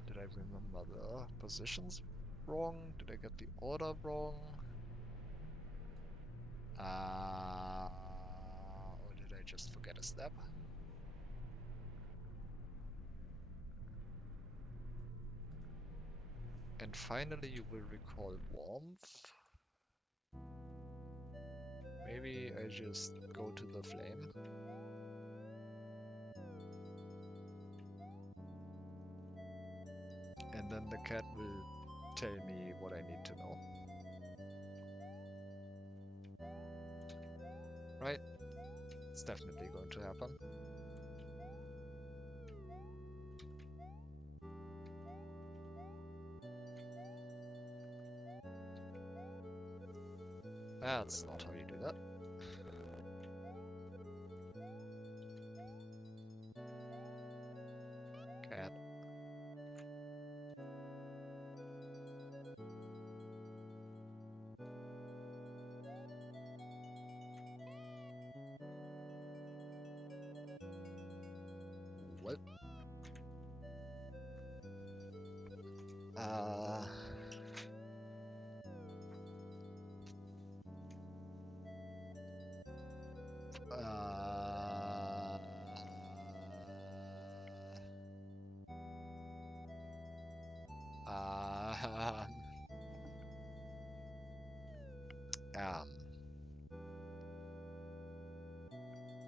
remember the positions wrong? Did I get the order wrong? Or did I just forget a step? And finally you will recall warmth. Maybe I just go to the flame. And then the cat will tell me what I need to know. Right? It's definitely going to happen. That's not how you do that. Cat. What? Uh...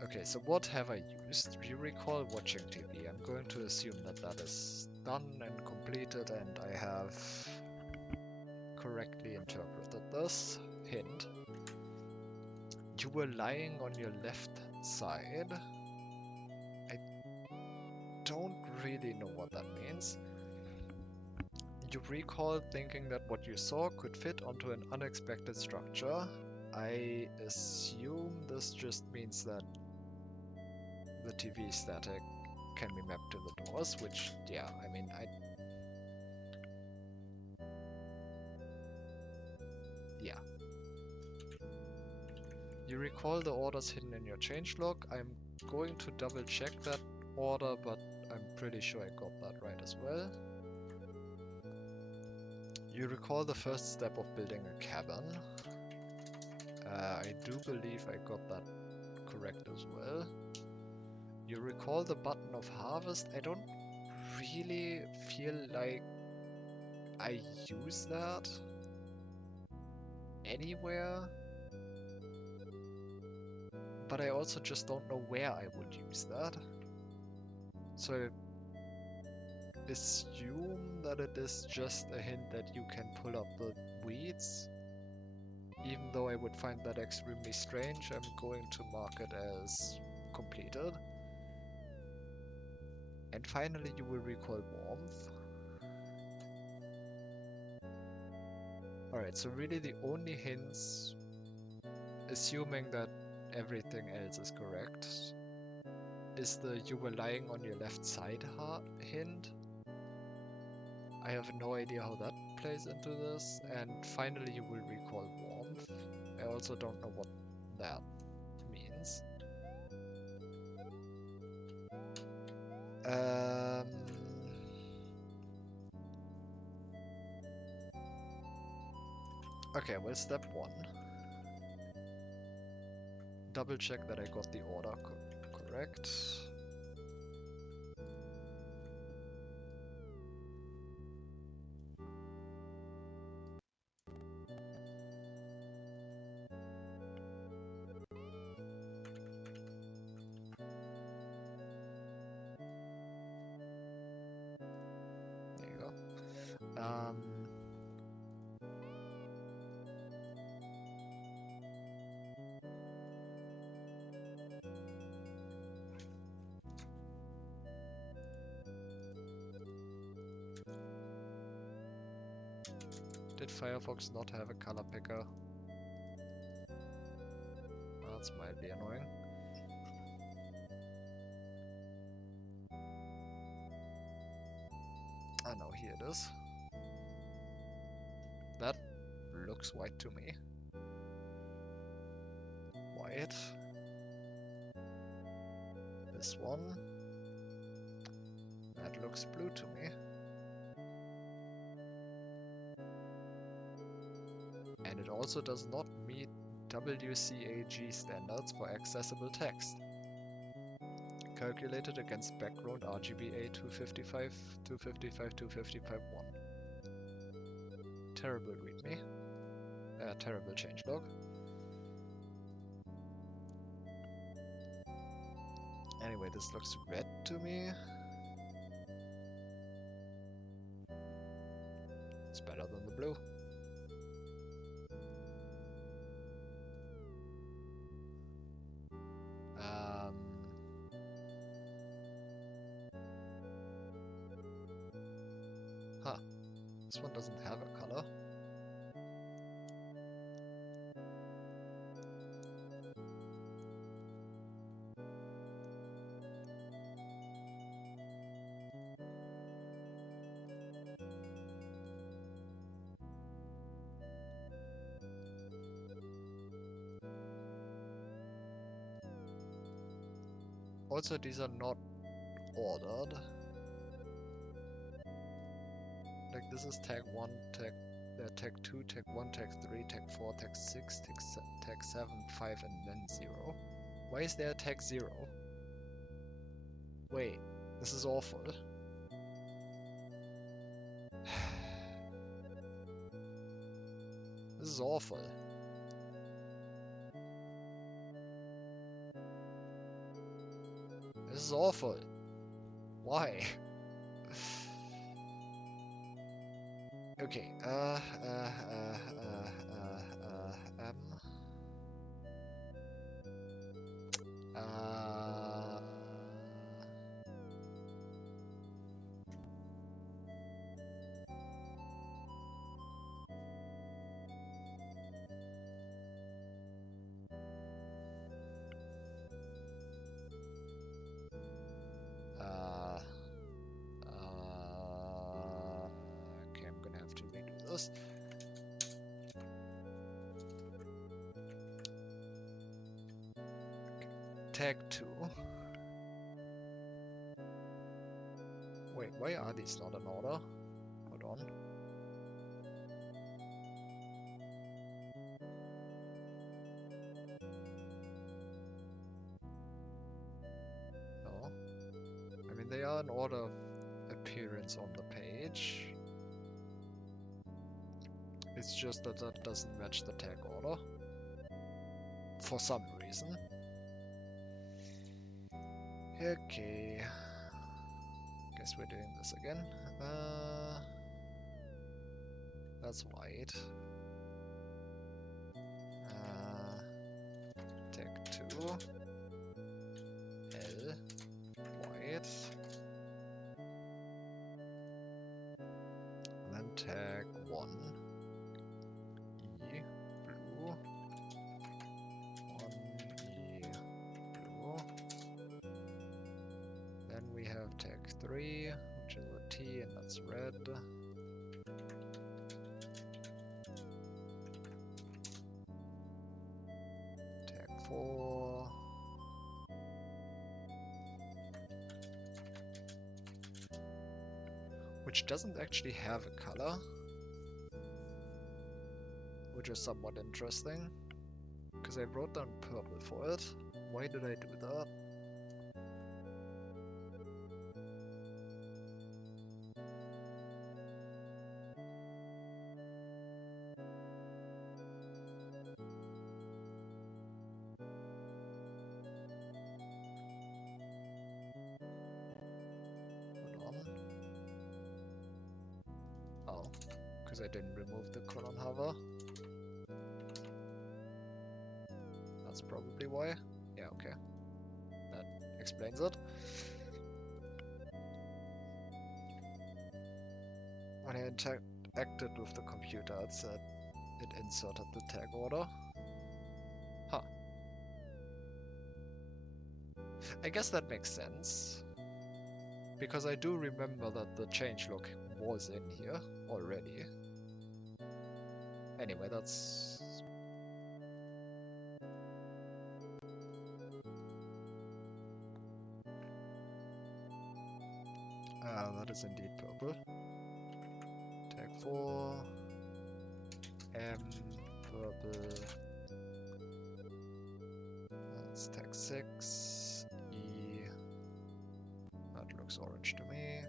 Okay, so what have I used? You recall watching TV. I'm going to assume that that is done and completed and I have correctly interpreted this. Hint. You were lying on your left side. I don't really know what that means. You recall thinking that what you saw could fit onto an unexpected structure. I assume this just means that the TV static can be mapped to the doors, which, yeah, I mean, yeah. You recall the orders hidden in your changelog. I'm going to double check that order, but I'm pretty sure I got that right as well. You recall the first step of building a cabin. I do believe I got that correct as well. You recall the button of harvest. I don't really feel like I use that anywhere, but I also just don't know where I would use that. So I assume that it is just a hint that you can pull up the weeds. Even though I would find that extremely strange, I'm going to mark it as completed. And finally, you will recall warmth. Alright, so really the only hints, assuming that everything else is correct, is the you were lying on your left side hint. I have no idea how that plays into this. And finally, you will recall warmth. I also don't know what that means. Okay, well, step 1. Double check that I got the order correct. There you go. Did Firefox not have a color picker? That's mildly annoying. Ah no, here it is. That looks white to me. White. This one. That looks blue to me. And it also does not meet WCAG standards for accessible text. Calculated against background RGBA 255, 255, 255, 1. Terrible readme. Terrible changelog. Anyway, this looks red to me. It's better than the blue. Huh. This one doesn't have a color. Also, these are not ordered. Like, this is tag 1, tag 2, tag 1, tag 3, tag 4, tag 6, tag 7, 5, and then 0. Why is there a tag 0? Wait, this is awful. This is awful. This is awful. Why? Okay, this. Tag 2. Wait, why are these not in order? Hold on. No. I mean, they are in order of appearance on the page. It's just that that doesn't match the tag order. For some reason. Okay. Guess we're doing this again. That's white. Tag 2. L. White. Then tag 1. E. Blue. 1. E. Blue. Then we have tag 3, which is a T, and that's red. Tag 4. Which doesn't actually have a color, which is somewhat interesting, because I wrote down purple for it. Why did I do that? I didn't remove the colon hover. That's probably why. Yeah, okay. That explains it. When I interacted with the computer, it said it inserted the tag order. Huh. I guess that makes sense. Because I do remember that the changelog was in here already. Anyway, that's... that is indeed purple. Tag 4. M. Purple. That's tag 6. E. That looks orange to me.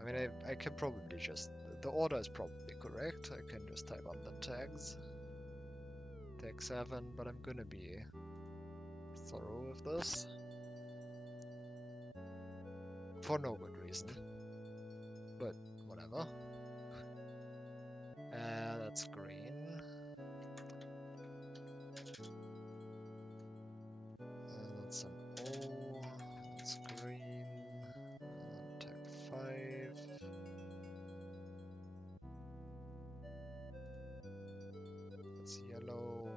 I mean, I can probably just... The order is probably correct. I can just type up the tags. Tag 7, but I'm gonna be thorough with this. For no good reason. But whatever. That's green. That's an O. That's green. Tag 5. That's yellow.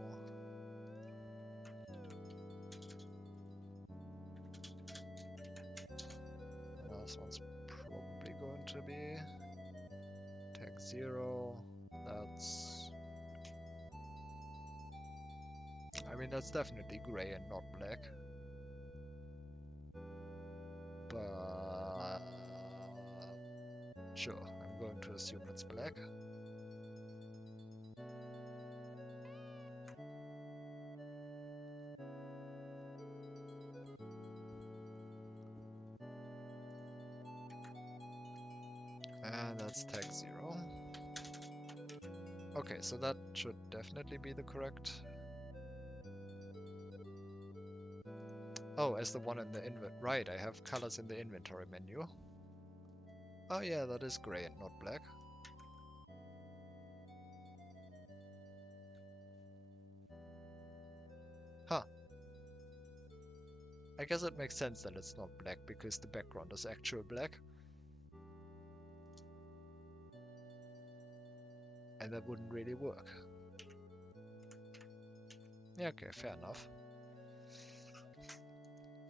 This one's probably going to be tag 0. That's... I mean, that's definitely gray and not black. But... sure, I'm going to assume it's black. And that's tag 0. Okay, so that should definitely be the correct. Oh, as the one in the right, I have colors in the inventory menu. Oh yeah, that is gray and not black. Huh. I guess it makes sense that it's not black, because the background is actual black. And that wouldn't really work. Yeah, okay, fair enough.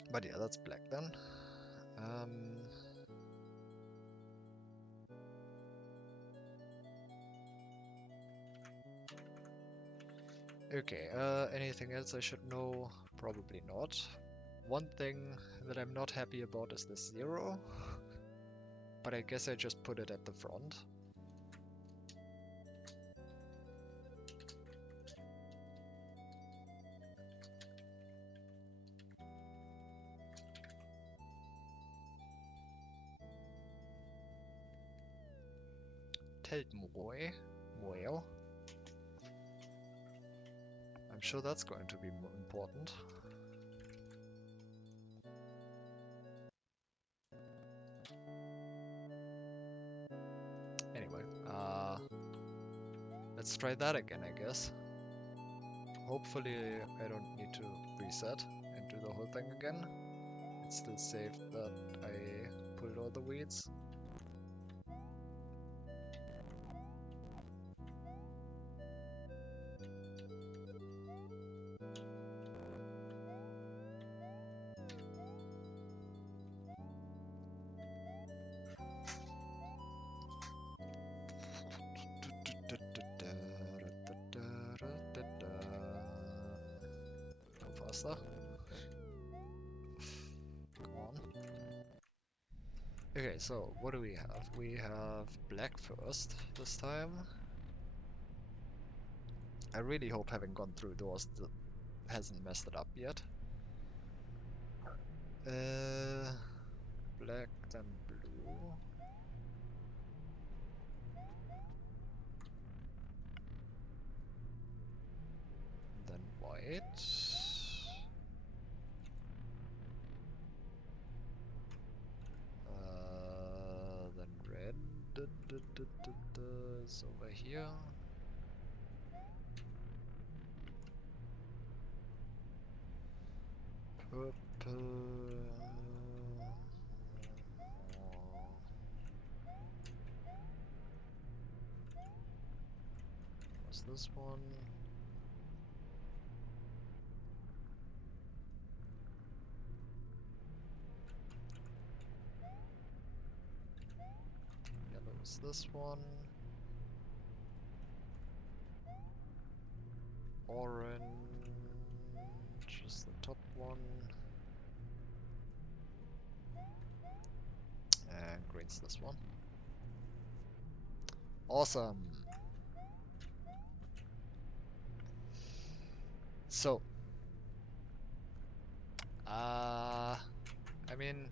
But yeah, that's black then. Um, okay, anything else I should know? Probably not. One thing that I'm not happy about is this 0, but I guess I just put it at the front. Teltmoy. Well, I'm sure that's going to be important. Anyway, let's try that again, I guess. Hopefully I don't need to reset and do the whole thing again. It's still safe that I pulled all the weeds. Go faster. Come on. Okay, so what do we have? We have black first this time. I really hope having gone through doors hasn't messed it up yet. Black, then blue. Then white. Then red is over here. Purple. What's this one? Yellow is this one. Orange is the top one. And green's this one. Awesome. So, I mean,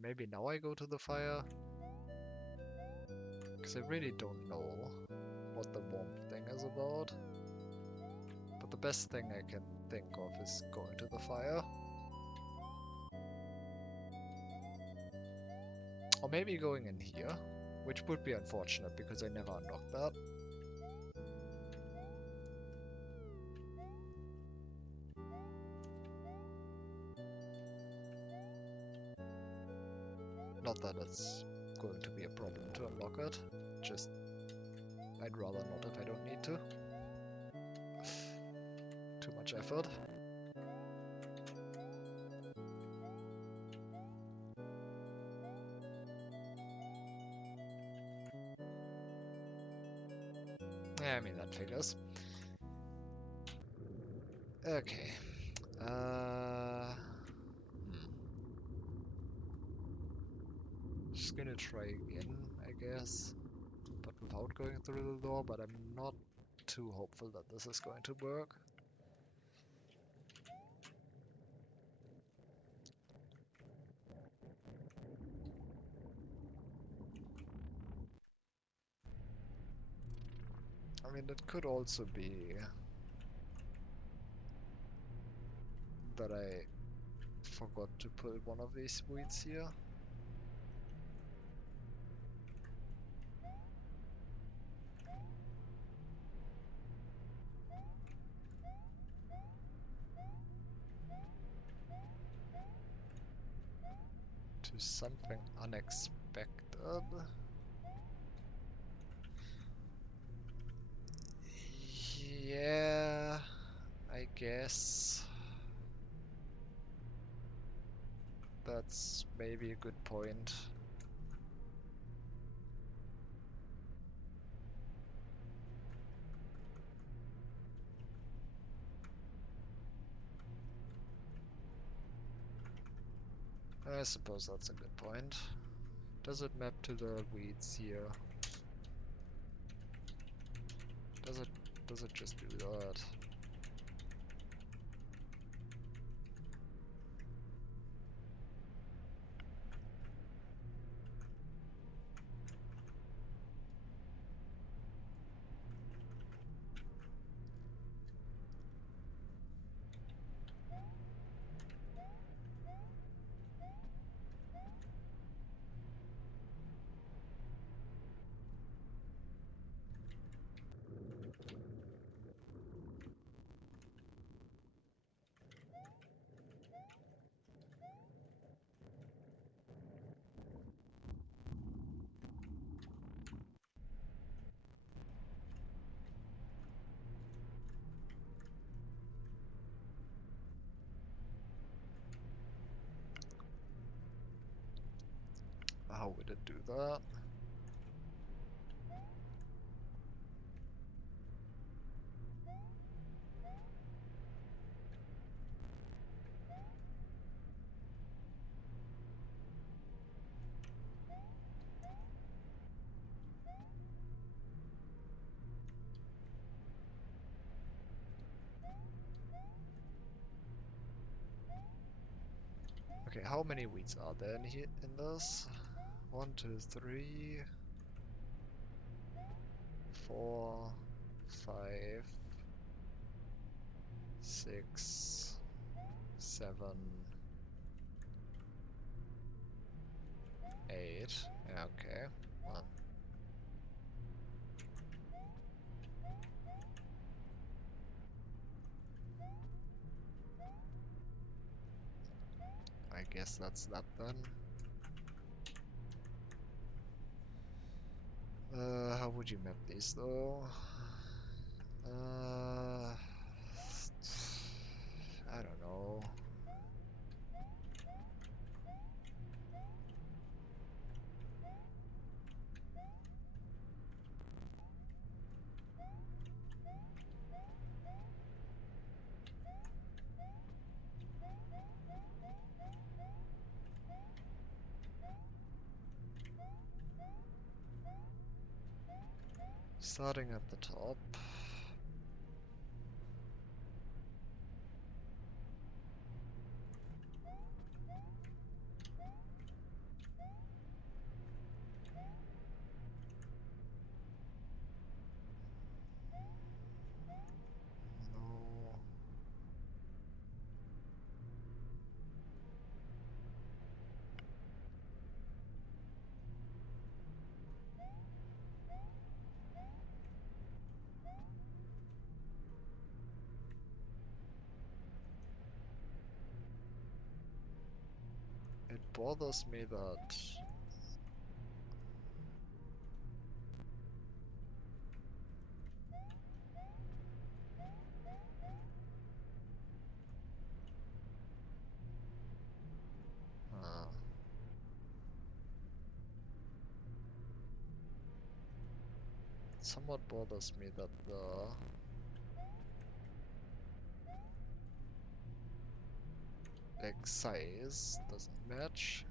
maybe now I go to the fire, because I really don't know what the warmth thing is about. But the best thing I can think of is going to the fire. Or maybe going in here, which would be unfortunate because I never unlocked that. Not that it's going to be a problem to unlock it, just I'd rather not if I don't need to. Too much effort. Yeah, I mean, that figures. Okay. Just gonna try again, I guess. But without going through the door, but I'm not too hopeful that this is going to work. I mean, it could also be that I forgot to pull one of these weeds here. To something unexpected. Yeah, I guess. That's maybe a good point. I suppose that's a good point. Does it map to the weeds here? Does it just do that? How would it do that? Okay, how many weeds are there in here in this? 1, 2, 3, 4, 5, 6, 7, 8. Yeah, okay. Well, I guess that's that then. How would you map these though? Uh, I don't know. Starting at the top. No. It bothers me that uh, it somewhat bothers me that the like size doesn't match.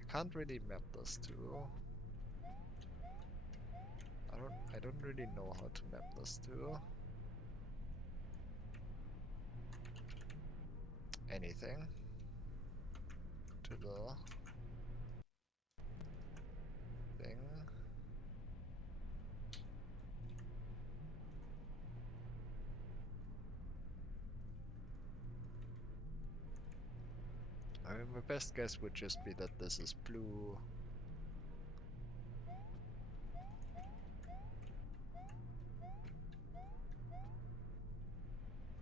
I can't really map this to. I don't really know how to map this to anything. To the thing. I mean, my best guess would just be that this is blue.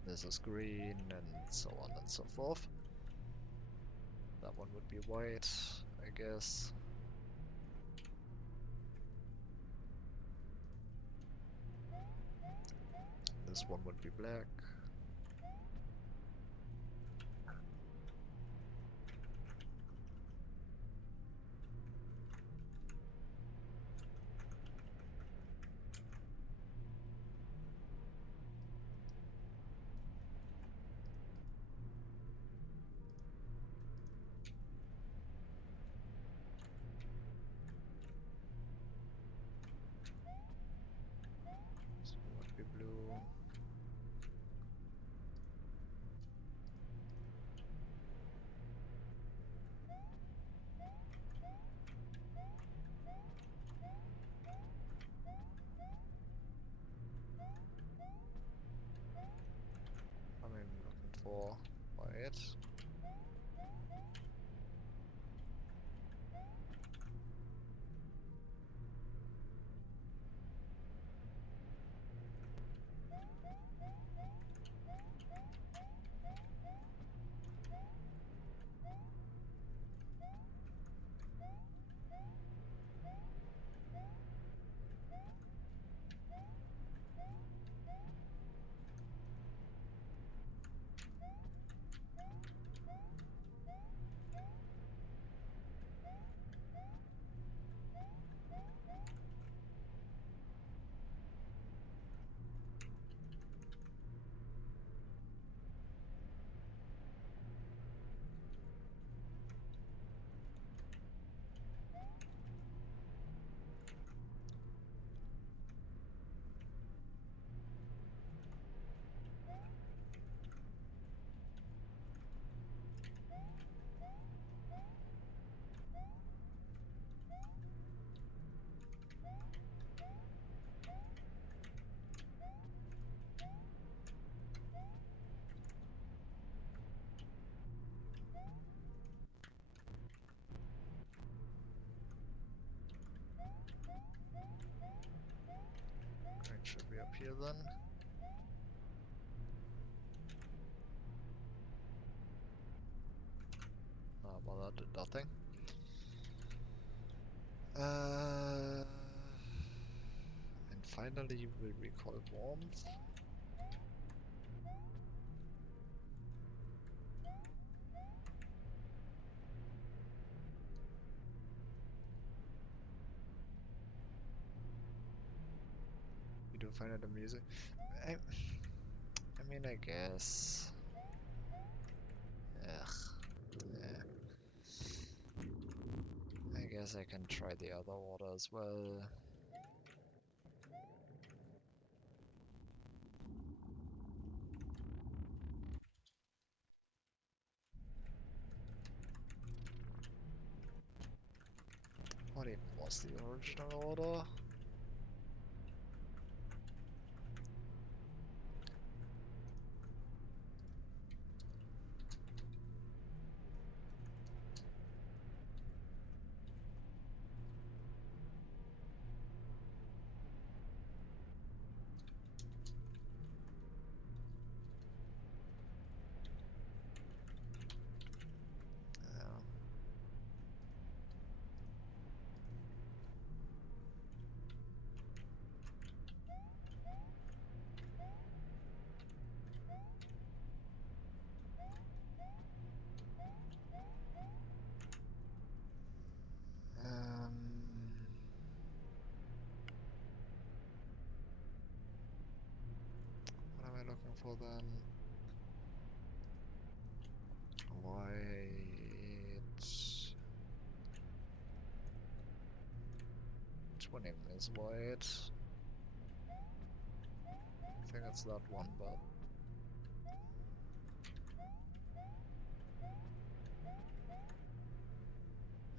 This is green, and so on and so forth. That one would be white, I guess. This one would be black. do. I'm even looking for white. It should be up here then. Well, that did nothing. And finally we recall warmth. We do find it amusing. I mean, I guess. Ugh. Yeah. I guess I can try the other water as well. What even was the original order? Yeah. What am I looking for then? White. Which one even is white? I think it's that one, but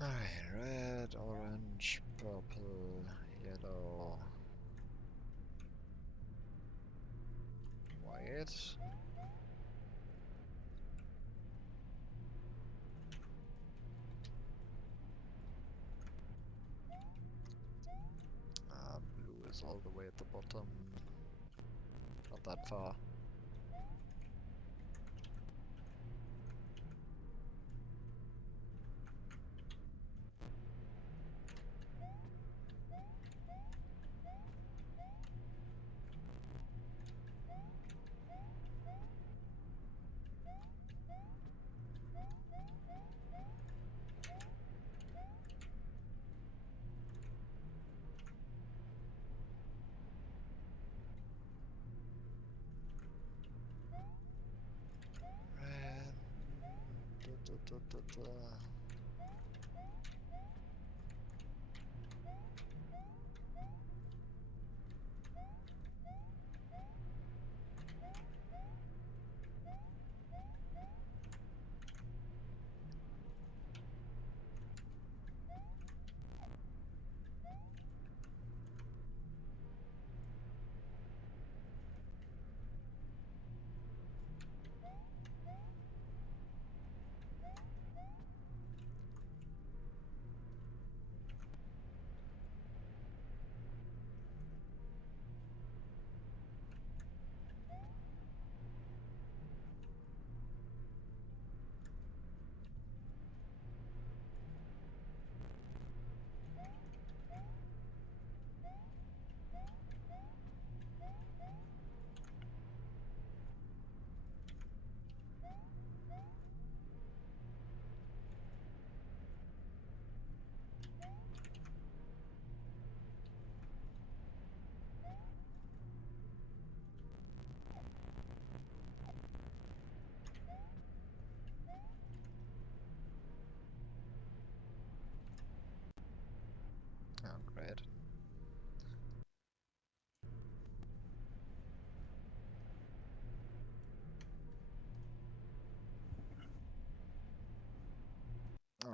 alright, red, orange, purple, yellow, white. Blue is all the way at the bottom. Not that far. Red. Da.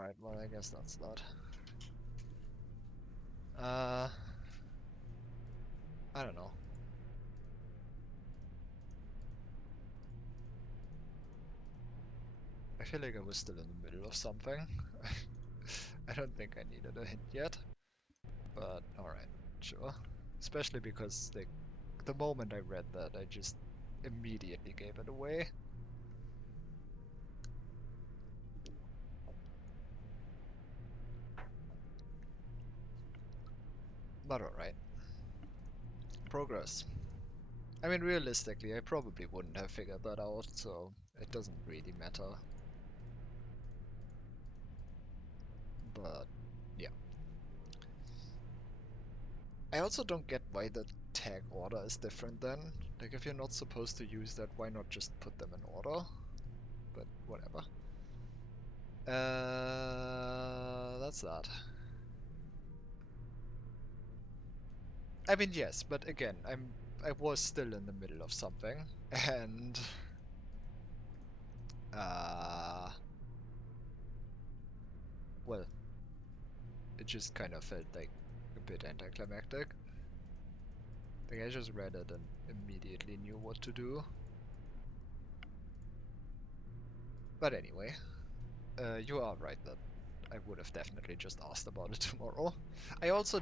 Alright, well, I guess that's that. Uh, I don't know. I feel like I was still in the middle of something. I don't think I needed a hint yet, but alright, sure. Especially because the moment I read that, I just immediately gave it away. But alright. Progress. I mean, realistically, I probably wouldn't have figured that out, so it doesn't really matter. But yeah. I also don't get why the tag order is different then. Like, if you're not supposed to use that, why not just put them in order? But whatever. That's that. I mean, yes, but again, I was still in the middle of something, and uh, well, it just kind of felt like a bit anticlimactic. Like I just read it and immediately knew what to do. But anyway, you are right that I would have definitely just asked about it tomorrow. I also,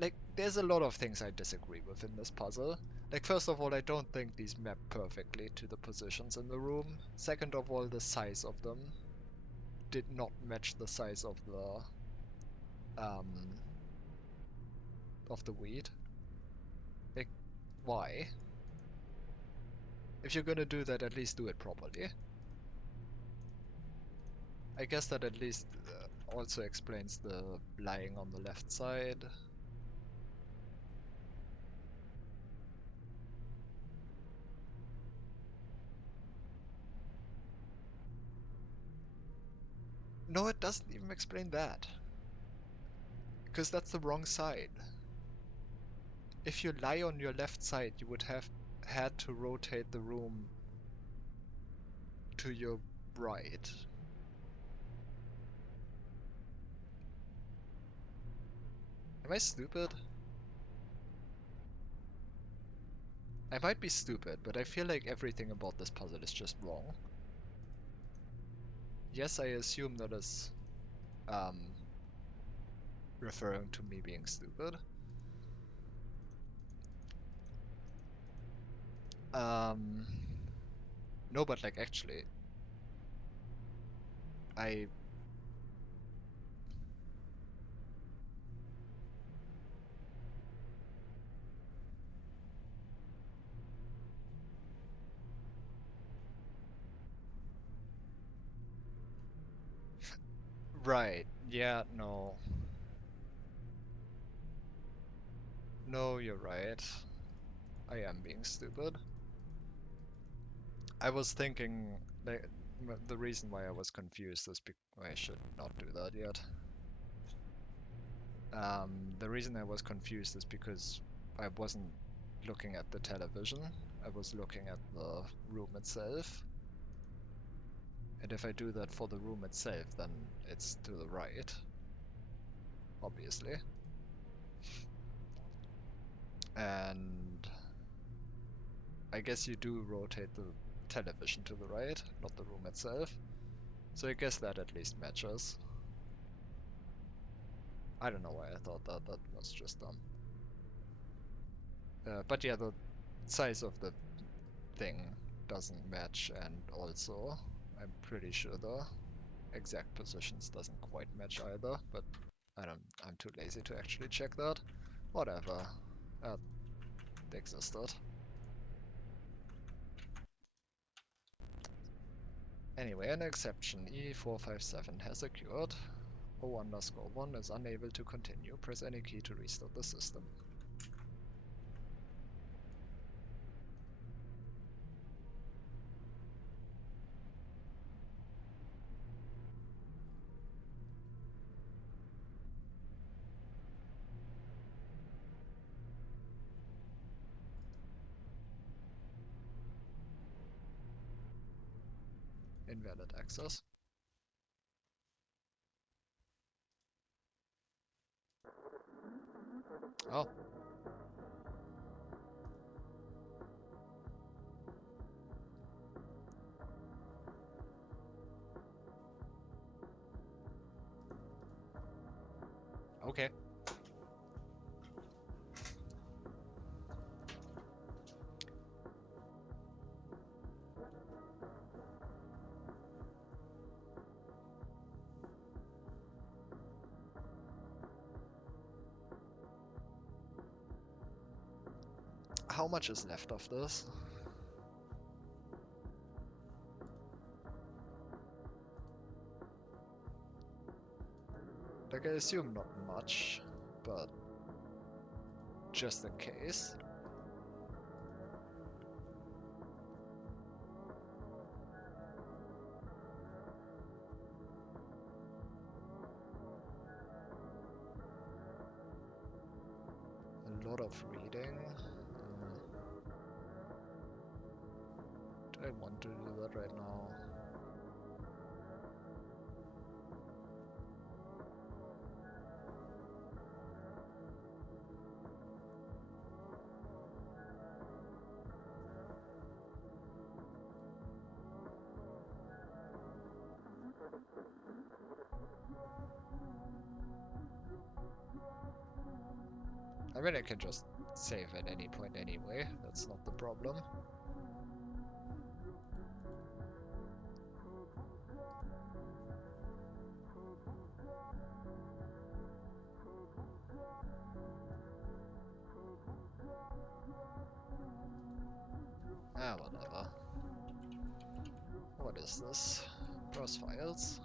like, there's a lot of things I disagree with in this puzzle. Like, first of all, I don't think these map perfectly to the positions in the room. Second of all, the size of them did not match the size um, of the weed. Like, why? If you're gonna do that, at least do it properly. I guess that at least also explains the lying on the left side. No, it doesn't even explain that. Because that's the wrong side. If you lie on your left side, you would have had to rotate the room to your right. Am I stupid? I might be stupid, but I feel like everything about this puzzle is just wrong. Yes, I assume that is um, referring to me being stupid. Um, no, but like actually, I right. Yeah, no. No, you're right. I am being stupid. I was thinking like the reason why I was confused is because I should not do that yet. The reason I was confused is because I wasn't looking at the television. I was looking at the room itself. And if I do that for the room itself, then it's to the right, obviously. And I guess you do rotate the television to the right, not the room itself. So I guess that at least matches. I don't know why I thought that. That was just dumb. But yeah, the size of the thing doesn't match, and also I'm pretty sure the exact positions doesn't quite match either, but I'm too lazy to actually check that. Whatever. That existed. Anyway, an exception E457 has occurred. O_1 is unable to continue. Press any key to restart the system. Invalid access. Oh, okay. How much is left of this? Like, I assume not much, but just in case. A lot of reading. Do I want to do that right now? I mean, I can just save at any point anyway. That's not the problem. Ah, whatever. What is this? Browse files?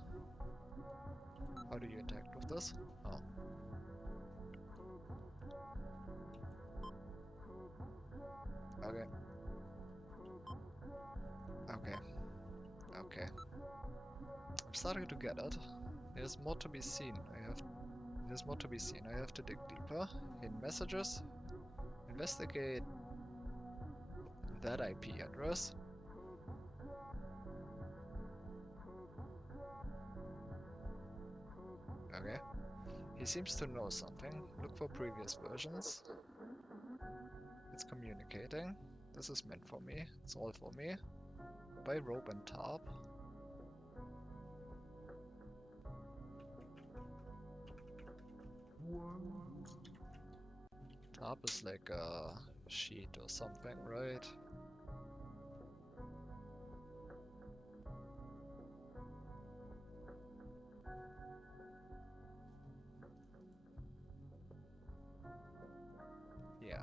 How do you interact with this? Oh. Okay. Okay. Okay. I'm starting to get it. There's more to be seen. There's more to be seen. I have to dig deeper. Hidden messages. Investigate that IP address. Okay. He seems to know something. Look for previous versions. It's communicating. This is meant for me. It's all for me. Buy rope and tarp. Tarp is like a sheet or something, right? Yeah.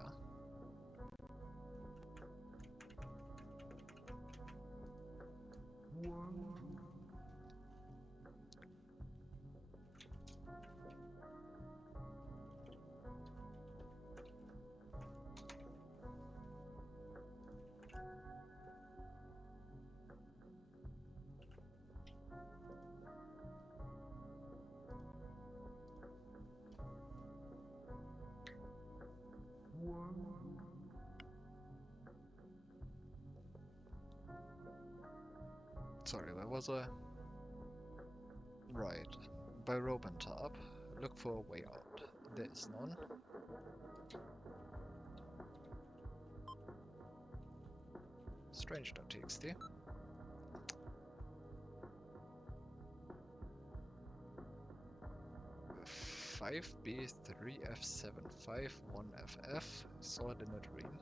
Sorry, where was I? Right. Buy rope and tarp. Look for a way out. There is none. Strange.txt. 5B3F751FF. Saw it in a dream.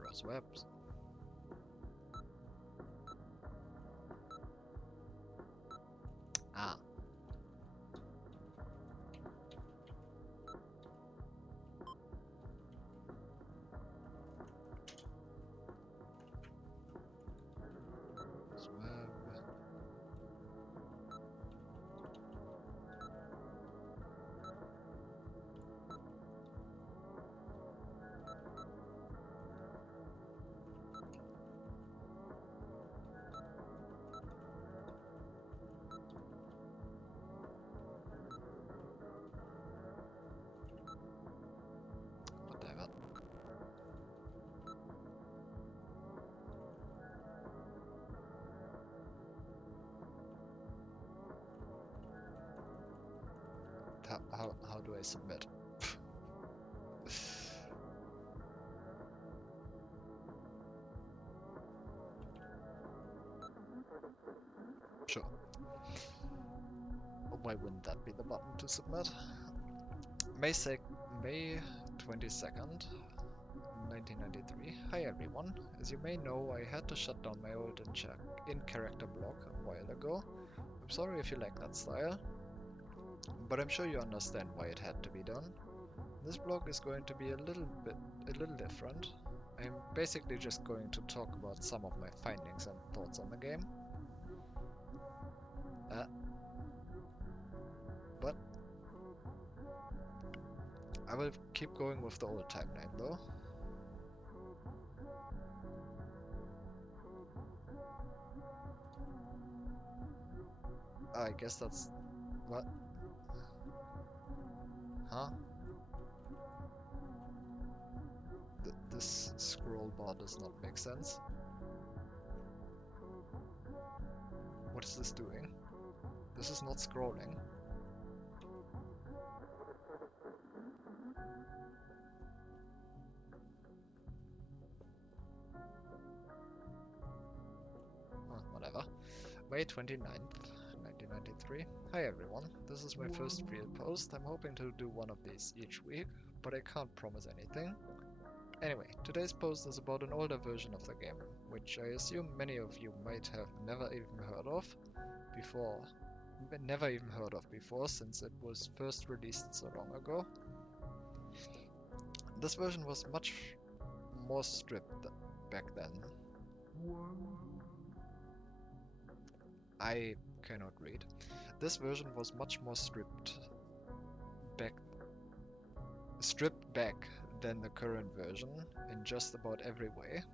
Browse webs. Ah. Browse web. how do I submit? Sure. Why wouldn't that be the button to submit? May 22nd, 1993. Hi everyone. As you may know, I had to shut down my old in-character blog a while ago. I'm sorry if you like that style, but I'm sure you understand why it had to be done. This blog is going to be a little different. I'm basically just going to talk about some of my findings and thoughts on the game. But I will keep going with the old timeline though. I guess that's... what? Huh? This scroll bar does not make sense. What is this doing? This is not scrolling. Whatever. May 29th, 1993. Hi everyone, this is my first real post. I'm hoping to do one of these each week, but I can't promise anything. Anyway, today's post is about an older version of the game, which I assume many of you might have never even heard of before since it was first released so long ago. This version was much more stripped back then. I cannot read. This version was much more stripped back than the current version in just about every way.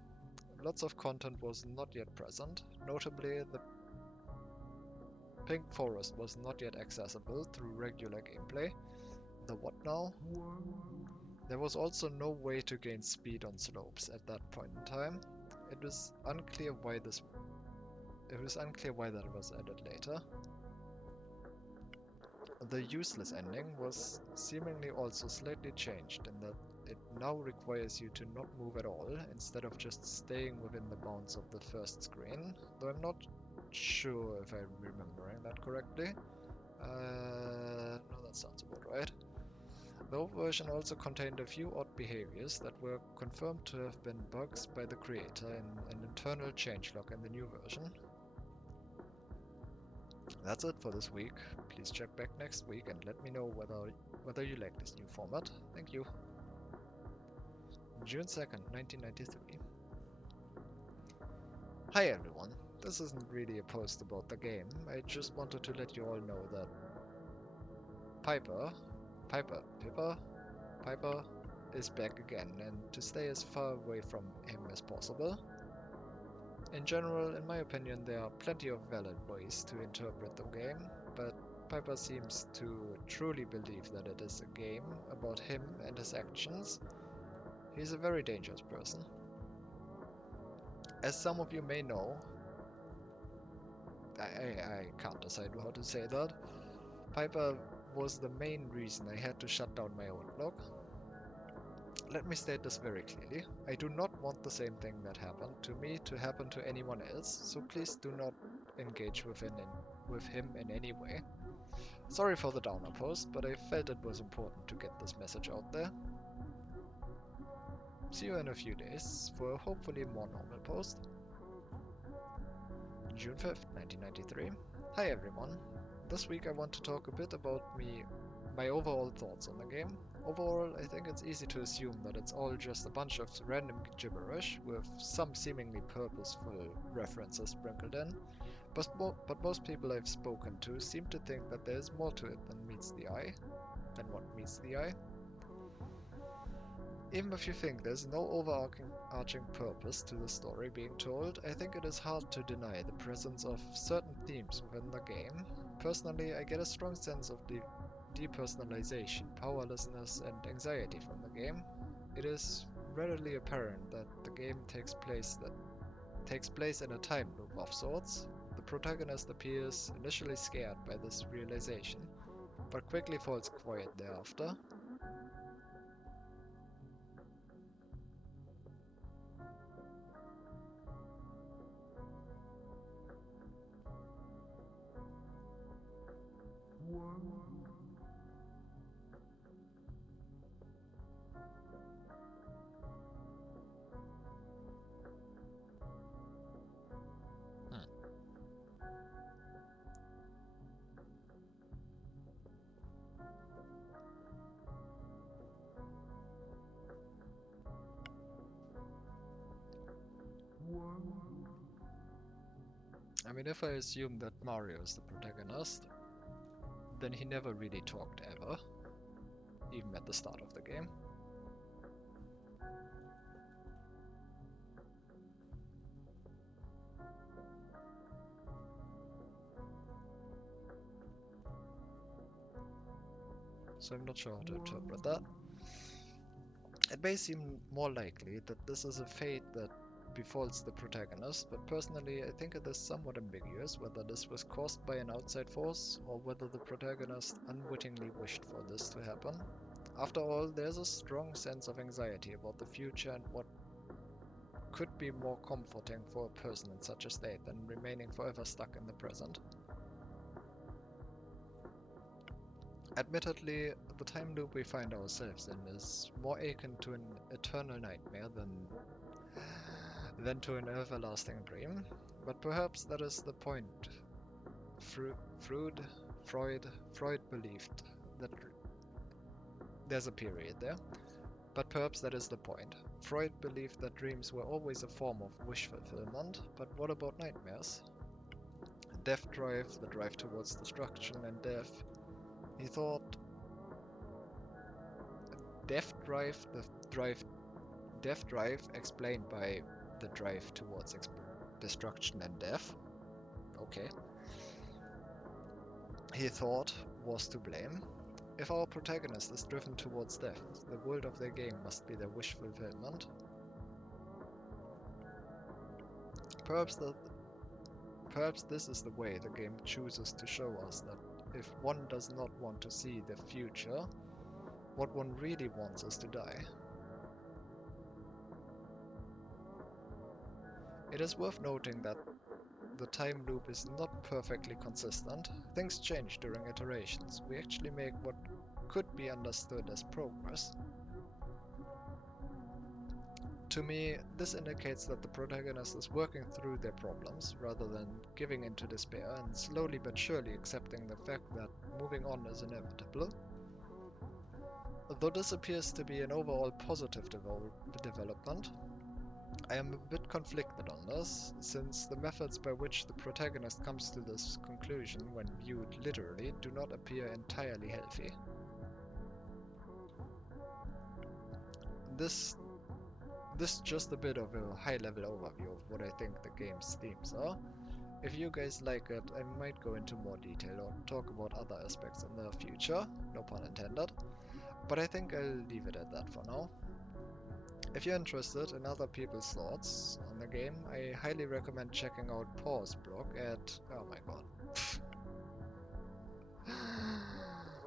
Lots of content was not yet present, notably the Pink Forest was not yet accessible through regular gameplay. The what now? There was also no way to gain speed on slopes at that point in time. It was unclear why that was added later. The useless ending was seemingly also slightly changed in that it now requires you to not move at all instead of just staying within the bounds of the first screen, though I'm not sure if I'm remembering that correctly. No, that sounds about right. The old version also contained a few odd behaviors that were confirmed to have been bugs by the creator in an internal changelog in the new version. That's it for this week. Please check back next week and let me know whether you like this new format. Thank you. June 2nd, 1993. Hi everyone. This isn't really a post about the game. I just wanted to let you all know that Piper is back again and to stay as far away from him as possible. In general, in my opinion, there are plenty of valid ways to interpret the game, but Piper seems to truly believe that it is a game about him and his actions. He's a very dangerous person. As some of you may know, I can't decide how to say that, Piper was the main reason I had to shut down my old blog. Let me state this very clearly. I do not want the same thing that happened to me to happen to anyone else, so please do not engage with him in any way. Sorry for the downer post, but I felt it was important to get this message out there. See you in a few days for a hopefully more normal post. June 5th, 1993. Hi everyone. This week I want to talk a bit about my overall thoughts on the game. Overall, I think it's easy to assume that it's all just a bunch of random gibberish with some seemingly purposeful references sprinkled in, but most people I've spoken to seem to think that there is more to it than what meets the eye. Even if you think there's no overarching purpose to the story being told, I think it is hard to deny the presence of certain themes within the game. Personally, I get a strong sense of depersonalization, powerlessness, and anxiety from the game. It is readily apparent that the game takes place in a time loop of sorts. The protagonist appears initially scared by this realization, but quickly falls quiet thereafter. Hmm. I mean, if I assume that Mario is the protagonist, then he never really talked ever, even at the start of the game. So I'm not sure how to interpret that. It may seem more likely that this is a fate that befalls the protagonist, but personally I think it is somewhat ambiguous whether this was caused by an outside force or whether the protagonist unwittingly wished for this to happen. After all, there's a strong sense of anxiety about the future, and what could be more comforting for a person in such a state than remaining forever stuck in the present. Admittedly, the time loop we find ourselves in is more akin to an eternal nightmare than to an everlasting dream, but perhaps that is the point. Freud, Freud believed that there's a period there, but perhaps that is the point. Freud believed that dreams were always a form of wish fulfillment, but what about nightmares? Death drive, the drive towards destruction and death. He thought death drive, the drive, death drive explained by the drive towards destruction and death. Okay. He thought was to blame. If our protagonist is driven towards death, the world of their game must be their wish fulfillment. Perhaps the Perhaps this is the way the game chooses to show us that if one does not want to see the future, what one really wants is to die. It is worth noting that the time loop is not perfectly consistent. Things change during iterations. We actually make what could be understood as progress. To me, this indicates that the protagonist is working through their problems rather than giving in to despair and slowly but surely accepting the fact that moving on is inevitable. Though this appears to be an overall positive development, I am a bit conflicted on this, since the methods by which the protagonist comes to this conclusion when viewed literally do not appear entirely healthy. This just a bit of a high-level overview of what I think the game's themes are. If you guys like it, I might go into more detail or talk about other aspects in the future, no pun intended, but I think I'll leave it at that for now. If you're interested in other people's thoughts on the game, I highly recommend checking out Paul's blog at... oh my god.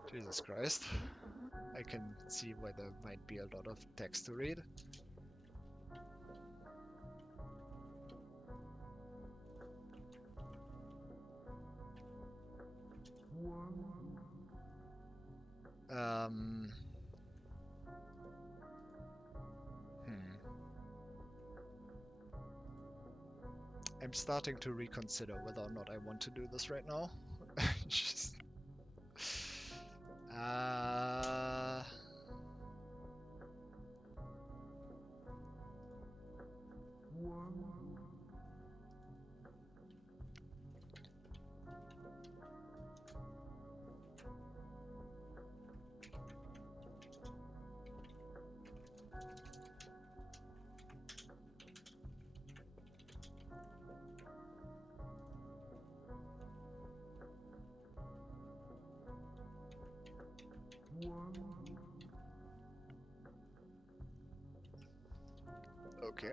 Jesus Christ. I can see why there might be a lot of text to read. Um, hmm. I'm starting to reconsider whether or not I want to do this right now. Just... Uh... Okay.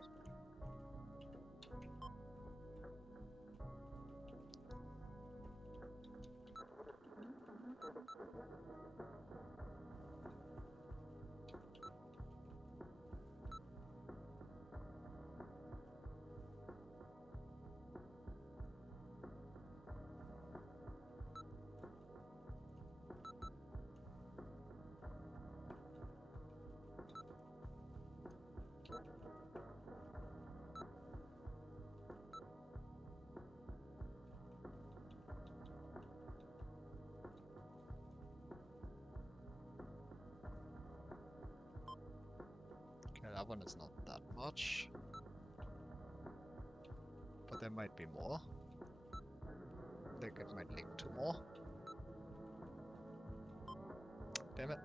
Okay, that one is not that much. But there might be more. Like it might link to more. Damn it.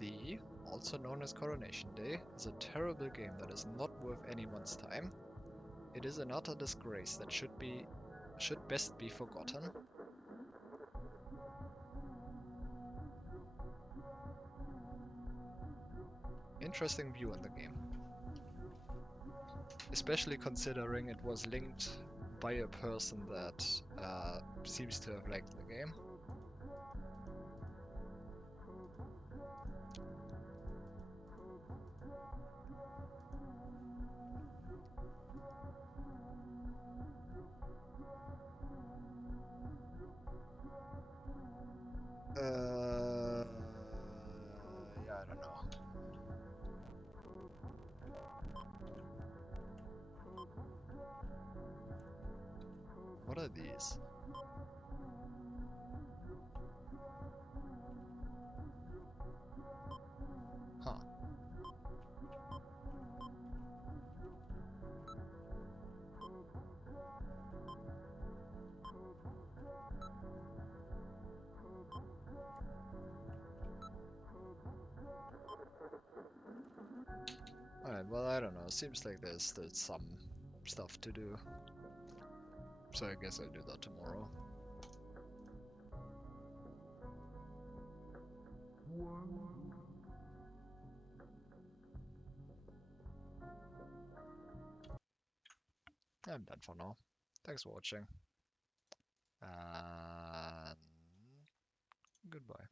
The, also known as Coronation Day, is a terrible game that is not worth anyone's time. It is an utter disgrace that should best be forgotten. Interesting view on the game. Especially considering it was linked by a person that seems to have liked the game. Yeah, I don't know. What are these? Huh. Alright, well, I don't know. Seems like there's still some stuff to do. So I guess I'll do that tomorrow. I'm done for now. Thanks for watching. And goodbye.